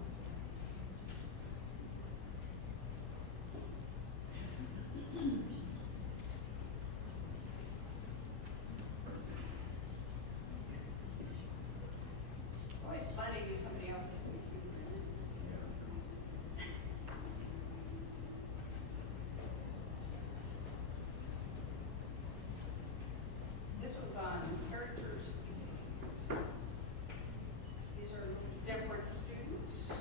Always fun to use somebody else's computer. This one's on characters. These are different students.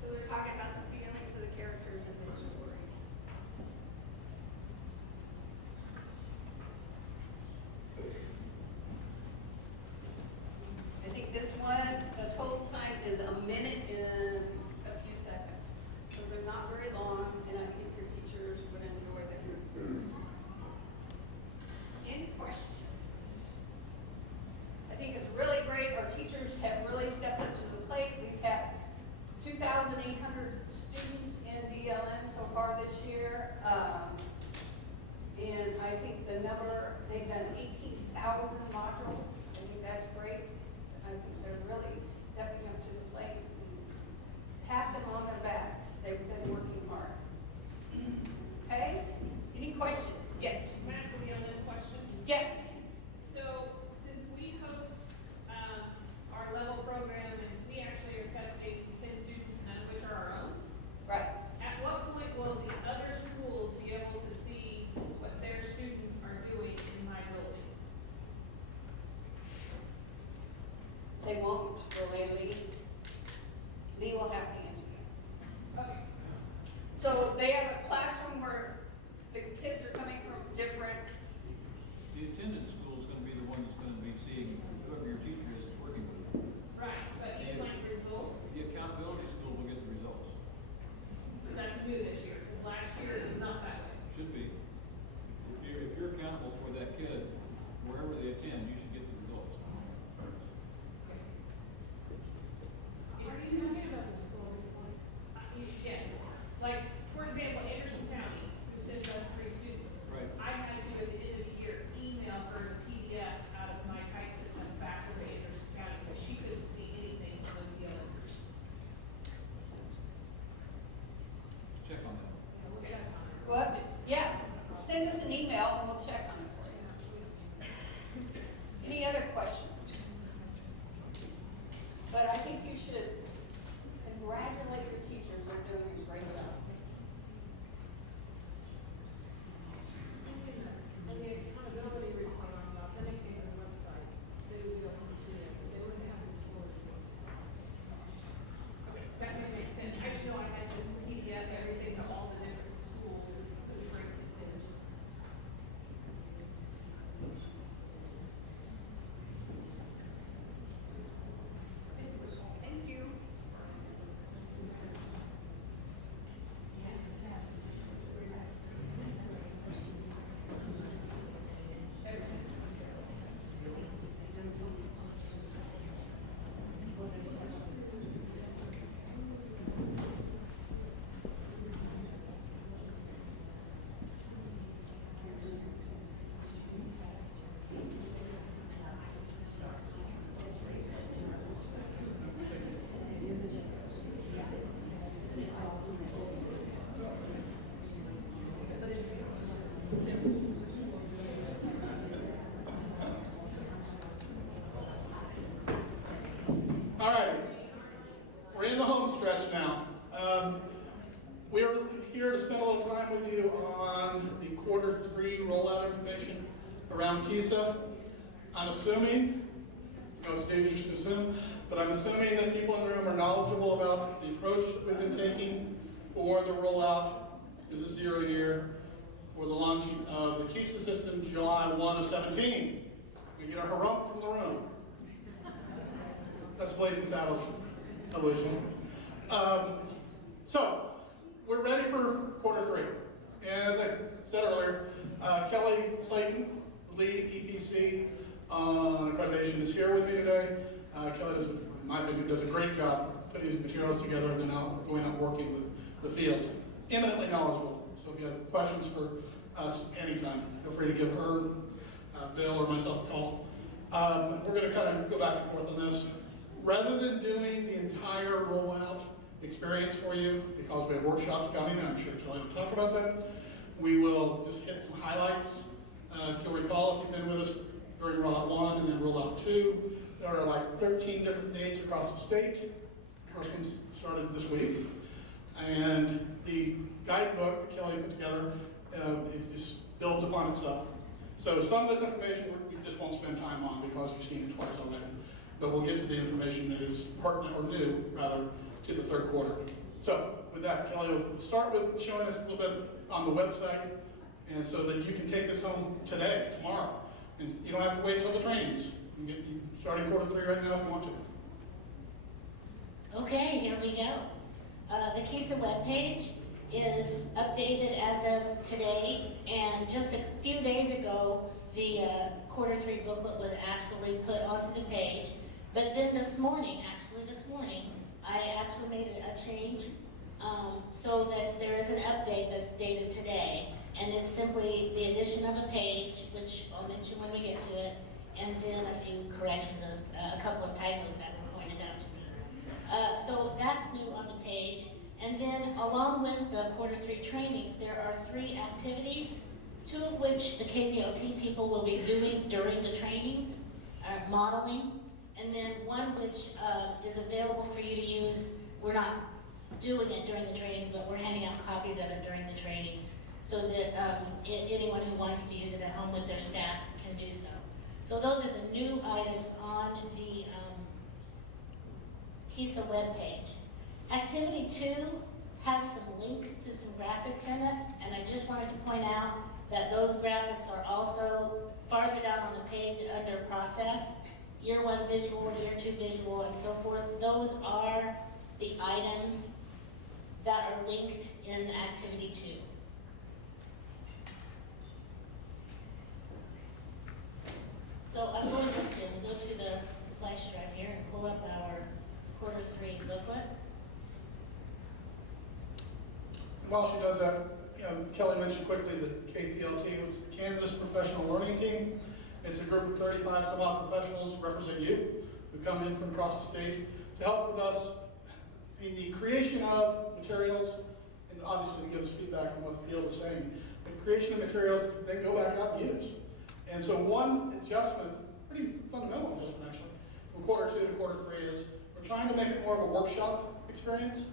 So they're talking about the feelings of the characters in this story. I think this one, the total time is a minute and a few seconds. So they're not very long, and I think your teachers would enjoy them. Any questions? I think it's really great. Our teachers have really stepped up to the plate. We've had 2,800 students in DLM so far this year. And I think the number, they've done 18,000 modules. I think that's great. I think they're really stepping up to the plate. Pat them on their backs. They've been working hard. Okay? Any questions? Yes. Can I ask a little question? Yes. So, since we host our level program, and we actually are testing 10 students, none of which are our KISA. I'm assuming, it's dangerous to assume, but I'm assuming that people in the room are knowledgeable about the approach that we've been taking for the rollout through the 0 year for the launching of the KISA system July 1 of 17. We get a harump from the room. That's Blazing Saddles television. So, we're ready for quarter 3. And as I said earlier, Kelly Slayton, the lead EPC on accreditation, is here with me today. Kelly does, in my opinion, does a great job putting these materials together and then going out working with the field. Eminently knowledgeable. So if you have questions for us anytime, feel free to give her, Bill, or myself a call. We're going to kind of go back and forth on this. Rather than doing the entire rollout experience for you, because we have workshops coming, and I'm sure Kelly will talk about that, we will just hit some highlights. If you'll recall, if you've been with us during rollout 1 and then rollout 2, there are like 13 different dates across the state. The first one started this week. And the guidebook that Kelly put together is built upon itself. So some of this information we just won't spend time on because you've seen it twice already. But we'll get to the information that is pertinent or new, rather, to the 3rd quarter. So with that, Kelly will start with showing us a little bit on the website, and so that you can take this home today, tomorrow. And you don't have to wait till the trainings. You can get starting quarter 3 right now if you want to. Okay, here we go. The KISA webpage is updated as of today, and just a few days ago, the quarter 3 booklet was actually put onto the page. But then this morning, I actually made a change so that there is an update that's dated today. And it's simply the addition of a page, which I'll mention when we get to it, and then a few corrections of a couple of typos that were pointed out to me. So that's new on the page. And then along with the quarter 3 trainings, there are 3 activities, 2 of which the KPLT people will be doing during the trainings, modeling, and then 1 which is available for you to use. We're not doing it during the trainings, but we're handing out copies of it during the trainings so that anyone who wants to use it at home with their staff can do so. So those are the new items on the KISA webpage. Activity 2 has some links to some graphics in it, and I just wanted to point out that those graphics are also farther down on the page under process, year 1 visual, year 2 visual, and so forth. Those are the items that are linked in activity 2. So I'm going to go to the flash drive here and pull up our quarter 3 booklet. While she does that, Kelly mentioned quickly the KPLT, was the Kansas Professional Learning Team. It's a group of 35 some odd professionals who represent you, who come in from across the state to help with us in the creation of materials, and obviously to give us feedback from what the field is saying. The creation of materials that then go back out and use. And so one adjustment, pretty fundamental adjustment actually, from quarter 2 to quarter 3 is we're trying to make it more of a workshop experience.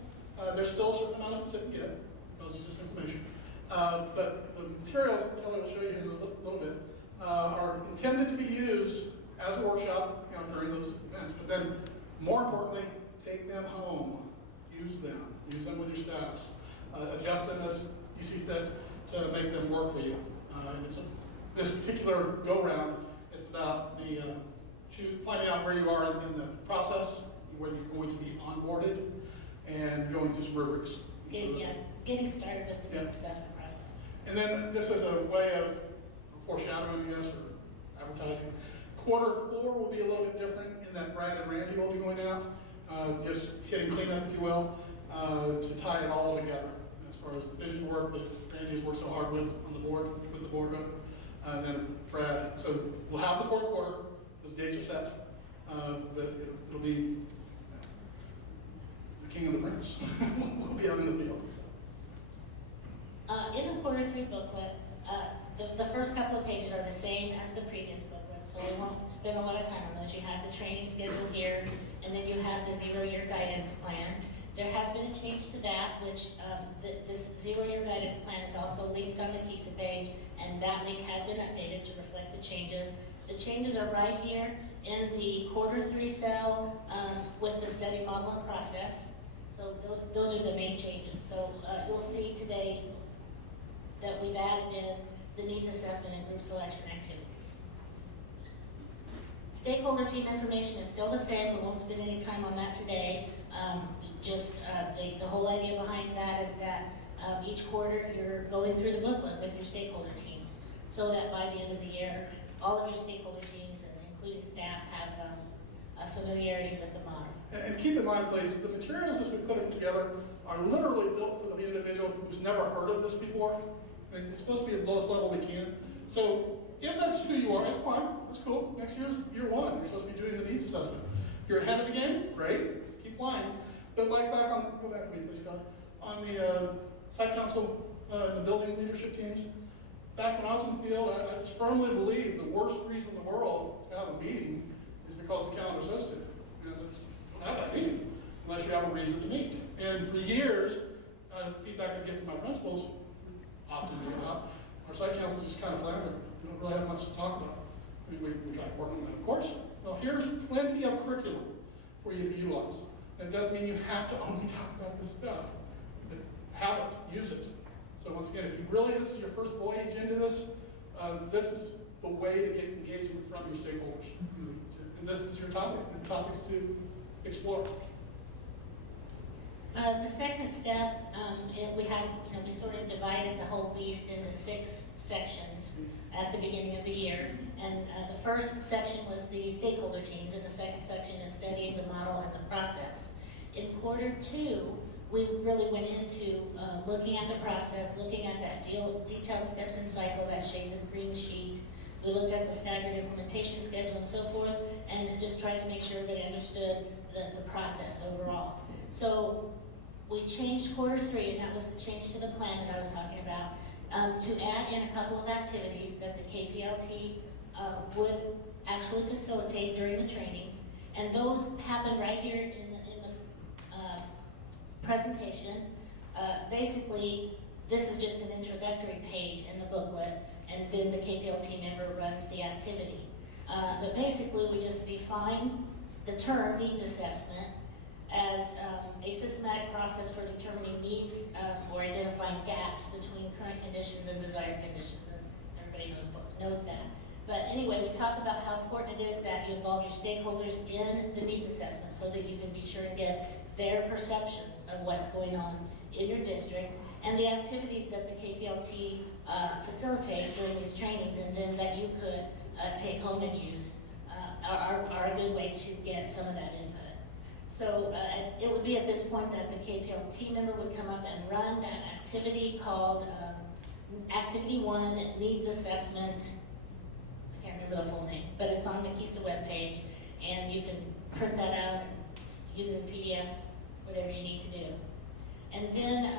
There's still a certain amount to sit and get, because it's just information. But the materials that Kelly will show you in a little bit are intended to be used as a workshop during those events. But then, more importantly, take them home, use them with your staffs, adjust them as you see fit to make them work for you. And this particular go-round, it's about the finding out where you are in the process, when you're going to be onboarded, and going through some rubrics. Getting started with the assessment process. And then just as a way of foreshadowing, I guess, or advertising, quarter 4 will be a little bit different in that Brad and Randy will be going out, just hitting cleanup, if you will, to tie it all together. As far as the vision work that Randy has worked so hard with on the board, with the board, and then Brad. So we'll have the 4th quarter. Those dates are set, but it'll be the king and the prince. We'll be out in the field. In the quarter 3 booklet, the first couple of pages are the same as the previous booklet, so we won't spend a lot of time on those. You have the training schedule here, and then you have the 0-year guidance plan. There has been a change to that, which this 0-year guidance plan is also linked on the KISA page, and that link has been updated to reflect the changes. The changes are right here in the Q3 cell with the study model and process. So those are the main changes. So you'll see today that we've added in the needs assessment and group selection activities. Stakeholder team information is still the same. We won't spend any time on that today. The whole idea behind that is that each quarter you're going through the booklet with your stakeholder teams so that by the end of the year, all of your stakeholder teams, including staff, have a familiarity with the model. And keep in mind, please, the materials as we put them together are literally built for the individual who's never heard of this before. And it's supposed to be at the lowest level we can. So if that's who you are, it's fine. That's cool. Next year's year one. You're supposed to be doing the needs assessment. If you're ahead of the game, great. Keep flying. But like back on, go back please, Scott, on the site council and the building leadership teams, back when I was in the field, I just firmly believe the worst reason in the world to have a meeting is because the calendar says to. Don't have that meeting unless you have a reason to meet. And for years, feedback I get from my principals often our site councils just kind of flounder. We don't really have much to talk about. I mean, we try to work on that, of course. Well, here's plenty of curriculum for you to utilize. And it doesn't mean you have to only talk about this stuff, but have it, use it. So once again, if you really, this is your first voyage into this, this is the way to get engagement from your stakeholders. And this is your topic, and topics to explore. The second step, we sort of divided the whole beast into 6 sections at the beginning of the year. And the first section was the stakeholder teams, and the second section is studying the model and the process. In Q2, we really went into looking at the process, looking at that detailed steps and cycle, that shades of green sheet. We looked at the staggered implementation schedule and so forth, and just tried to make sure everybody understood the process overall. So we changed Q3, and that was the change to the plan that I was talking about, to add in a couple of activities that the KPLT would actually facilitate during the trainings. And those happen right here in the presentation. Basically, this is just an introductory page in the booklet, and then the KPLT member runs the activity. But basically, we just define the term needs assessment as a systematic process for determining needs or identifying gaps between current conditions and desired conditions. And everybody knows that. But anyway, we talk about how important it is that you involve your stakeholders in the needs assessment so that you can be sure to get their perceptions of what's going on in your district and the activities that the KPLT facilitate during these trainings, and then that you could take home and use are a good way to get some of that input. So it would be at this point that the KPLT member would come up and run that activity called Activity 1, Needs Assessment. I can't remember the full name, but it's on the KISA webpage, and you can print that out and use it in PDF, whatever you need to do. And then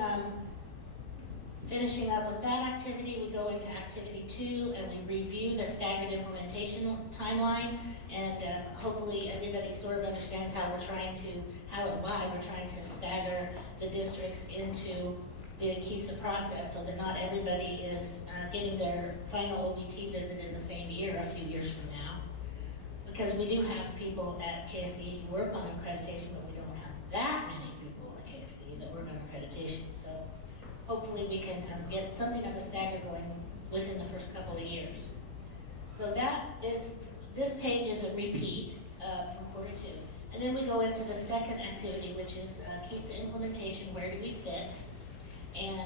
finishing up with that activity, we go into Activity 2, and we review the staggered implementation timeline, and hopefully everybody sort of understands how we're trying to stagger the districts into the KISA process so that not everybody is getting their final OVT visit in the same year a few years from now. Because we do have people at KSDE who work on accreditation, but we don't have that many people at KSDE that work on accreditation. So hopefully we can get something of a stagger going within the first couple of years. So this page is a repeat from Q2. And then we go into the second activity, which is KISA implementation, where do we fit? And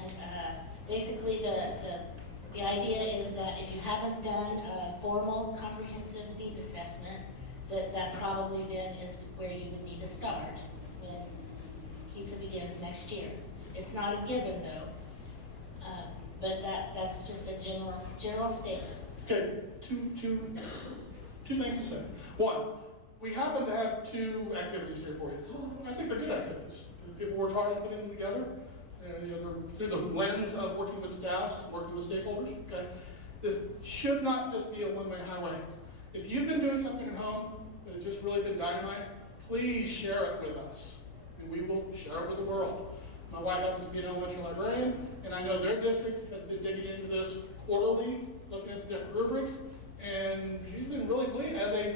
basically the idea is that if you haven't done a formal comprehensive needs assessment, that probably then is where you would need to start when KISA begins next year. It's not a given though, but that's just a general statement. Okay, two things to say. One, we happen to have 2 activities here for you. I think they're good activities. People worked hard at putting them together. Through the lens of working with staffs, working with stakeholders, okay? This should not just be a one-way highway. If you've been doing something at home that has just really been dynamite, please share it with us, and we will share it with the world. My wife happens to be an elementary librarian, and I know their district has been digging into this quarterly, looking at the different rubrics, and she's been really pleased, as a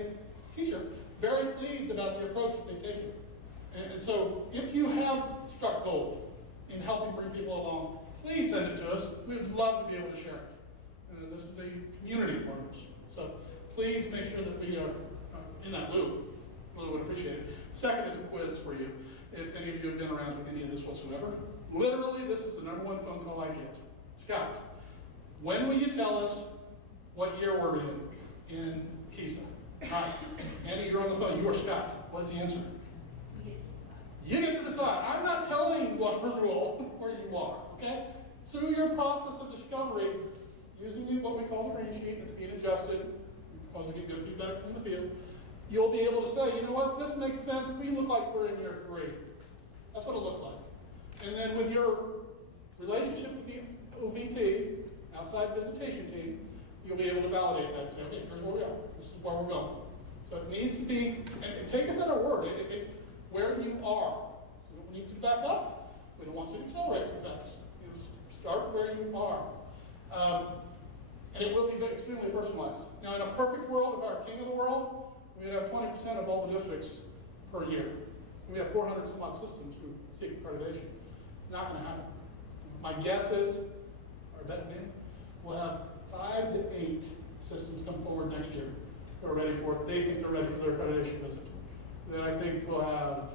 teacher, very pleased about the approach that they've taken. And so if you have struck gold in helping bring people along, please send it to us. We would love to be able to share it. This is a community for us. So please make sure that we are in that loop. Really would appreciate it. Second is a quiz for you, if any of you have been around with any of this whatsoever. Literally, this is the #1 phone call I get. Scott, when will you tell us what year we're in KESA? All right. Andy, you're on the phone. You are Scott. What is the answer? You get to decide. I'm not telling Washburn Rule where you are, okay? Through your process of discovery, using what we call the green sheet, it's being adjusted, because we get good feedback from the field, you'll be able to say, you know what, this makes sense, we look like we're in year 3. That's what it looks like. And then with your relationship with the OVT, outside visitation team, you'll be able to validate that and say, okay, here's where we are, this is where we're going. So it needs to be, and take us at our word, it's where you are. We don't need you to back up. We don't want you to accelerate too fast. You start where you are. And it will be extremely personalized. Now, in a perfect world, if our king of the world, we'd have 20% of all the districts per year. We have 400 some odd systems who seek accreditation. Not going to happen. My guess is, or betting in, we'll have 5 to 8 systems come forward next year who are ready for it. They think they're ready for their accreditation visit. Then I think we'll have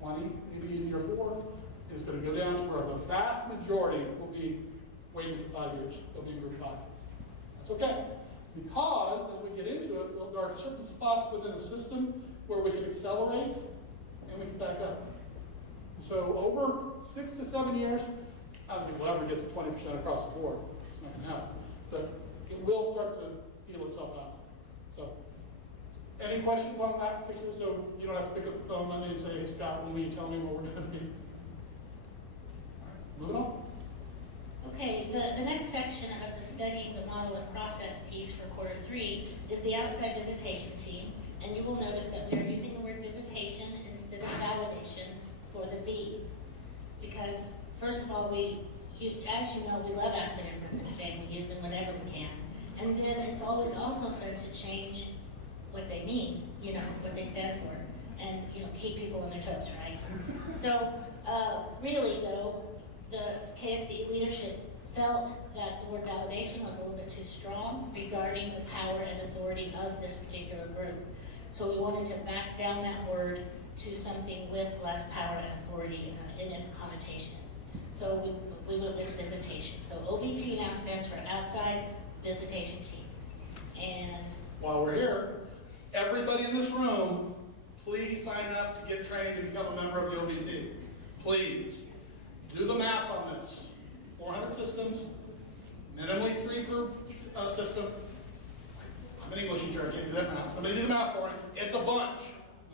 20, maybe in year 4. And it's going to go down to where the vast majority will be waiting for 5 years. They'll be in group 5. That's okay. Because as we get into it, there are certain spots within the system where we can accelerate and we can back up. So over 6 to 7 years, I don't think we'll ever get to 20% across the board. It's not going to happen. But it will start to heal itself out. So, any questions on that particular? So you don't have to pick up the phone Monday and say, hey, Scott, when will you tell me where we're going to be? All right, moving on. Okay, the next section of the studying the model and process piece for quarter 3 is the outside visitation team. And you will notice that we are using the word visitation instead of validation for the V. Because, first of all, as you know, we love acronyms in this state. We use them whenever we can. And then it's always also fun to change what they mean, you know, what they stand for, and, you know, keep people on their toes, right? So, really, though, the KSDE leadership felt that the word validation was a little bit too strong regarding the power and authority of this particular group. So we wanted to back down that word to something with less power and authority in its connotation. So we went with visitation. So OVT now stands for outside visitation team. And while we're here, everybody in this room, please sign up to get trained to become a member of the OVT. Please. Do the math on this. 400 systems, minimally 3 per system. I'm an English teacher, I can't do that math. Somebody do the math for me. It's a bunch,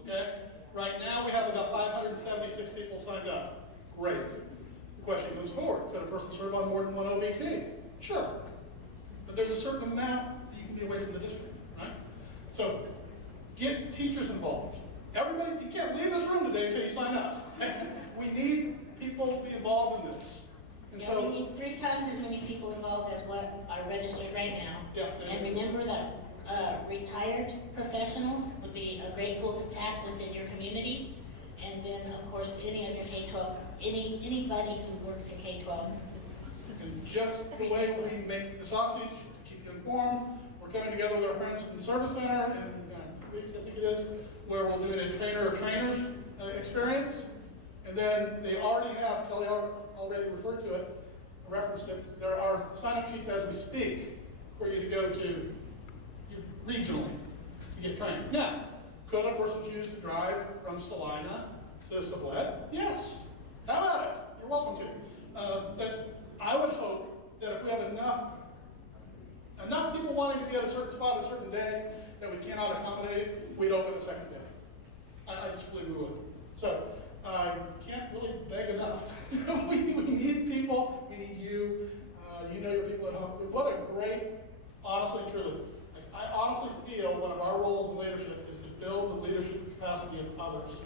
okay? Right now we have about 576 people signed up. Great. The question comes forward, could a person serve on more than one OVT? Sure. But there's a certain amount you can be away from the district, right? So get teachers involved. Everybody, you can't leave this room today until you sign up. We need people to be involved in this. And yeah, we need 3 times as many people involved as what are registered right now. Yeah, and remember that retired professionals would be a great pool to tap within your community. And then, of course, any of your K-12, anybody who works in K-12. And just the way we make the sausage, keep you informed, we're coming together with our friends from the Service Center in weeks, I think it is, where we're doing a trainer of trainers experience. And then they already have, Kelly already referred to it, referenced it, there are sign-up sheets as we speak for you to go to regionally to get trained. Now, could a person choose to drive from Salina to Sublette? Yes. How about it? You're welcome to. But I would hope that if we have enough people wanting to be at a certain spot a certain day that we cannot accommodate it, we'd open a second day. I just believe we would. So, can't really beg enough. we need people. We need you. You know your people at home. What a great, honestly, truly. I honestly feel one of our roles in leadership is to build the leadership capacity of others.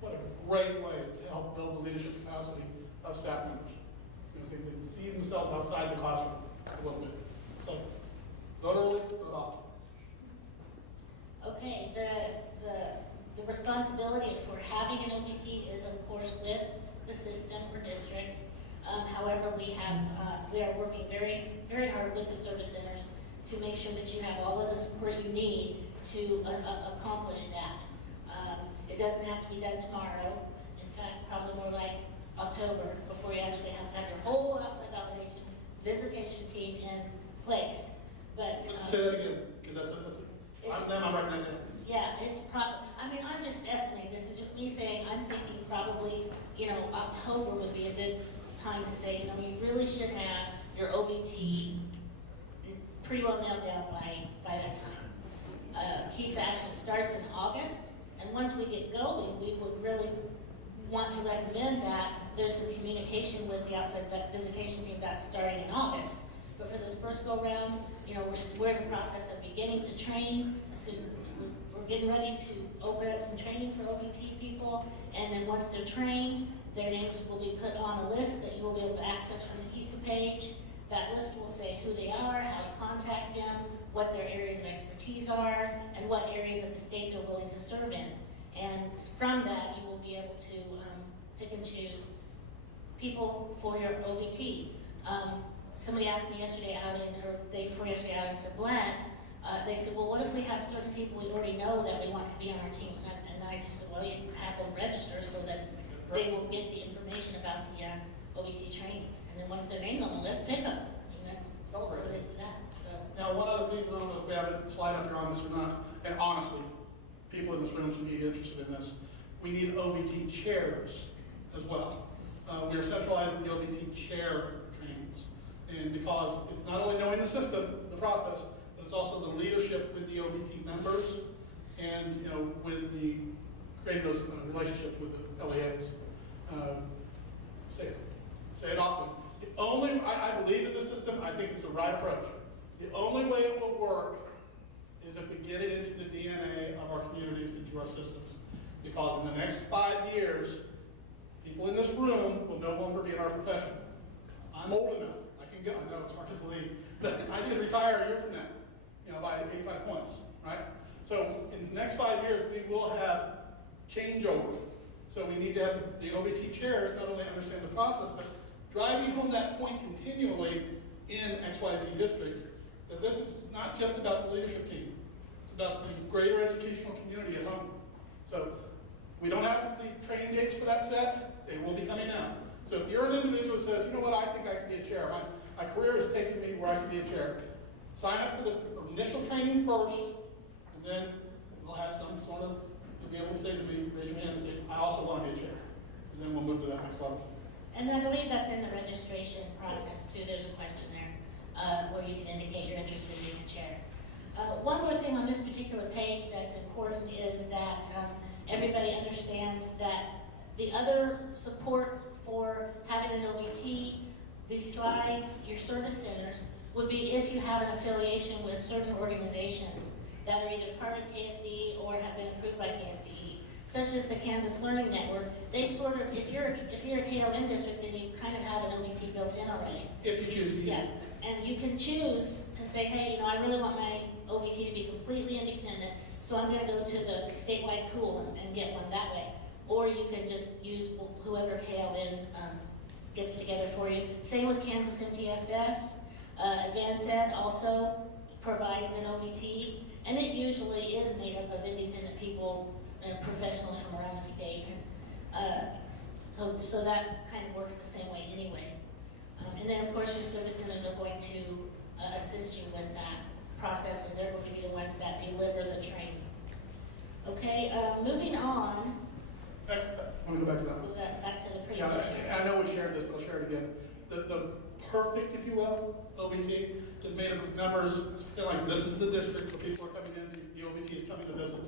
What a great way to help build the leadership capacity of staff members. You know, so they can see themselves outside the classroom a little bit. So, vote early, vote often. Okay, the responsibility for having an OPT is of course with the system or district. However, we are working very, very hard with the service centers to make sure that you have all of the support you need to accomplish that. It doesn't have to be done tomorrow. In fact, probably more like October before you actually have to have your whole outside validation visitation team in place. But say that again, because I'm right now. yeah, it's I mean, I'm just estimating. This is just me saying. I'm thinking probably, you know, October would be a good time to say, you know, you really should have your OVT pretty well nailed down by that time. KESA action starts in August, and once we get going, we would really want to recommend that there's some communication with the outside visitation team that's starting in August. But for this first go round, you know, we're in the process of beginning to train. We're getting ready to open up some training for OVT people, and then once they're trained, their names will be put on a list that you will be able to access from the KESA page. That list will say who they are, how to contact them, what their areas of expertise are, and what areas of the state they're willing to serve in. And from that, you will be able to pick and choose people for your OVT. Somebody asked me yesterday out or the day before yesterday out in Blunt, they said, well, what if we have certain people we already know that we want to be on our team? And I just said, well, you have them register so that they will get the information about the OVT trainings. And then once their name's on the list, pick them. I mean, that's what it is to that. So. Now, one other piece, I don't know if we have a slide up here on this or not, and honestly, people in this room should be interested in this. We need OVT chairs as well. We are centralizing the OVT chair trainings. And because it's not only knowing the system, the process, but it's also the leadership with the OVT members and, you know, with the creating those relationships with the LEAs. Say it often. I believe in the system. I think it's the right approach. The only way it will work is if we get it into the DNA of our communities, into our systems. Because in the next 5 years, people in this room will no longer be in our profession. I'm old enough. I can go. I know it's hard to believe, but I can retire a year from now, you know, by 85 points, right? So in the next 5 years, we will have changeover. So we need to have the OVT chairs not only understand the process, but driving home that point continually in XYZ district, that this is not just about the leadership team. It's about the greater educational community at home. So we don't have the training dates for that set. They will be coming out. So if you're an individual who says, you know what, I think I can be a chair. My career has taken me where I can be a chair. Sign up for the initial training first, and then we'll have some sort of, you'll be able to say to me, raise your hand and say, I also want to be a chair. And then we'll move to that next level. And I believe that's in the registration process too. There's a question there where you can indicate you're interested in being a chair. One more thing on this particular page that's important is that everybody understands that the other supports for having an OVT besides your service centers would be if you have an affiliation with certain organizations that are either part of KSDE or have been approved by KSDE, such as the Kansas Learning Network. They sort of, if you're a KLM district, then you kind of have an OVT built in already. If you choose to use it. And you can choose to say, hey, you know, I really want my OVT to be completely independent, so I'm going to go to the statewide pool and get one that way. Or you can just use whoever KLN gets together for you. Same with Kansas MTSS. Advanced Ed also provides an OVT, and it usually is made up of independent people and professionals from around the state. So that kind of works the same way anyway. And then, of course, your service centers are going to assist you with that process, and they're going to be the ones that deliver the training. Okay, moving on. Next, I want to go back to that one. Back to the previous. Yeah, I know we shared this, but I'll share it again. The perfect, if you will, OVT is made up of members, like this is the district where people are coming in, the OVT is coming to visit.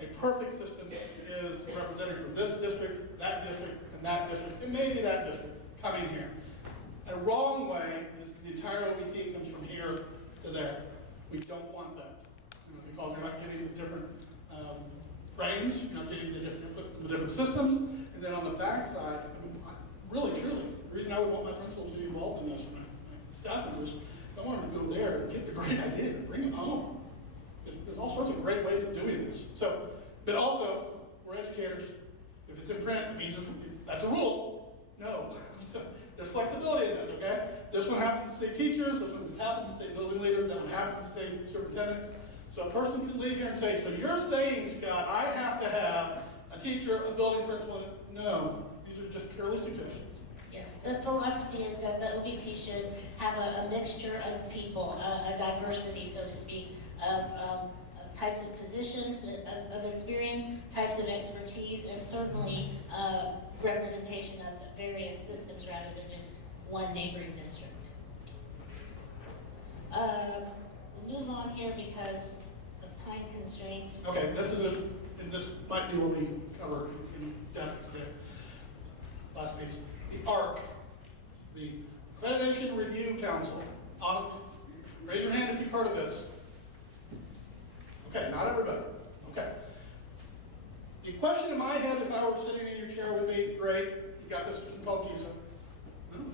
A perfect system is represented from this district, and that district, and maybe that district coming here. A wrong way is the entire OVT comes from here to there. We don't want that, because you're not getting the different frames, you're not getting the different systems, and then on the back side, really, truly, the reason I would want my principal to be involved in this, my staff members, is I want them to go there and get the great ideas and bring them home. There's all sorts of great ways of doing this. So, but also, we're educators. If it's in print, it means that's a rule. No. So there's flexibility in this, okay? This one happens to say teachers, this one happens to say building leaders, that one happens to say superintendents. So a person can leave here and say, so you're saying, Scott, I have to have a teacher, a building principal? No, these are just purely suggestions. Yes, the philosophy is that the OVT should have a mixture of people, a diversity, so to speak, of types of positions, of experience, types of expertise, and certainly representation of various systems rather than just one neighboring district. We'll move on here because of time constraints. Okay, and this might be what we cover in depth today. Last piece. The ARC, the Accreditation Review Council. Honestly, raise your hand if you've heard of this. Okay, not everybody. Okay. The question in my head, if I were sitting in your chair, would be, great, you got this thing called KISA.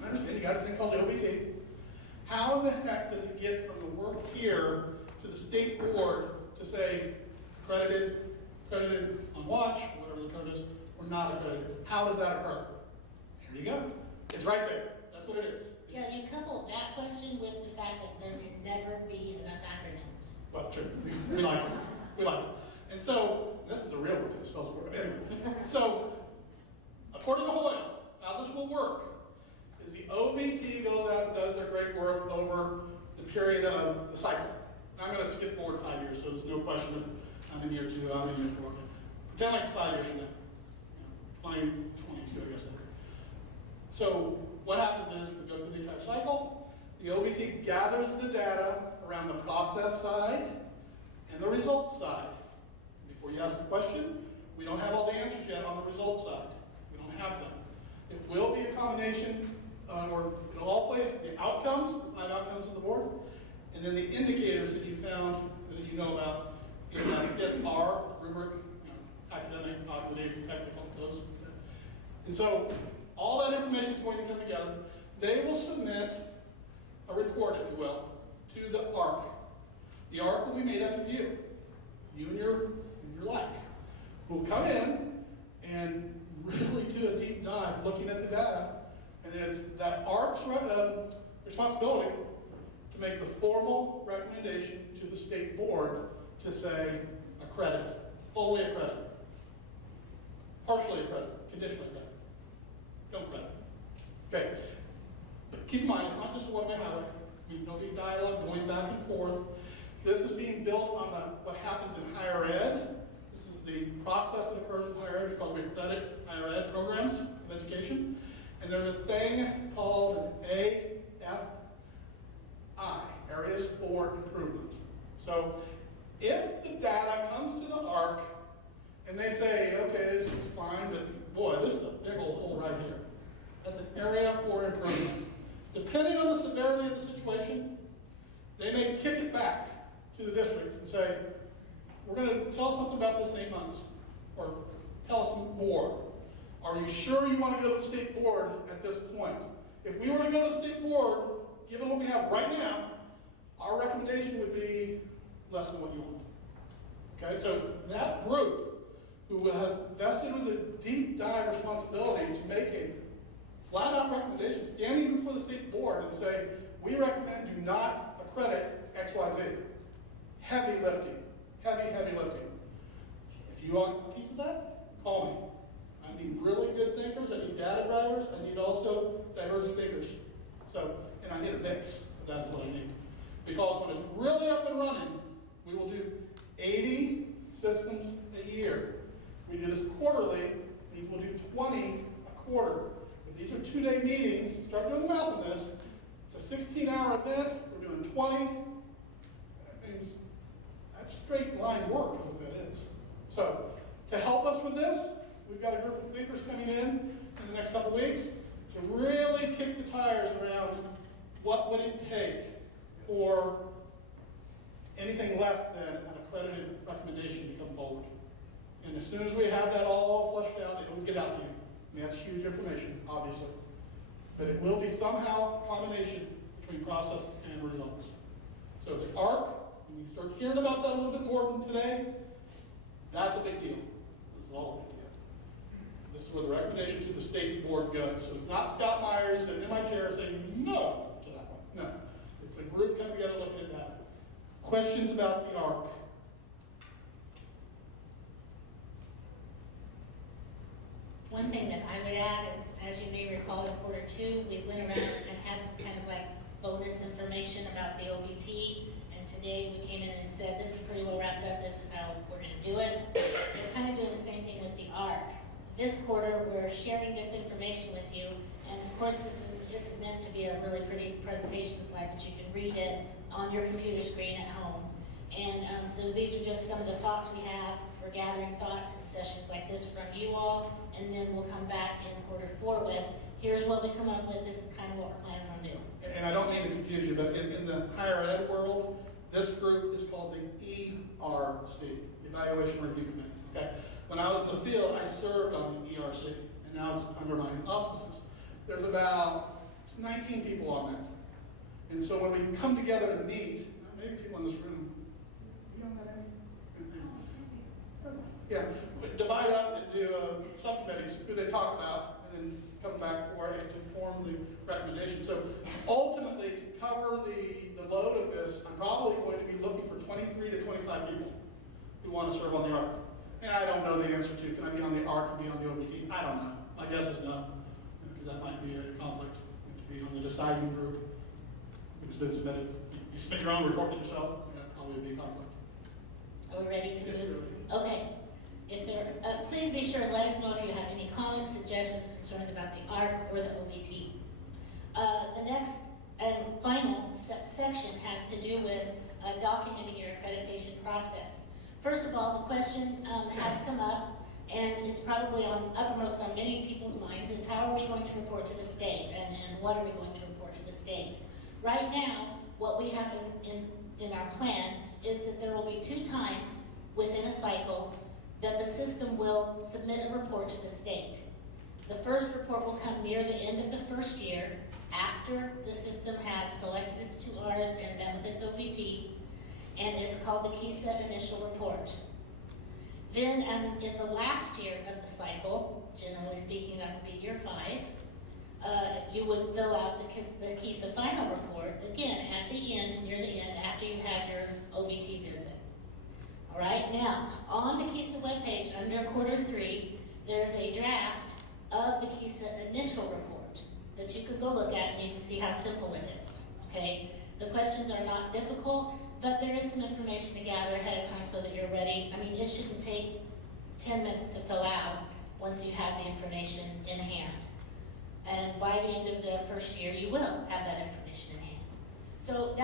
I understand, you got a thing called the OVT. How the heck does it get from the work here to the state board to say accredited on watch, or whatever the code is, or not accredited? How does that occur? Here you go. It's right there. That's what it is. Yeah, you couple that question with the fact that there can never be enough acronyms. Well, true. We like it. We like it. And so, this is a real one, it spells word. Anyway, so, according to Hoyle, how this will work is the OVT goes out and does their great work over the period of the cycle. Now, I'm going to skip forward 5 years, so there's no question of I'm in year 2, I'm in year 4. Pretend like it's 5 years from now. 2022, I guess. So, what happens is we go through the entire cycle. The OVT gathers the data around the process side and the results side. Before you ask the question, we don't have all the answers yet on the results side. We don't have them. It will be a combination, or it'll all play the outcomes, the 5 outcomes of the board, and then the indicators that you found, that you know about in that fifth R, rubric, academic, cognitive, technical, those. And so all that information is going to come together. They will submit a report, if you will, to the ARC. The ARC will be made up of you and your like, who will come in and really do a deep dive looking at the data, and then it's that ARC's responsibility to make the formal recommendation to the state board to say accredit, fully accredit, partially accredit, conditionally accredit. Don't credit. Okay. But keep in mind, it's not just a one-way highway. There'll be dialogue going back and forth. This is being built on what happens in higher ed. This is the process that occurs in higher ed because we accredit higher ed programs of education. And there's a thing called an AFI, Areas for Improvement. So if the data comes to the ARC and they say, okay, this is fine, but boy, this is a big old hole right here. That's an area for improvement. Depending on the severity of the situation, they may kick it back to the district and say, we're going to tell us something about this in 8 months, or tell us more. Are you sure you want to go to the state board at this point? If we were to go to the state board, given what we have right now, our recommendation would be less than what you want. Okay, so it's that group who has vested with a deep dive responsibility to make a flat out recommendation standing before the state board and say, we recommend do not accredit XYZ. Heavy lifting. Heavy lifting. If you want a piece of that, call me. I need really good thinkers, I need data drivers, I need also divergent thinkers. So, and I need a mix of that is what I need. Because when it's really up and running, we will do 80 systems a year. We do this quarterly, means we'll do 20 a quarter. If these are 2-day meetings, start doing the math on this. It's a 16-hour event, we're doing 20. That means that's straight line work is what that is. So, to help us with this, we've got a group of thinkers coming in the next couple weeks to really kick the tires around what would it take for anything less than an accredited recommendation to come forward. And as soon as we have that all fleshed out, it will get out to you. I mean, that's huge information, obviously. but it will be somehow a combination between process and results. So the ARC, when you start hearing about that a little bit more than today, that's a big deal. This is all a big deal. This is where the recommendation to the state board goes. So it's not Scott Myers sitting in my chair saying no to that one. No. It's a group coming together looking at that. Questions about the ARC? One thing that I would add is, as you may recall, in quarter two, we went around and had some kind of like bonus information about the OVT, and today we came in and said, this is pretty well wrapped up, this is how we're going to do it. We're kind of doing the same thing with the ARC. This quarter, we're sharing this information with you, and of course this isn't meant to be a really pretty presentation slide, but you can read it on your computer screen at home. And so these are just some of the thoughts we have. We're gathering thoughts in sessions like this from you all, and then we'll come back in quarter four with, here's what we come up with, this is kind of what we're planning on doing. And I don't mean to confuse you, but in the higher ed world, this group is called the ERC, Evaluation Review Committee. Okay? When I was in the field, I served on the ERC, and now it's under my auspices. There's about 19 people on that. And so when we come together to meet, maybe people in this room, you know that, yeah, divide up and do subcommittees, who they talk about, and then come back for it to form the recommendation. So ultimately, to cover the load of this, I'm probably going to be looking for 23 to 25 people who want to serve on the ARC. And I don't know the answer to, can I be on the ARC and be on the OVT? I don't know. My guess is no, because that might be a conflict. To be on the deciding group who's been submitted. You submit your own report to yourself, that probably would be a conflict. Are we ready to move? Okay. If there, please be sure and let us know if you have any comments, suggestions, concerns about the ARC or the OVT. The next and final section has to do with documenting your accreditation process. First of all, the question has come up, and it's probably uppermost on many people's minds, is how are we going to report to the state, and what are we going to report to the state? Right now, what we have in our plan is that there will be 2 times within a cycle that the system will submit a report to the state. The first report will come near the end of the first year, after the system has selected its 2 Rs and done with its OVT, and is called the KSDE initial report. Then in the last year of the cycle, generally speaking that would be year 5, you would fill out the KSDE final report, again at the end, near the end, after you had your OVT visit. All right, now, on the KSDE webpage, under quarter 3, there's a draft of the KSDE initial report that you can go look at, and you can see how simple it is, okay? The questions are not difficult, but there is some information to gather ahead of time so that you're ready. I mean, it shouldn't take 10 minutes to fill out once you have the information in hand. And by the end of the first year, you will have that information in hand. So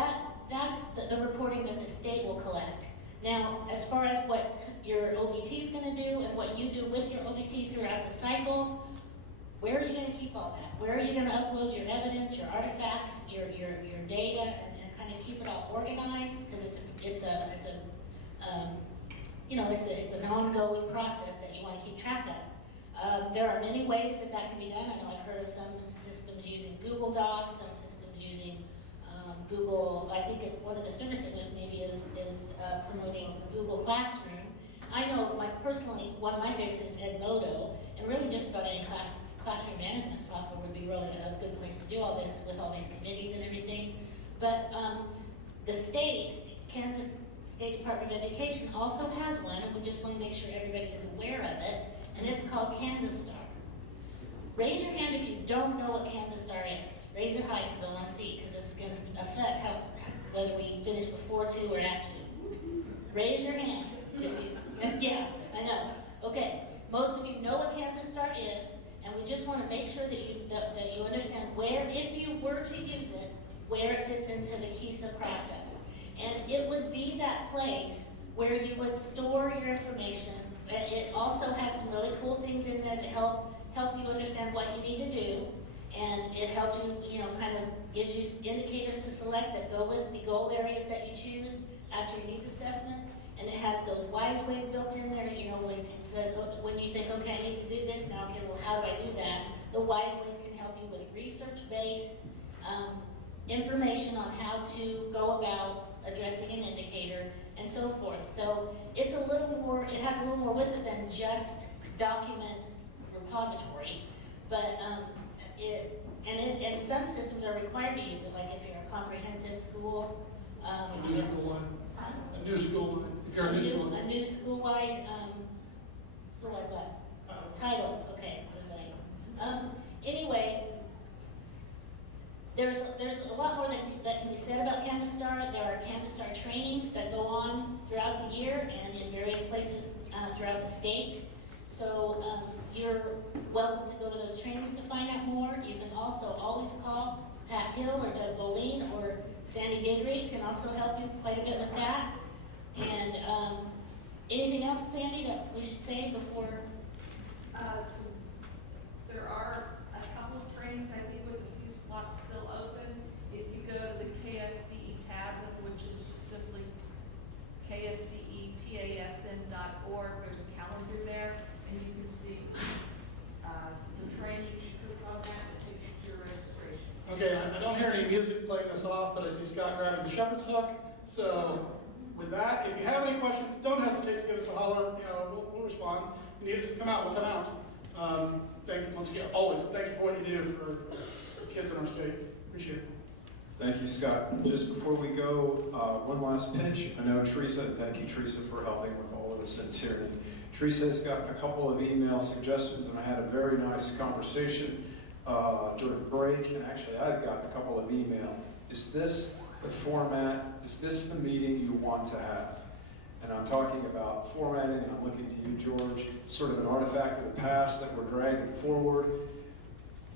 that's the reporting that the state will collect. Now, as far as what your OVT is going to do and what you do with your OVT throughout the cycle, where are you going to keep all that? Where are you going to upload your evidence, your artifacts, your data, and kind of keep it all organized? Because it's an ongoing process that you want to keep track of. There are many ways that can be done. I know I've heard of some systems using Google Docs, some systems using Google. I think one of the service centers maybe is promoting Google Classroom. I know personally one of my favorites is Edmodo, and really just about any classroom management software would be really a good place to do all this with all these committees and everything. But the Kansas State Department of Education also has one, and we just want to make sure everybody is aware of it, and it's called Kansas Star. Raise your hand if you don't know what Kansas Star is. Raise it high because I want to see, because this is going to affect whether we finish before 2 or at 2. Raise your hand. Yeah, I know. Okay, most of you know what Kansas Star is, and we just want to make sure that you understand where, if you were to use it, where it fits into the KSDE process. And it would be that place where you would store your information. It also has some really cool things in there to help you understand what you need to do, and it helps you, kind of gives you indicators to select that go with the goal areas that you choose after your needs assessment, and it has those wise ways built in there, when it says, when you think, okay, I need to do this now, okay, well, how do I do that? The wise ways can help you you with research-based information on how to go about addressing an indicator and so forth. So it's a little more, it has a little more with it than just document repository, but and some systems are required to use it, like if you're a comprehensive school. A new school one. A new school one. If you're a new school. A new school-wide, school-wide what? Title, okay, I was right. Anyway, there's a lot more that can be said about Kansas Star. There are Kansas Star trainings that go on throughout the year and in various places throughout the state. So you're welcome to go to those trainings to find out more. You can also always call Pat Hill or Doug Boleen or Sandy Guidry can also help you quite a bit with that. And anything else, Sandy, that we should say before? So there are a couple of trainings, I think, with a few slots still open. If you go to the KSDE TASM, which is just simply KSDETASN.org, there's a calendar there, and you can see the training program that takes you to your registration. Okay, I don't hear any music playing us off, but I see Scott grabbing the shepherd's hook. So with that, if you have any questions, don't hesitate to give us a holler. You know, we'll respond. If you need us to come out, we'll come out. Thank you once again. Always, thank you for what you do for kids in our state. Appreciate it. Thank you, Scott. Just before we go, one last pitch. I know Teresa, thank you, Teresa, for helping with all of this in Tierney. Teresa has got a couple of email suggestions, and I had a very nice conversation during break, and actually I've got a couple of email. Is this the format? Is this the meeting you want to have? And I'm talking about formatting, and I'm looking to you, George, sort of an artifact of the past that we're dragging forward.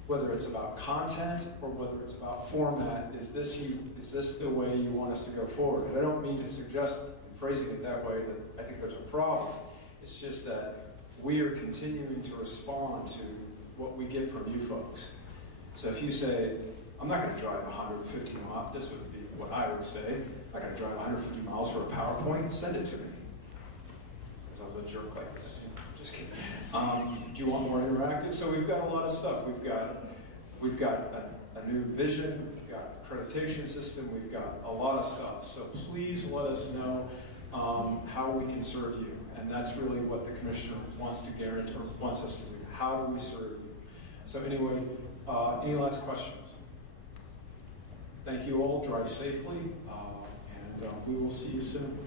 Whether it's about content or whether it's about format, is this the way you want us to go forward? And I don't mean to suggest, phrasing it that way, that I think there's a problem. It's just that we are continuing to respond to what we get from you folks. So if you say, I'm not going to drive 150 miles, this would be what I would say. I'm not going to drive 150 miles for a PowerPoint, send it to me. Because I was a jerk like this. Just kidding. Do you want more interactive? So we've got a lot of stuff. We've got a new vision, we've got accreditation system, we've got a lot of stuff. So please let us know how we can serve you. And that's really what the commissioner wants to guarantee, or wants us to do. How do we serve you? So anyway, any last questions? Thank you all. Drive safely, and we will see you soon.